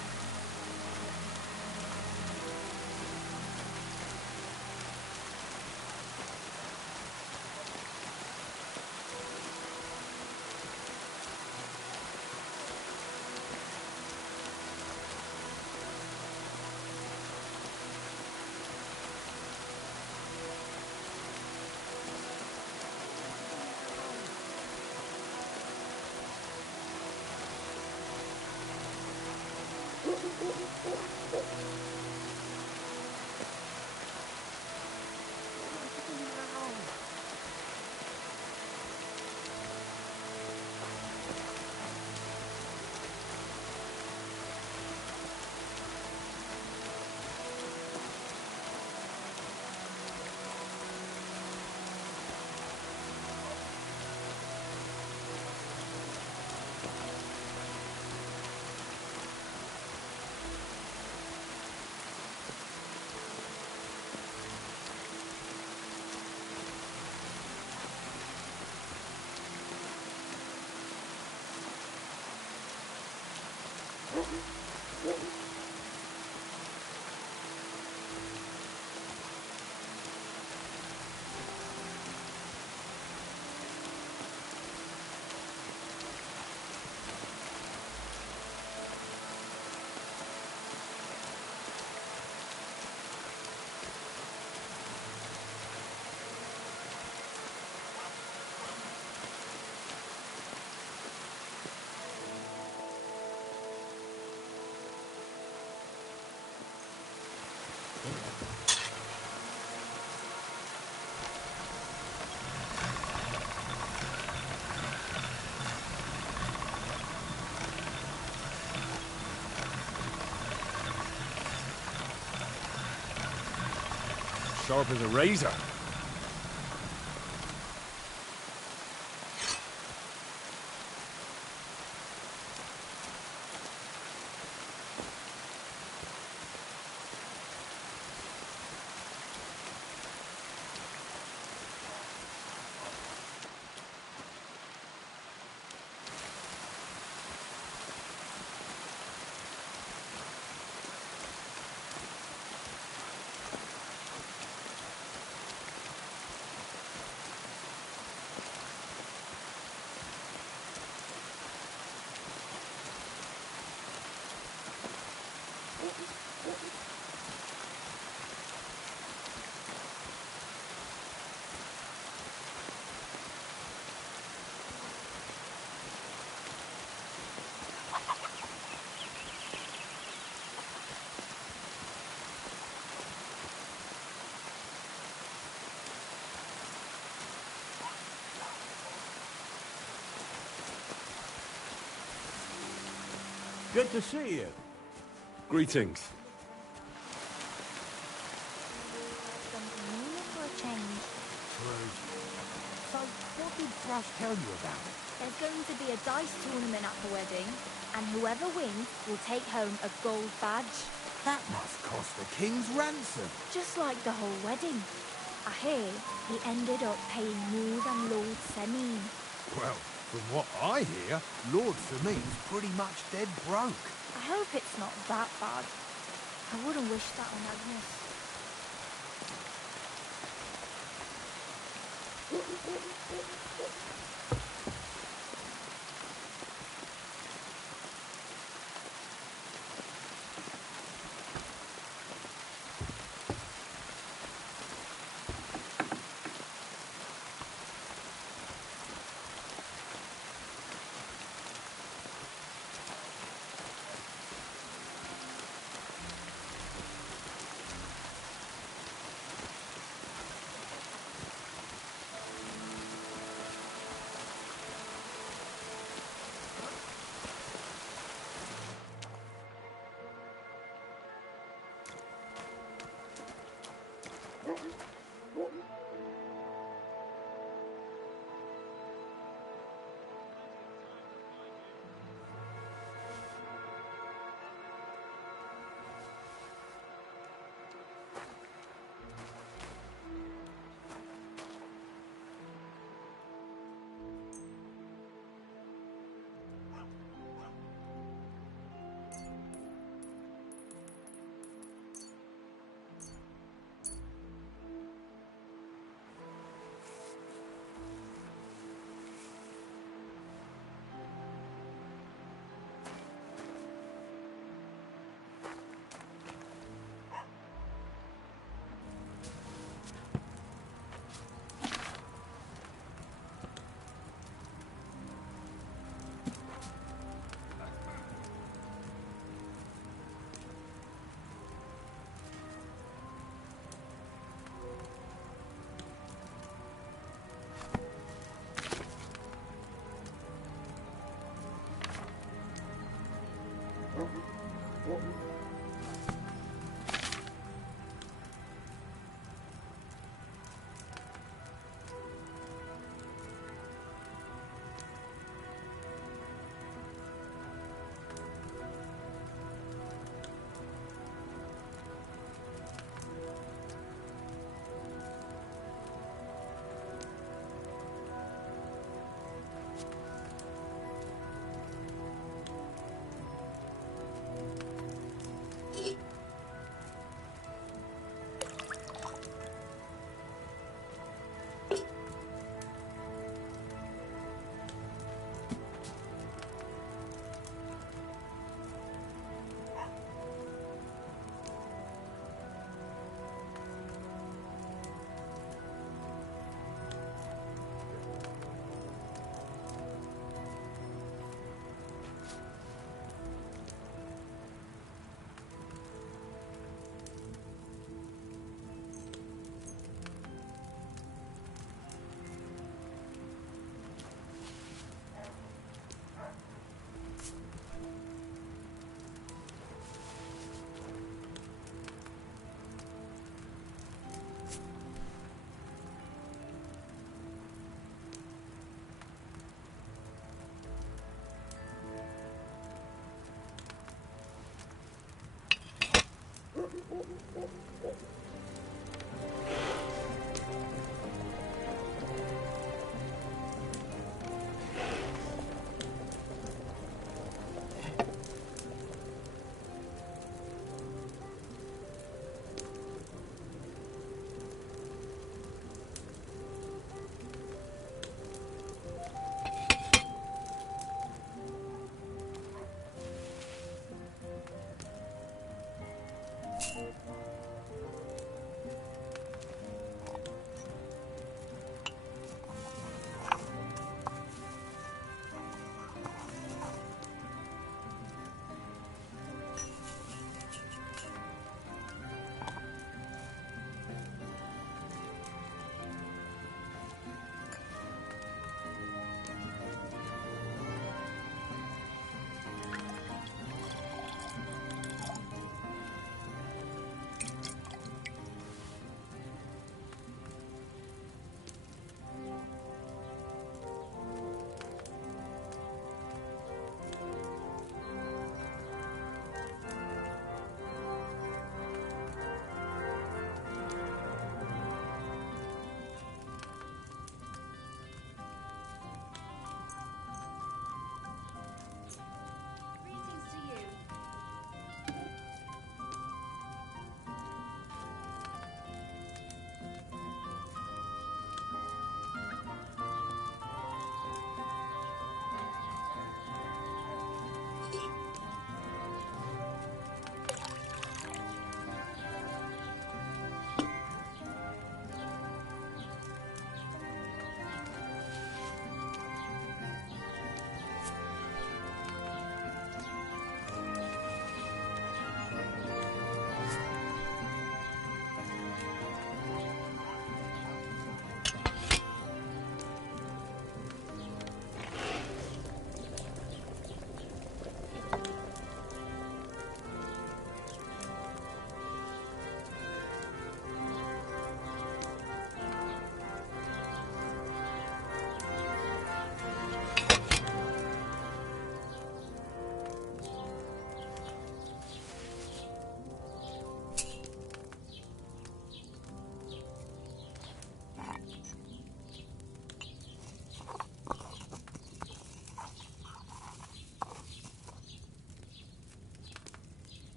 Sharp as a razor. Good to see you. Greetings. For a change. True. So, what did Thrush tell you about it? There's going to be a dice tournament at the wedding, and whoever wins will take home a gold badge. That must cost the king's ransom. Just like the whole wedding. I hear he ended up paying more than Lord Semin. Well, from what I hear, Lord Samin's pretty much dead broke. I hope it's not that bad. I wouldn't wish that on Agnes.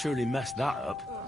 surely messed that up.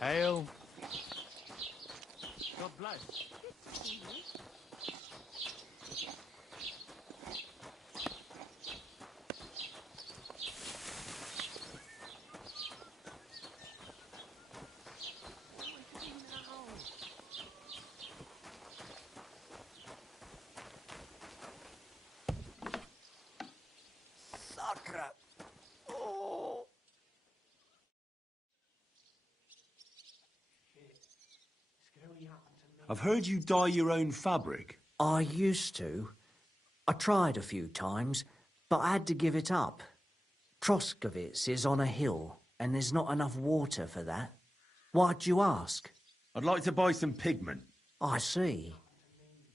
Hail. God bless. Sucker. Oh. I've heard you dye your own fabric. I used to. I tried a few times, but I had to give it up. Troskovitz is on a hill, and there's not enough water for that. Why'd you ask? I'd like to buy some pigment. I see.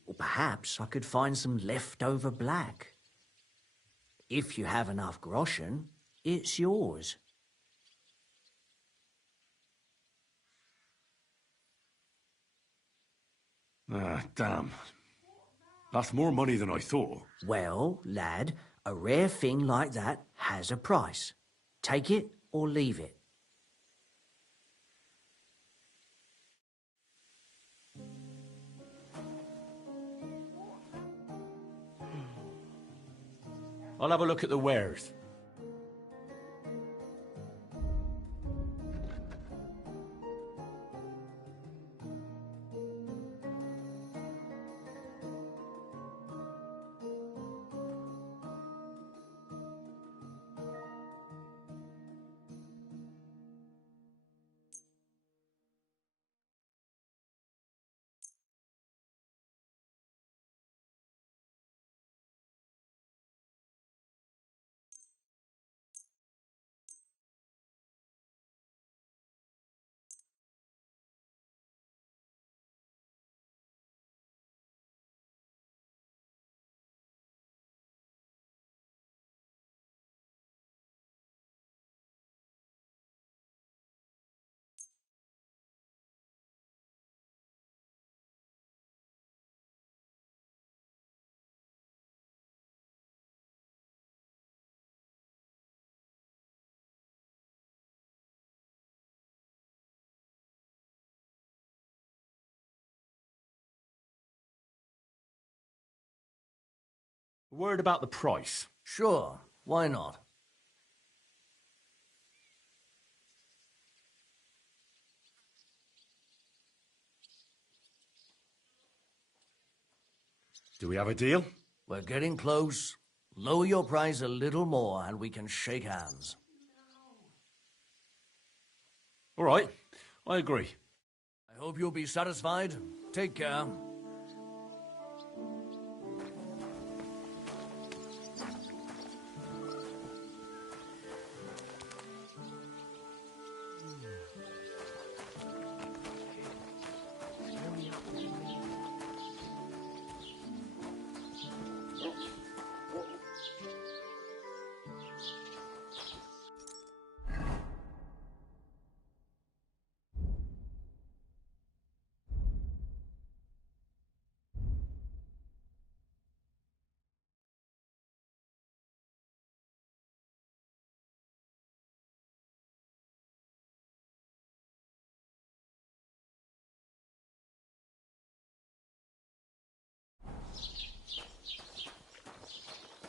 Well, perhaps I could find some leftover black. If you have enough groschen, it's yours. Ah, damn. That's more money than I thought. Well, lad, a rare thing like that has a price. Take it or leave it. I'll have a look at the wares. A word about the price. Sure, why not? Do we have a deal? We're getting close. Lower your price a little more and we can shake hands. All right, I agree. I hope you'll be satisfied. Take care.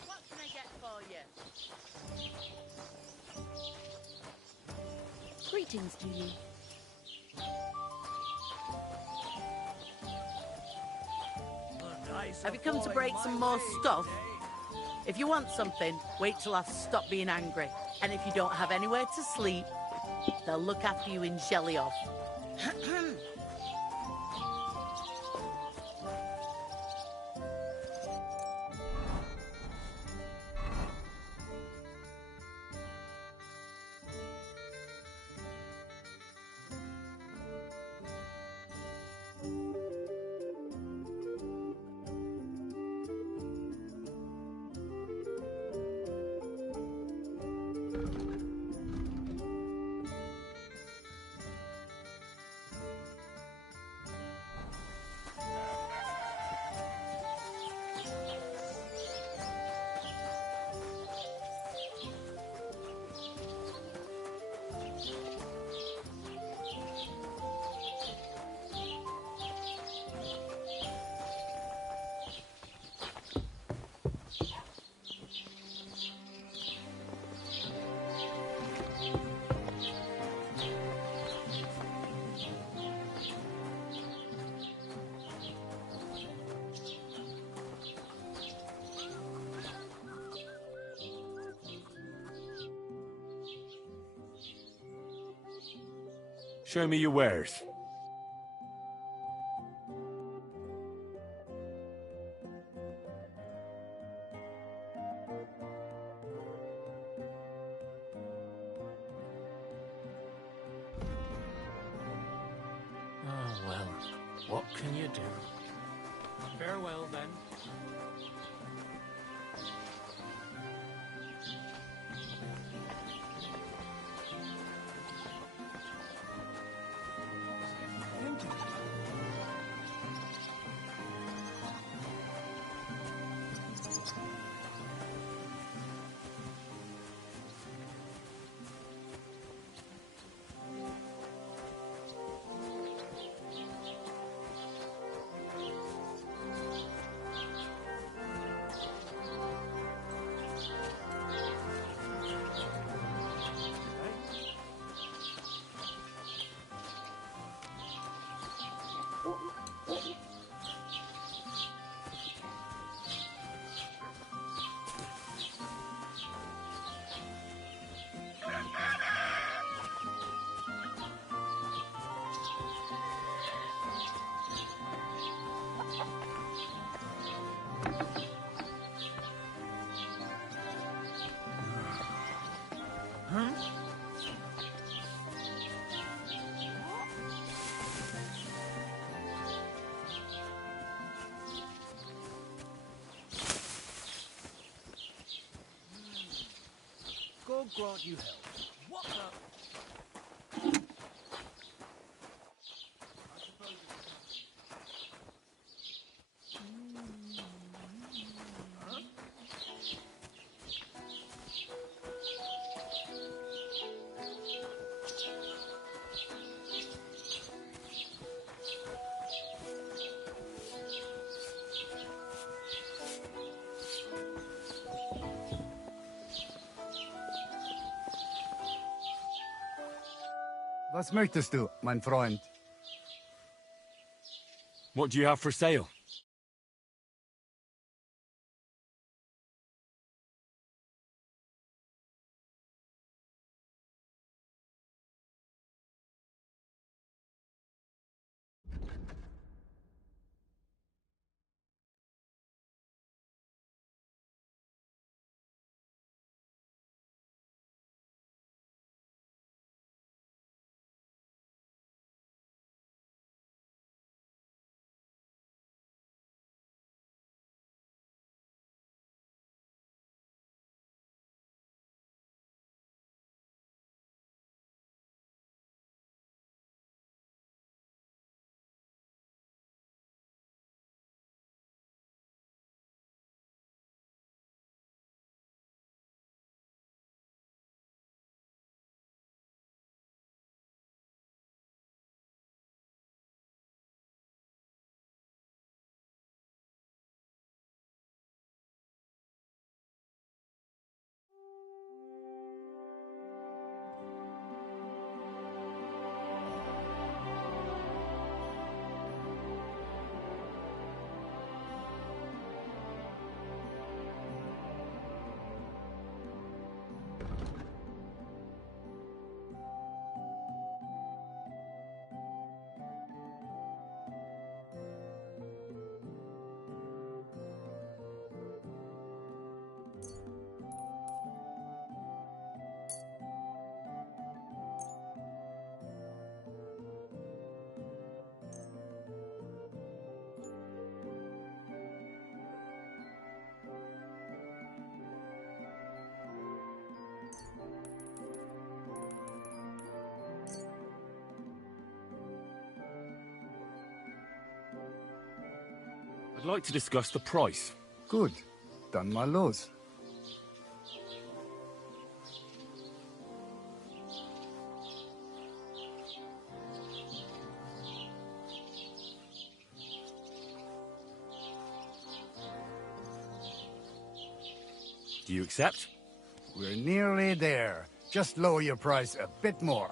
What can I get for you? Greetings to you. Have you come to break some more stuff? If you want something, wait till I stop being angry. And if you don't have anywhere to sleep, they'll look after you in Jelly off. Show me your wares. Oh, well, what can you do? Farewell, then. God grant you help. What the? Was möchtest du, mein Freund? What do you have for sale? I'd like to discuss the price. Gut, dann mal los. Do you accept? We're nearly there. Just lower your price a bit more.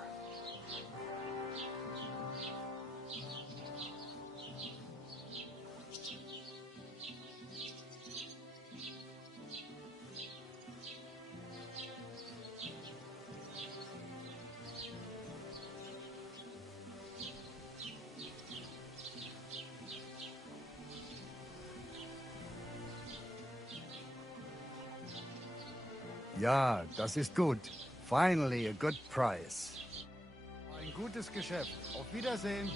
Ja, das ist gut. Finally a good price. Ein gutes Geschäft. Auf Wiedersehen.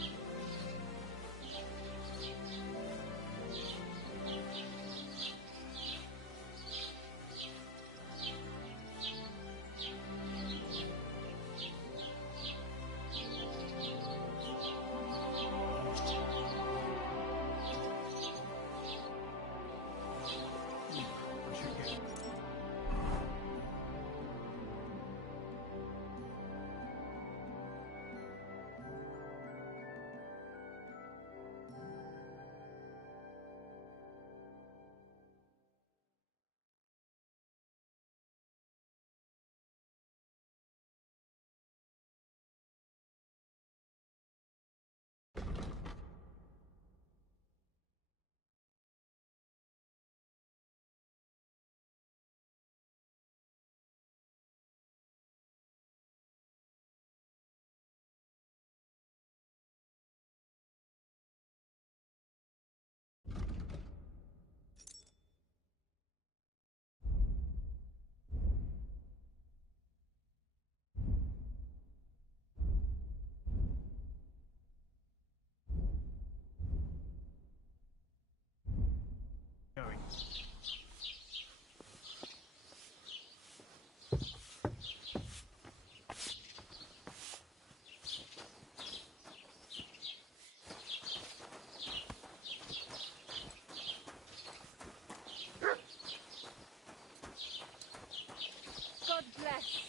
God bless.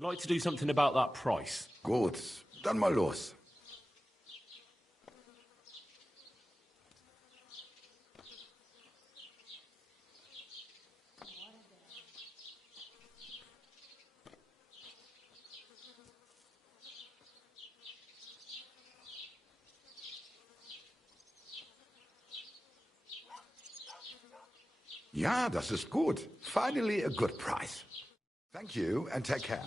I'd like to do something about that price. Gut, dann mal los. Ja, das ist gut. Finally a good price. Thank you and take care.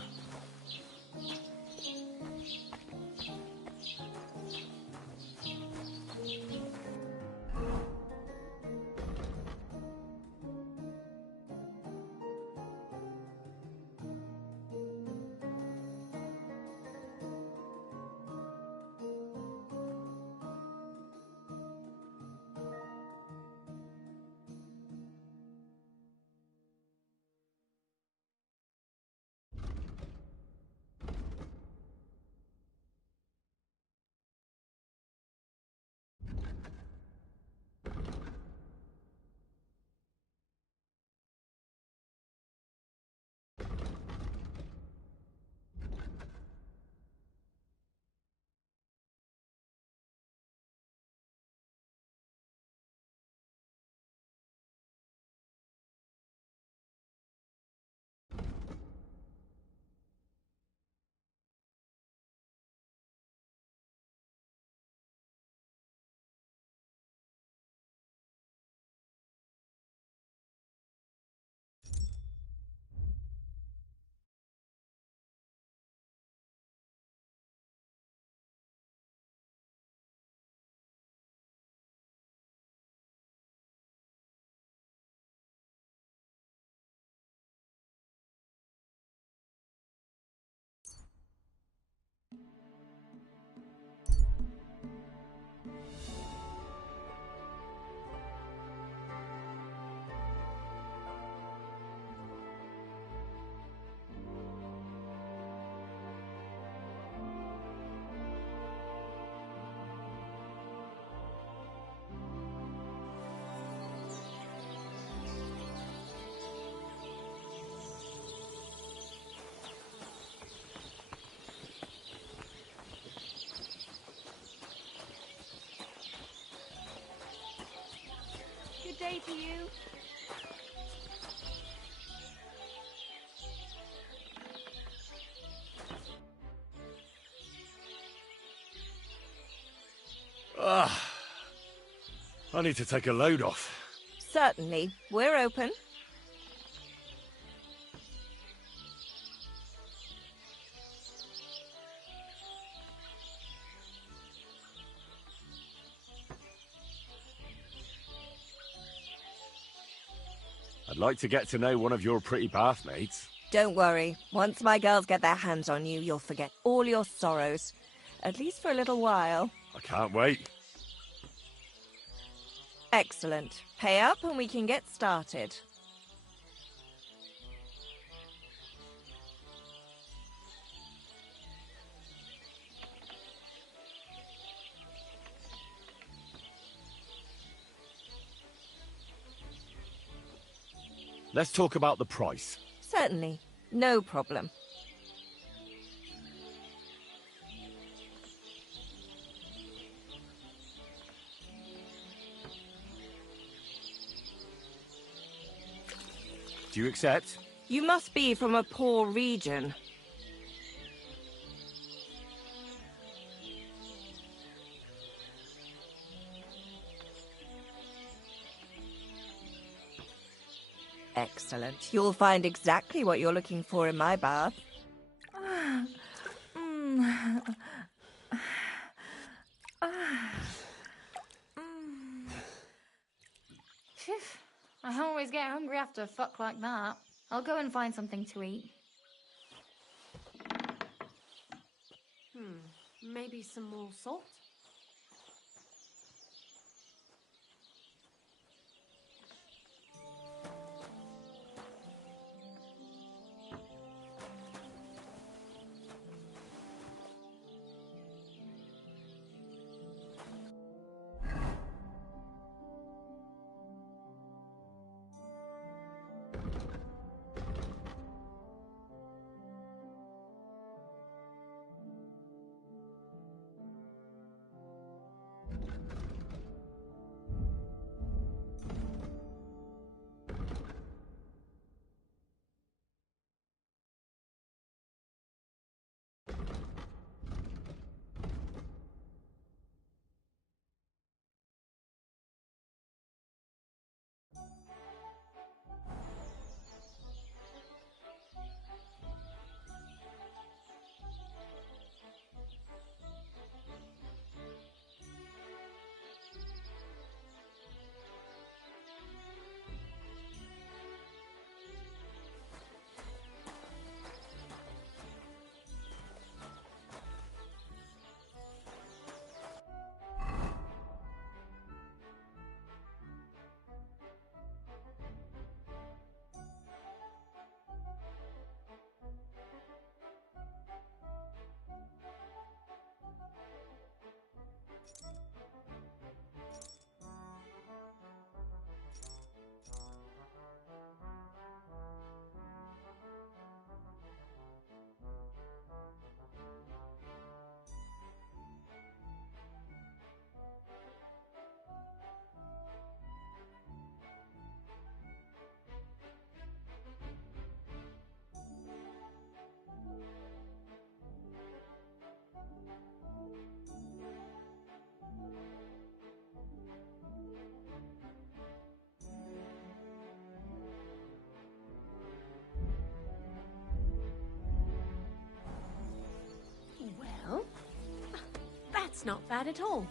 Good day to you. I need to take a load off. Certainly. We're open. I'd like to get to know one of your pretty bathmates. Don't worry. Once my girls get their hands on you, you'll forget all your sorrows. At least for a little while. I can't wait. Excellent. Pay up and we can get started. Let's talk about the price. Certainly. No problem. Do you accept? You must be from a poor region. Excellent. You'll find exactly what you're looking for in my bath. Phew. I always get hungry after a fuck like that. I'll go and find something to eat. Maybe some more salt? That's not bad at all.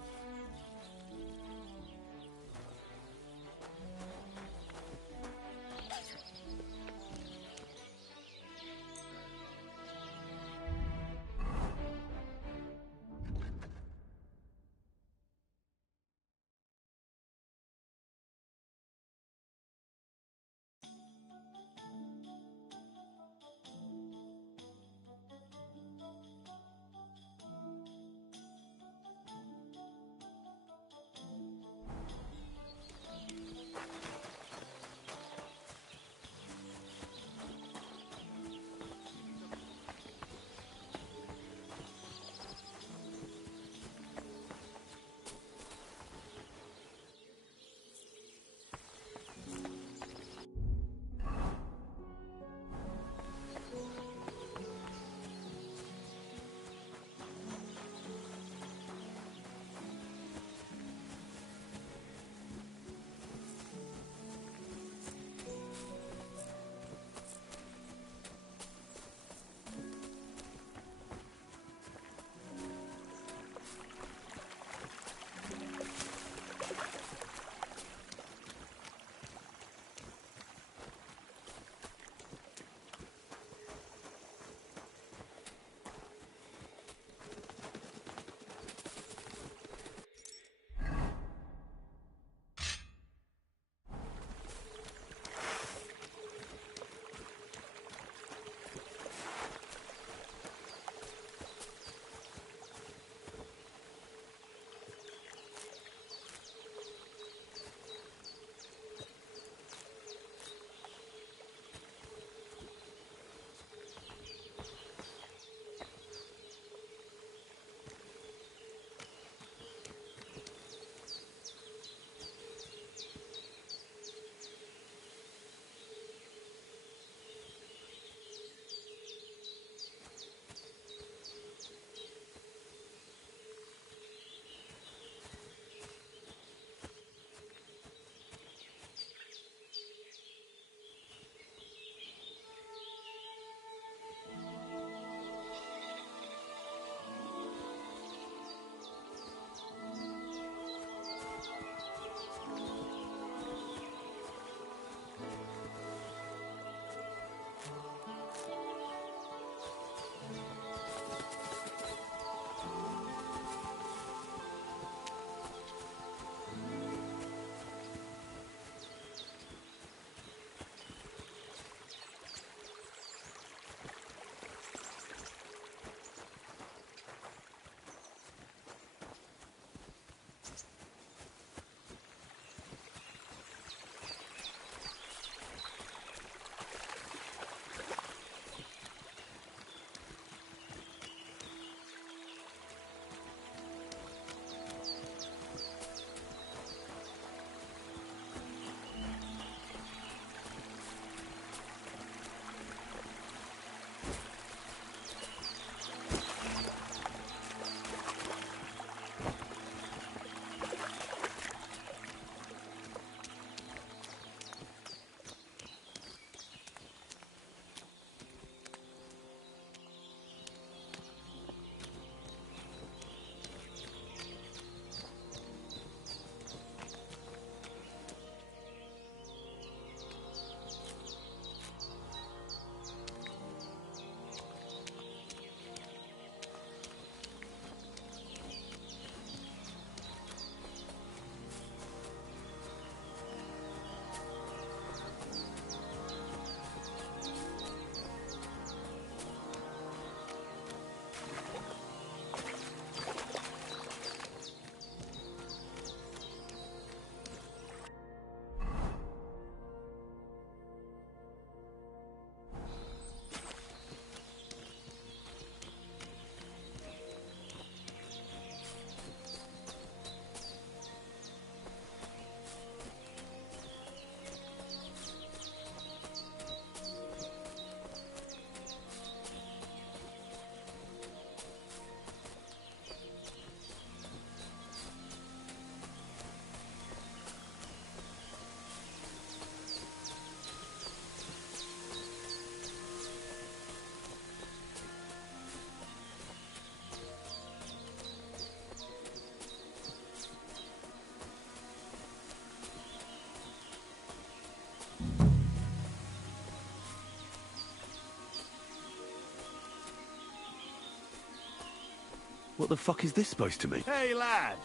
What the fuck is this supposed to mean? Hey, lad.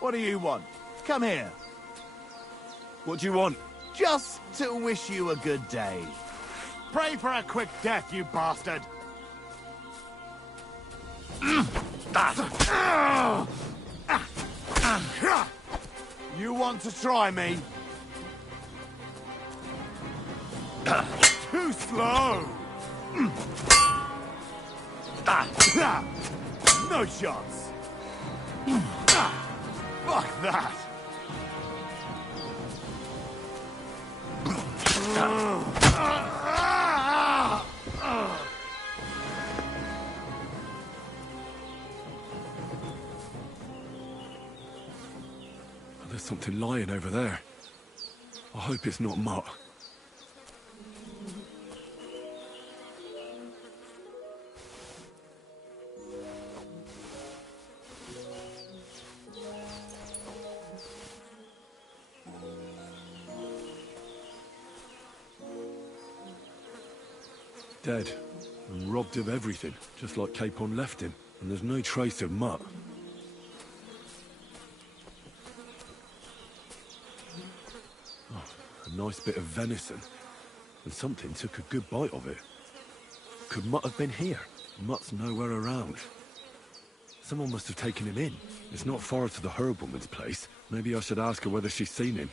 What do you want? Come here. What do you want? Just to wish you a good day. Pray for a quick death, you bastard. You want to try me? Too slow. No chance. Fuck that. There's something lying over there. I hope it's not Mutt. Dead, and robbed of everything, just like Capon left him, and there's no trace of Mutt. Oh, a nice bit of venison, and something took a good bite of it. Could Mutt have been here? Mutt's nowhere around. Someone must have taken him in. It's not far to the herb woman's place. Maybe I should ask her whether she's seen him.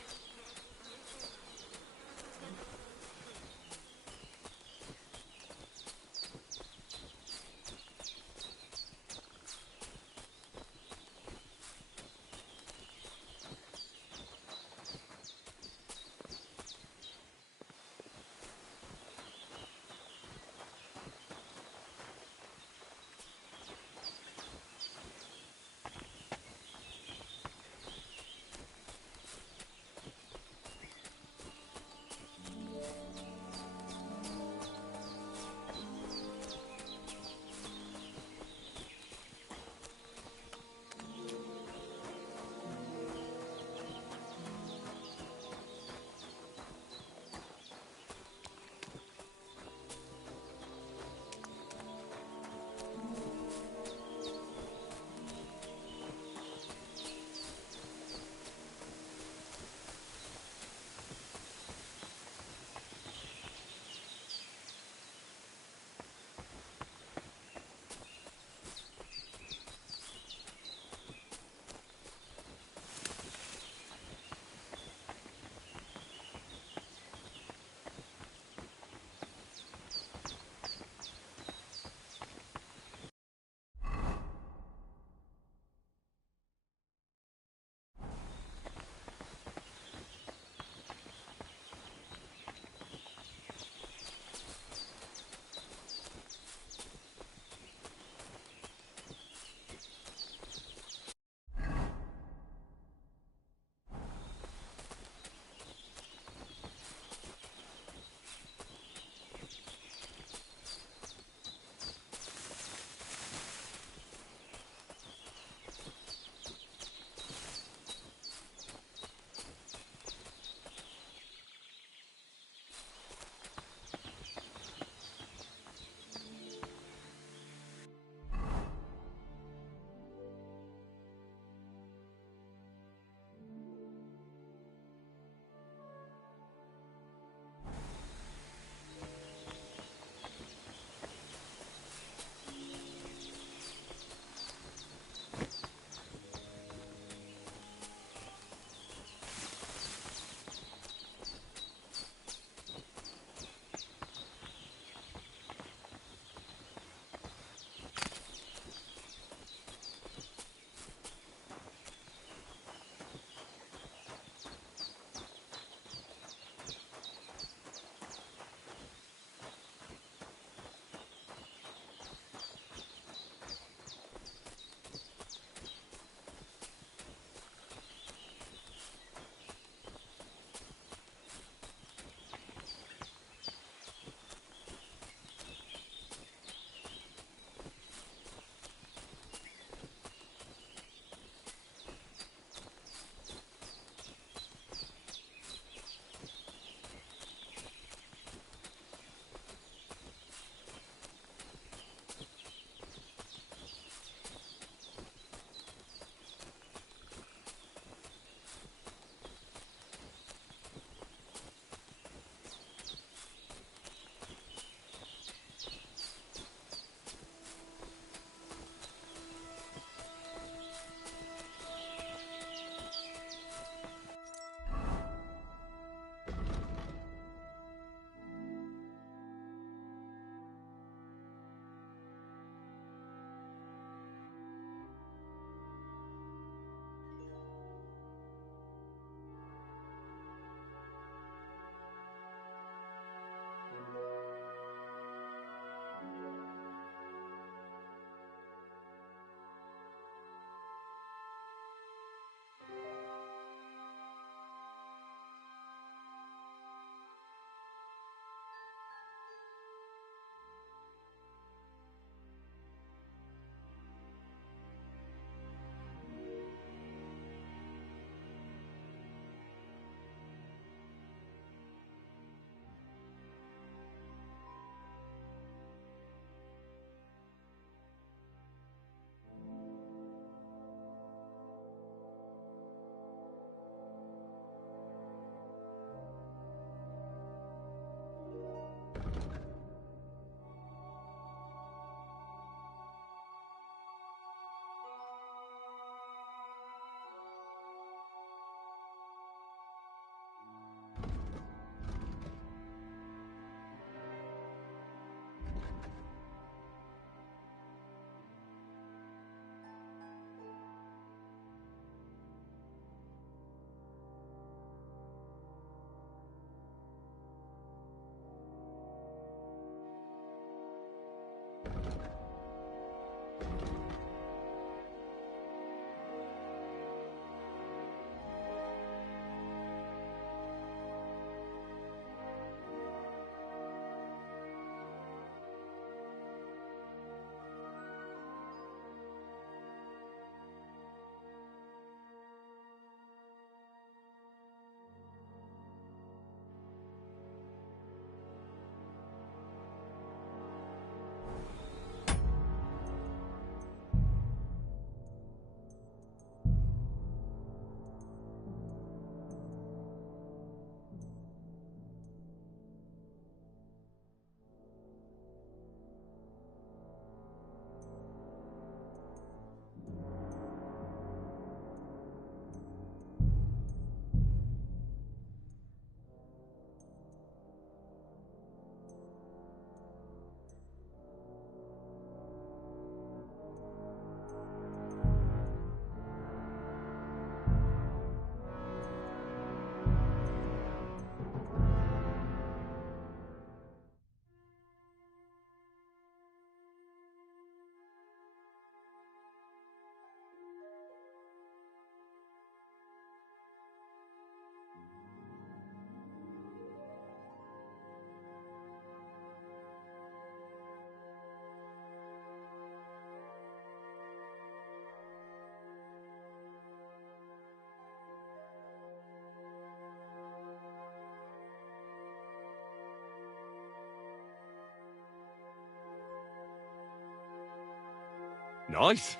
Nice.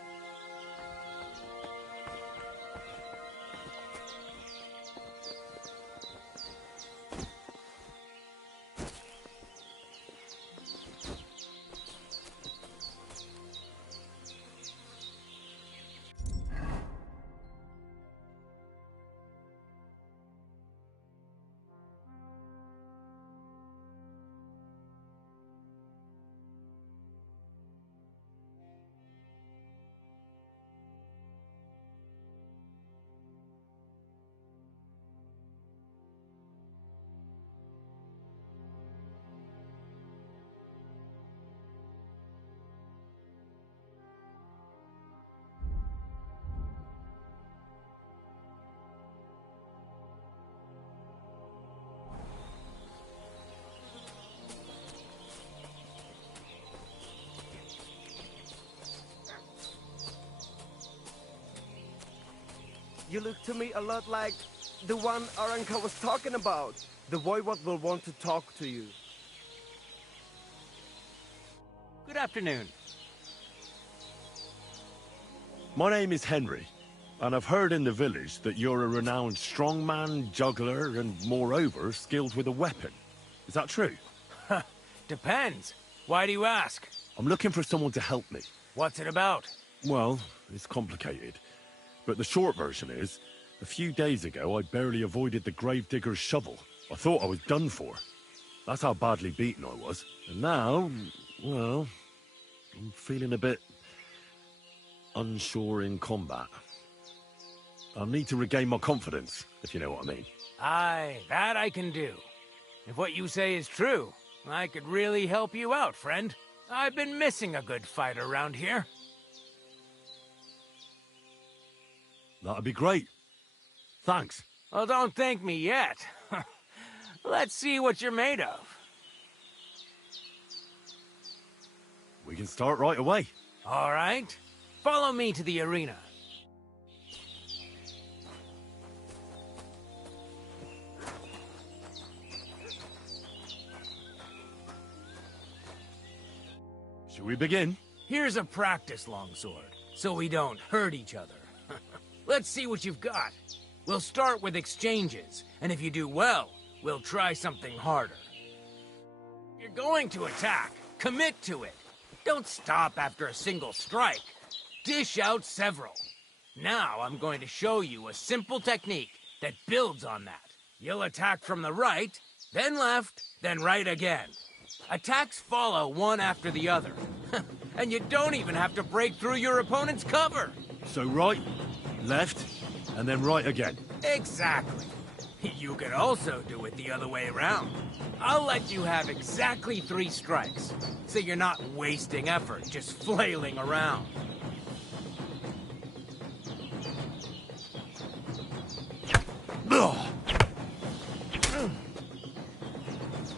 You look to me a lot like the one Aranka was talking about. The Voivod will want to talk to you. Good afternoon. My name is Henry, and I've heard in the village that you're a renowned strongman, juggler, and moreover, skilled with a weapon. Is that true? Depends. Why do you ask? I'm looking for someone to help me. What's it about? Well, it's complicated. But the short version is, a few days ago I barely avoided the gravedigger's shovel. I thought I was done for. That's how badly beaten I was. And now, well, I'm feeling a bit unsure in combat. I'll need to regain my confidence, if you know what I mean. Aye, that I can do. If what you say is true, I could really help you out, friend. I've been missing a good fight around here. That'd be great. Thanks. Well, don't thank me yet. Let's see what you're made of. We can start right away. All right. Follow me to the arena. Should we begin? Here's a practice longsword, so we don't hurt each other. Let's see what you've got. We'll start with exchanges, and if you do well, we'll try something harder. You're going to attack. Commit to it. Don't stop after a single strike. Dish out several. Now I'm going to show you a simple technique that builds on that. You'll attack from the right, then left, then right again. Attacks follow one after the other. And you don't even have to break through your opponent's cover. So right, left, and then right again. Exactly. You could also do it the other way around. I'll let you have exactly 3 strikes, so you're not wasting effort just flailing around.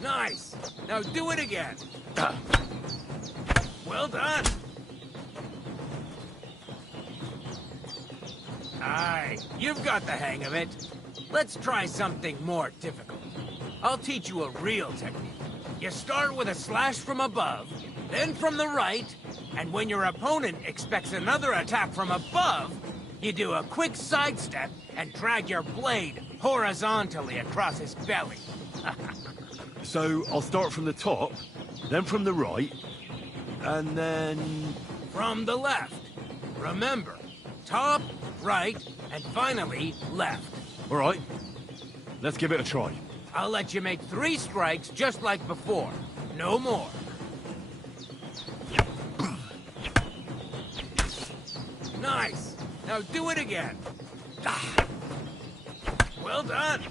Nice! Now do it again! Well done! Aye, you've got the hang of it. Let's try something more difficult. I'll teach you a real technique. You start with a slash from above, then from the right, and when your opponent expects another attack from above, you do a quick sidestep and drag your blade horizontally across his belly. So I'll start from the top, then from the right, and then... From the left. Remember, top, right, and finally, left. All right, let's give it a try. I'll let you make 3 strikes just like before. No more. Nice. Now do it again. Well done.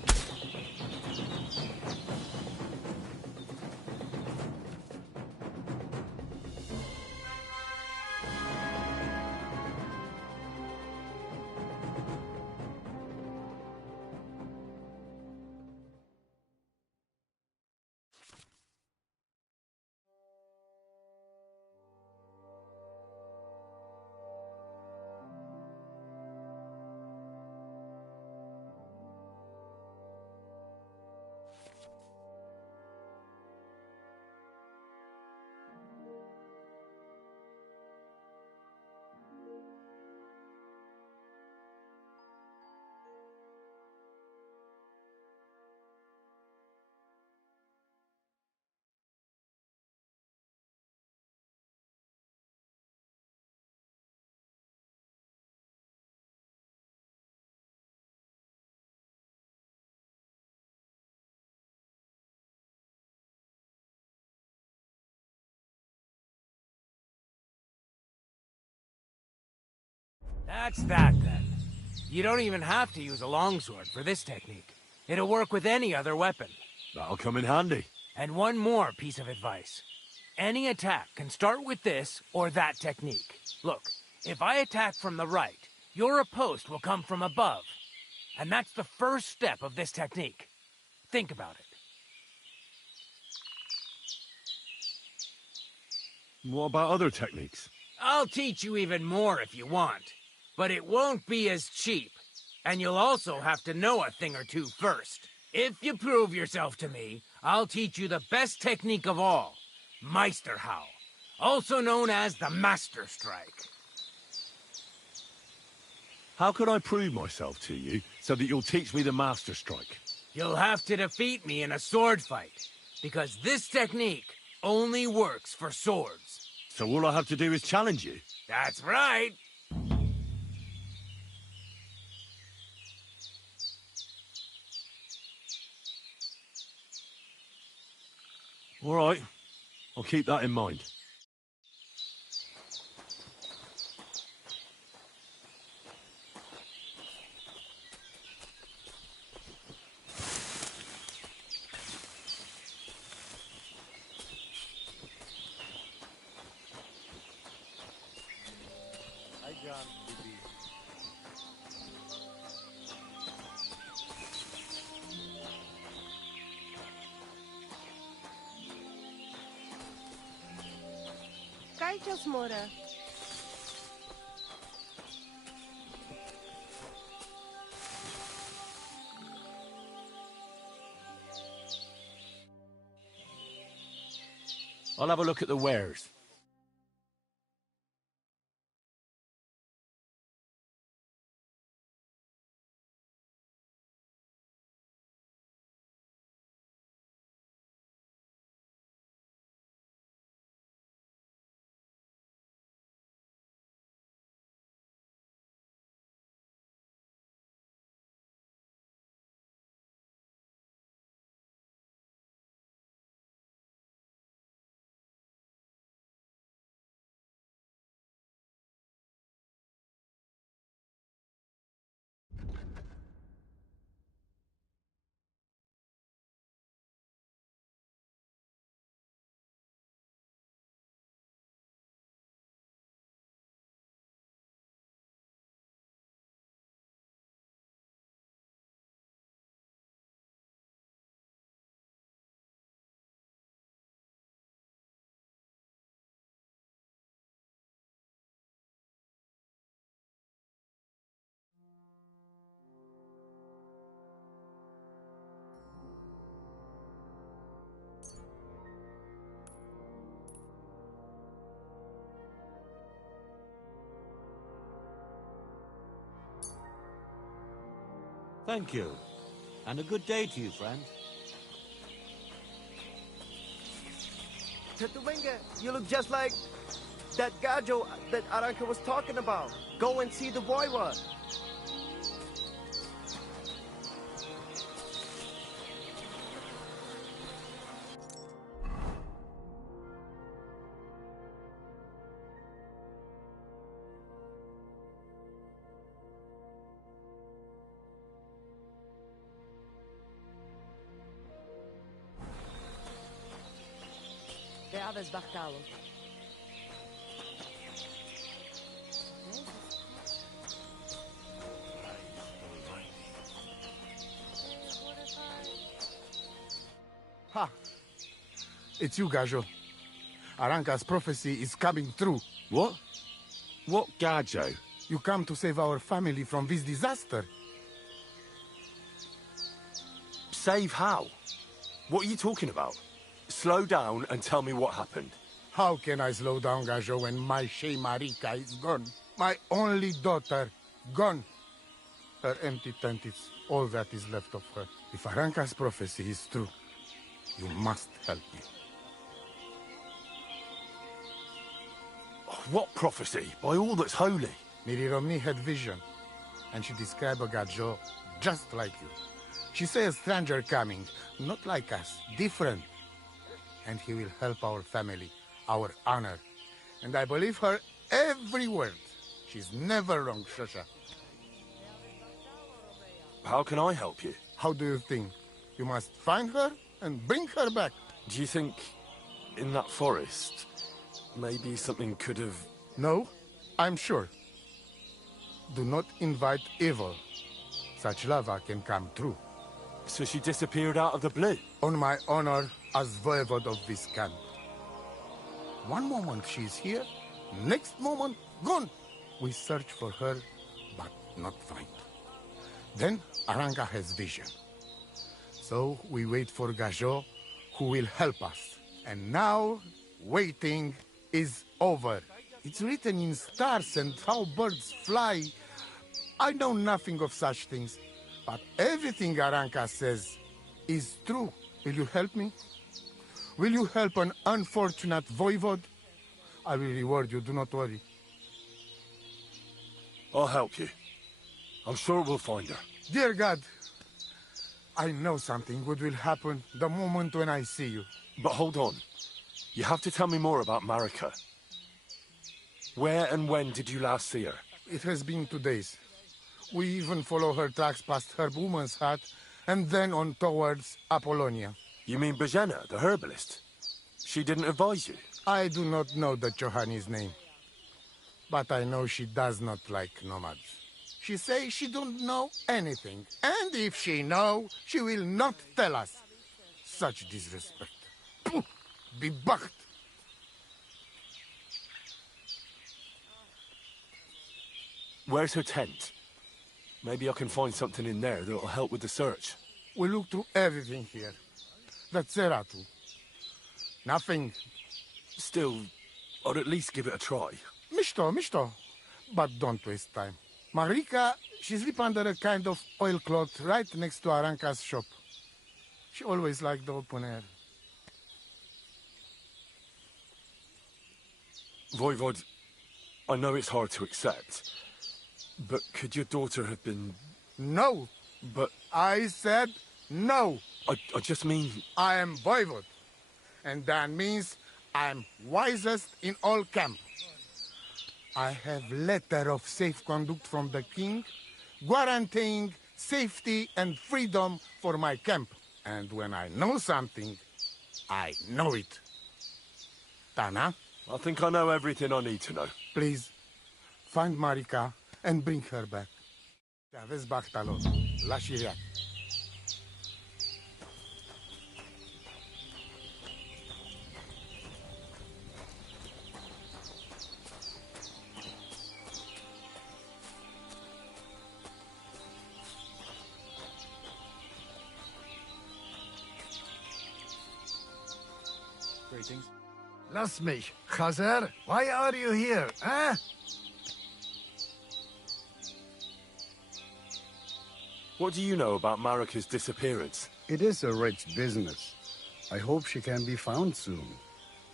That's that, then. You don't even have to use a longsword for this technique. It'll work with any other weapon. That'll come in handy. And one more piece of advice. Any attack can start with this or that technique. Look, if I attack from the right, your riposte will come from above. And that's the first step of this technique. Think about it. What about other techniques? I'll teach you even more if you want. But it won't be as cheap. And you'll also have to know a thing or two first. If you prove yourself to me, I'll teach you the best technique of all. Meisterhau. Also known as the Master Strike. How can I prove myself to you so that you'll teach me the Master Strike? You'll have to defeat me in a sword fight. Because this technique only works for swords. So all I have to do is challenge you? That's right. All right. I'll keep that in mind. Kaitos Mora. I'll have a look at the wares. Thank you. And a good day to you, friend. Tetuwenga, you look just like that Gajo that Aranka was talking about. Go and see the boy was. Veaves Barcalo. Ha! It's you, Gajo. Aranka's prophecy is coming true. What? What Gajo? You come to save our family from this disaster. Save how? What are you talking about? Slow down and tell me what happened. How can I slow down, Gajo, when my Shea Marika is gone? My only daughter, gone. Her empty tent is all that is left of her. If Aranka's prophecy is true, you must help me. What prophecy? By all that's holy. Miriromni had vision, and she described a Gajo just like you. She says a stranger coming, not like us, different. And he will help our family, our honor. And I believe her every word. She's never wrong, Shosha. How can I help you? How do you think? You must find her and bring her back. Do you think in that forest, maybe something could have... No, I'm sure. Do not invite evil. Such lava can come true. So she disappeared out of the blue? On my honor as voivode of this camp. One moment she's here, next moment gone. We search for her, but not find. Then Aranka has vision. So we wait for Gajo, who will help us. And now, waiting is over. It's written in stars and how birds fly. I know nothing of such things, but everything Aranka says is true. Will you help me? Will you help an unfortunate voivode? I will reward you, do not worry. I'll help you. I'm sure we'll find her. Dear God, I know something good will happen the moment when I see you. But hold on. You have to tell me more about Marika. Where and when did you last see her? It has been 2 days. We even follow her tracks past her woman's hut and then on towards Apollonia. You mean Bojana, the herbalist? She didn't advise you? I do not know the Johani's name. But I know she does not like nomads. She says she don't know anything. And if she know, she will not tell us. Such disrespect. Pooh! Be bucked! Where's her tent? Maybe I can find something in there that'll help with the search. We look through everything here. The Ceratu. Nothing. Still, I'd at least give it a try. Misto. But don't waste time. Marika, she sleep under a kind of oilcloth right next to Aranka's shop. She always liked the open air. Voivod, I know it's hard to accept, but could your daughter have been... No! But... I said no! I just mean... I am Voivod, and that means I am wisest in all camp. I have letter of safe conduct from the king, guaranteeing safety and freedom for my camp. And when I know something, I know it. Tana? I think I know everything I need to know. Please, find Marika and bring her back. Te aveți Bachtalor, la Shiriat. Greetings. Lass mich. Chazer, why are you here, eh? What do you know about Marika's disappearance? It is a rich business. I hope she can be found soon.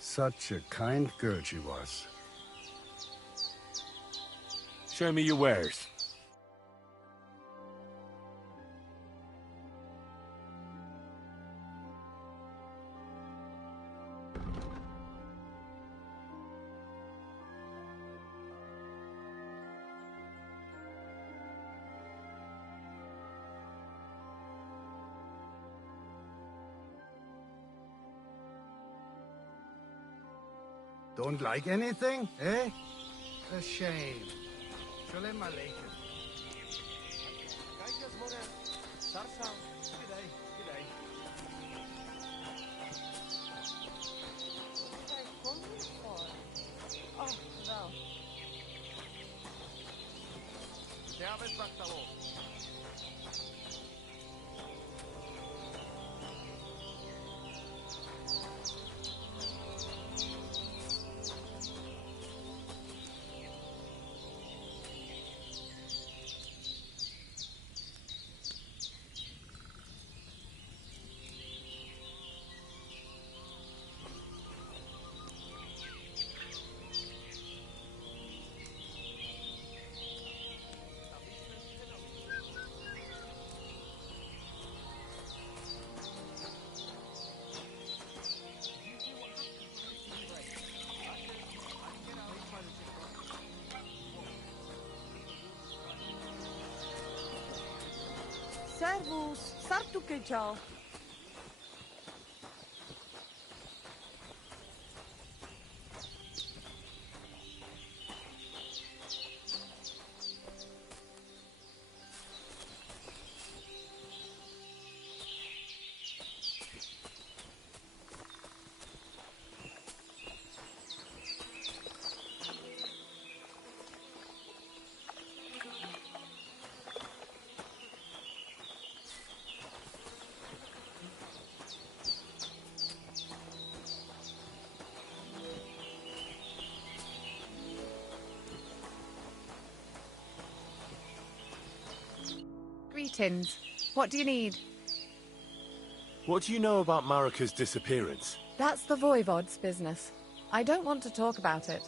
Such a kind girl she was. Show me your wares. Don't like anything, eh? A shame. Shalom Aleichem. Servus, Sartukecha. Greetings. What do you need? What do you know about Marika's disappearance? That's the Voivod's business. I don't want to talk about it.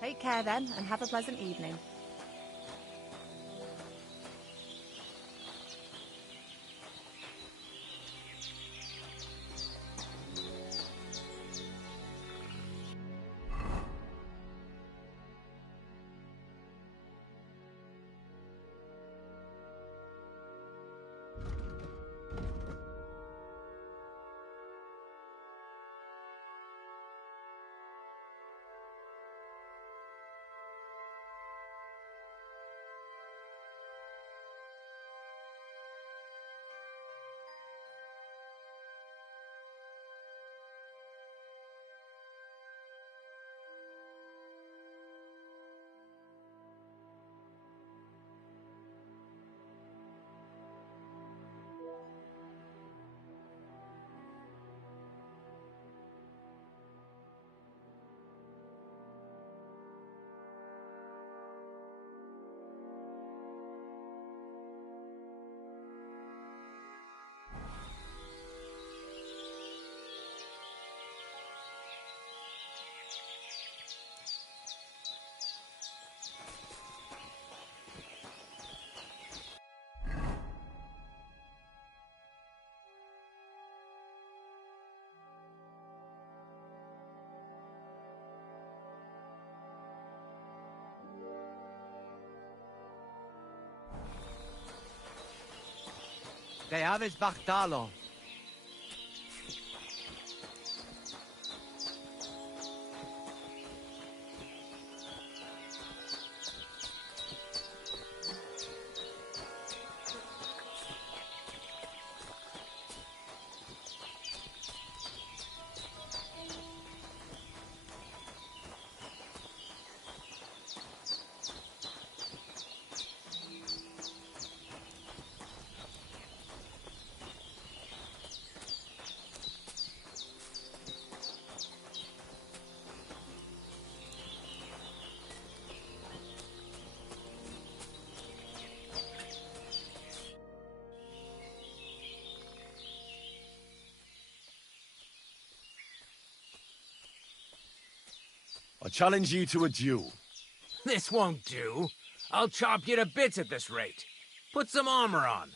Take care then, and have a pleasant evening. They have his Bactalo. I challenge you to a duel. This won't do. I'll chop you to bits at this rate. Put some armor on.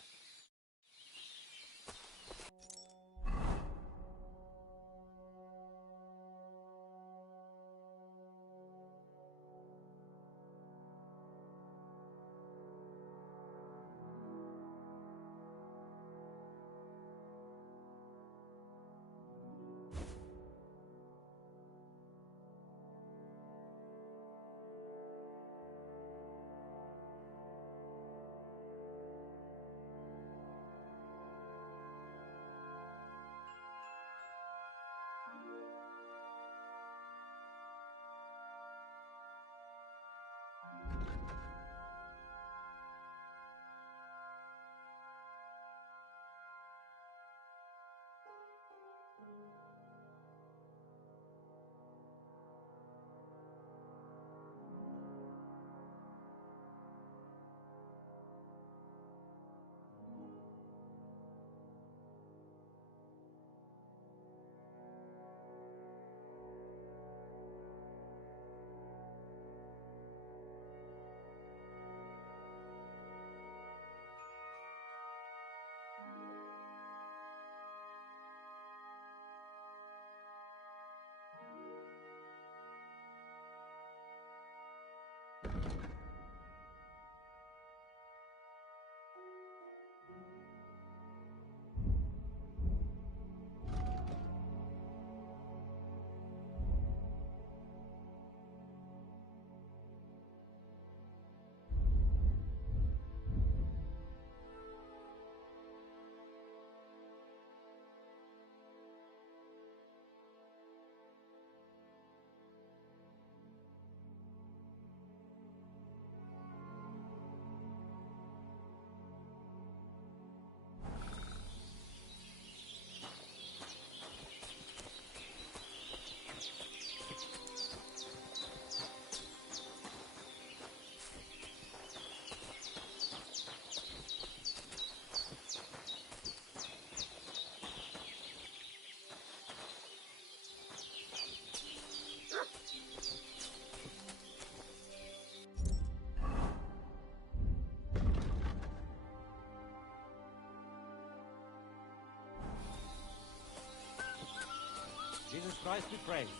Christ be praised.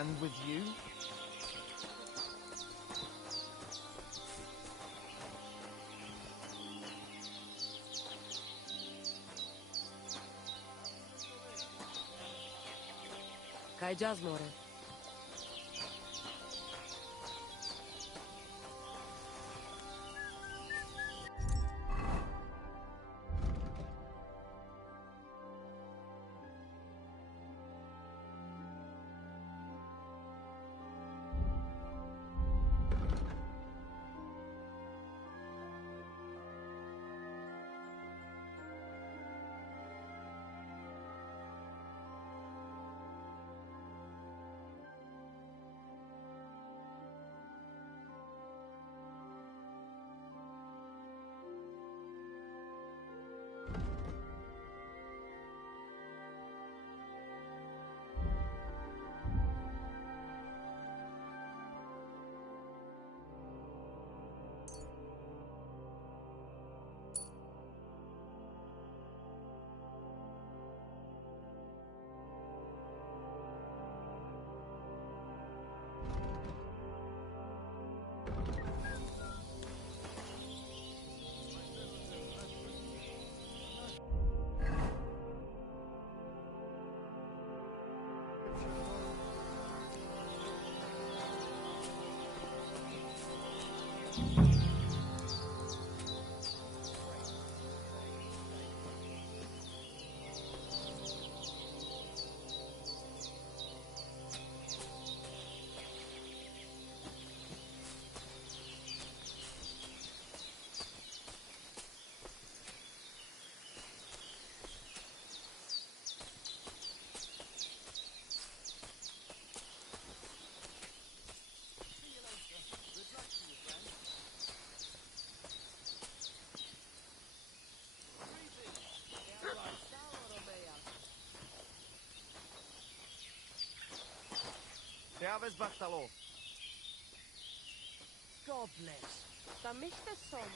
And with you? Kaj Jasmore. Te aveți Bartalo. God bless. Da mischte som.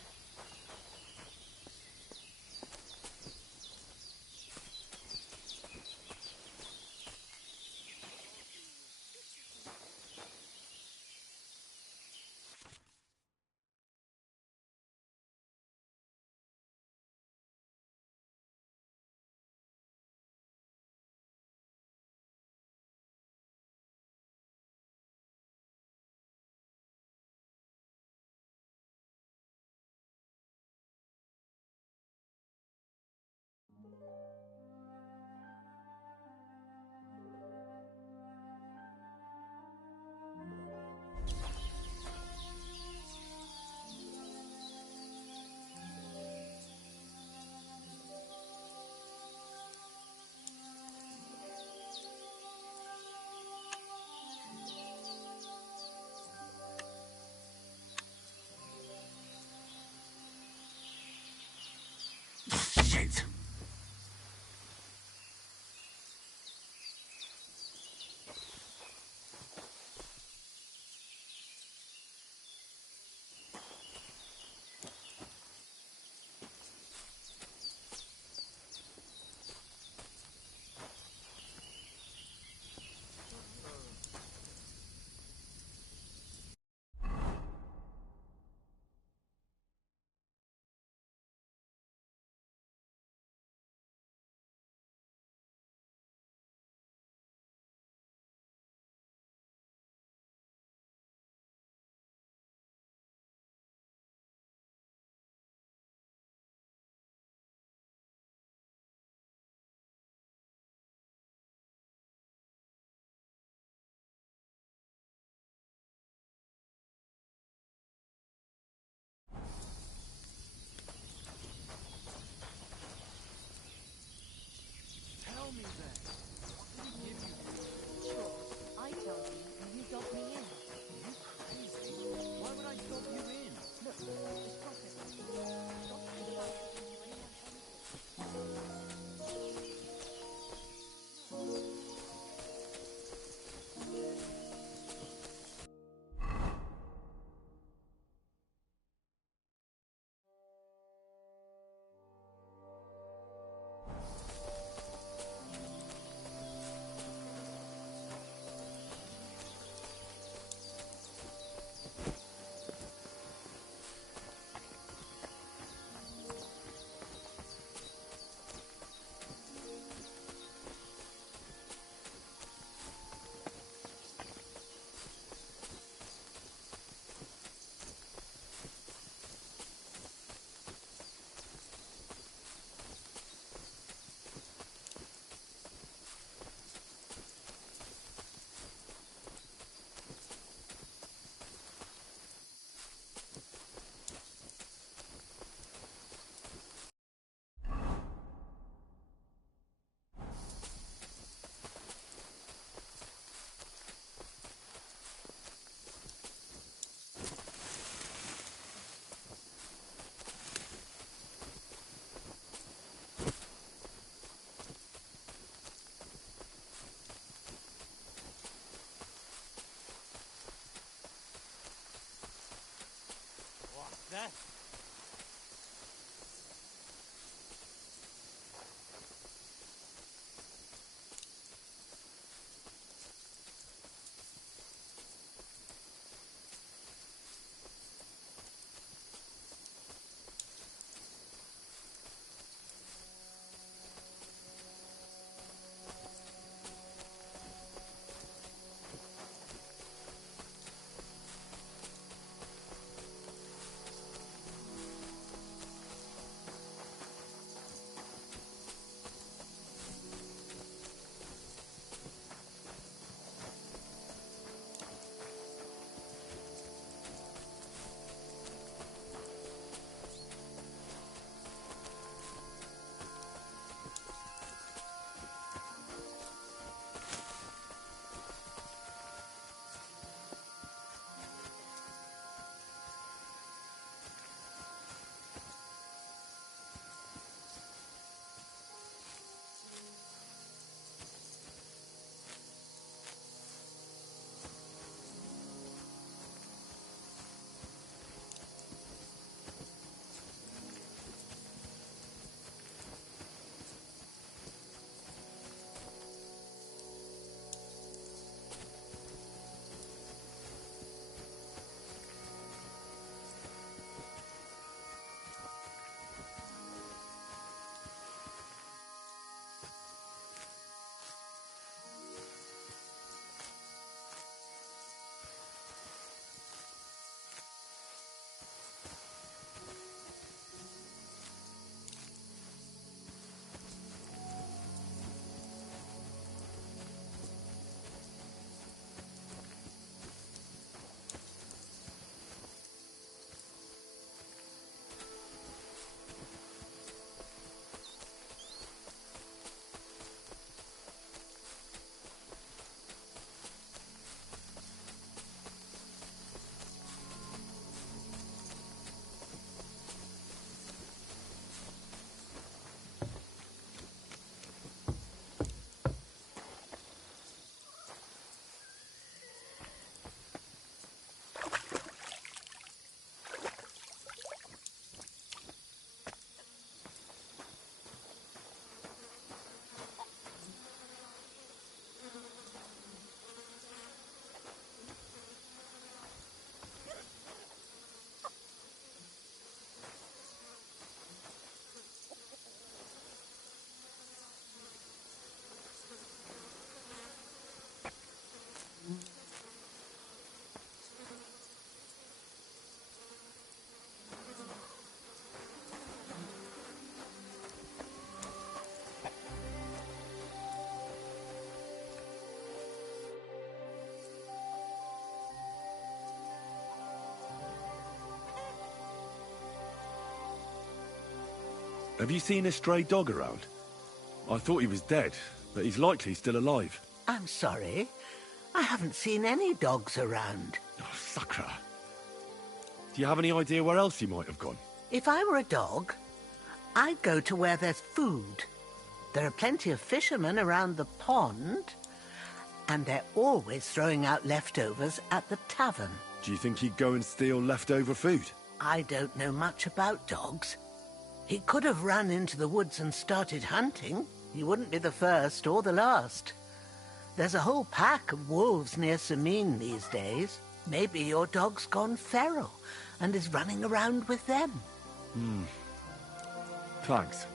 Have you seen a stray dog around? I thought he was dead, but he's likely still alive. I'm sorry. I haven't seen any dogs around. Oh, sucker. Do you have any idea where else he might have gone? If I were a dog, I'd go to where there's food. There are plenty of fishermen around the pond, and they're always throwing out leftovers at the tavern. Do you think he'd go and steal leftover food? I don't know much about dogs. He could have run into the woods and started hunting. He wouldn't be the first or the last. There's a whole pack of wolves near Sameen these days. Maybe your dog's gone feral and is running around with them. Thanks.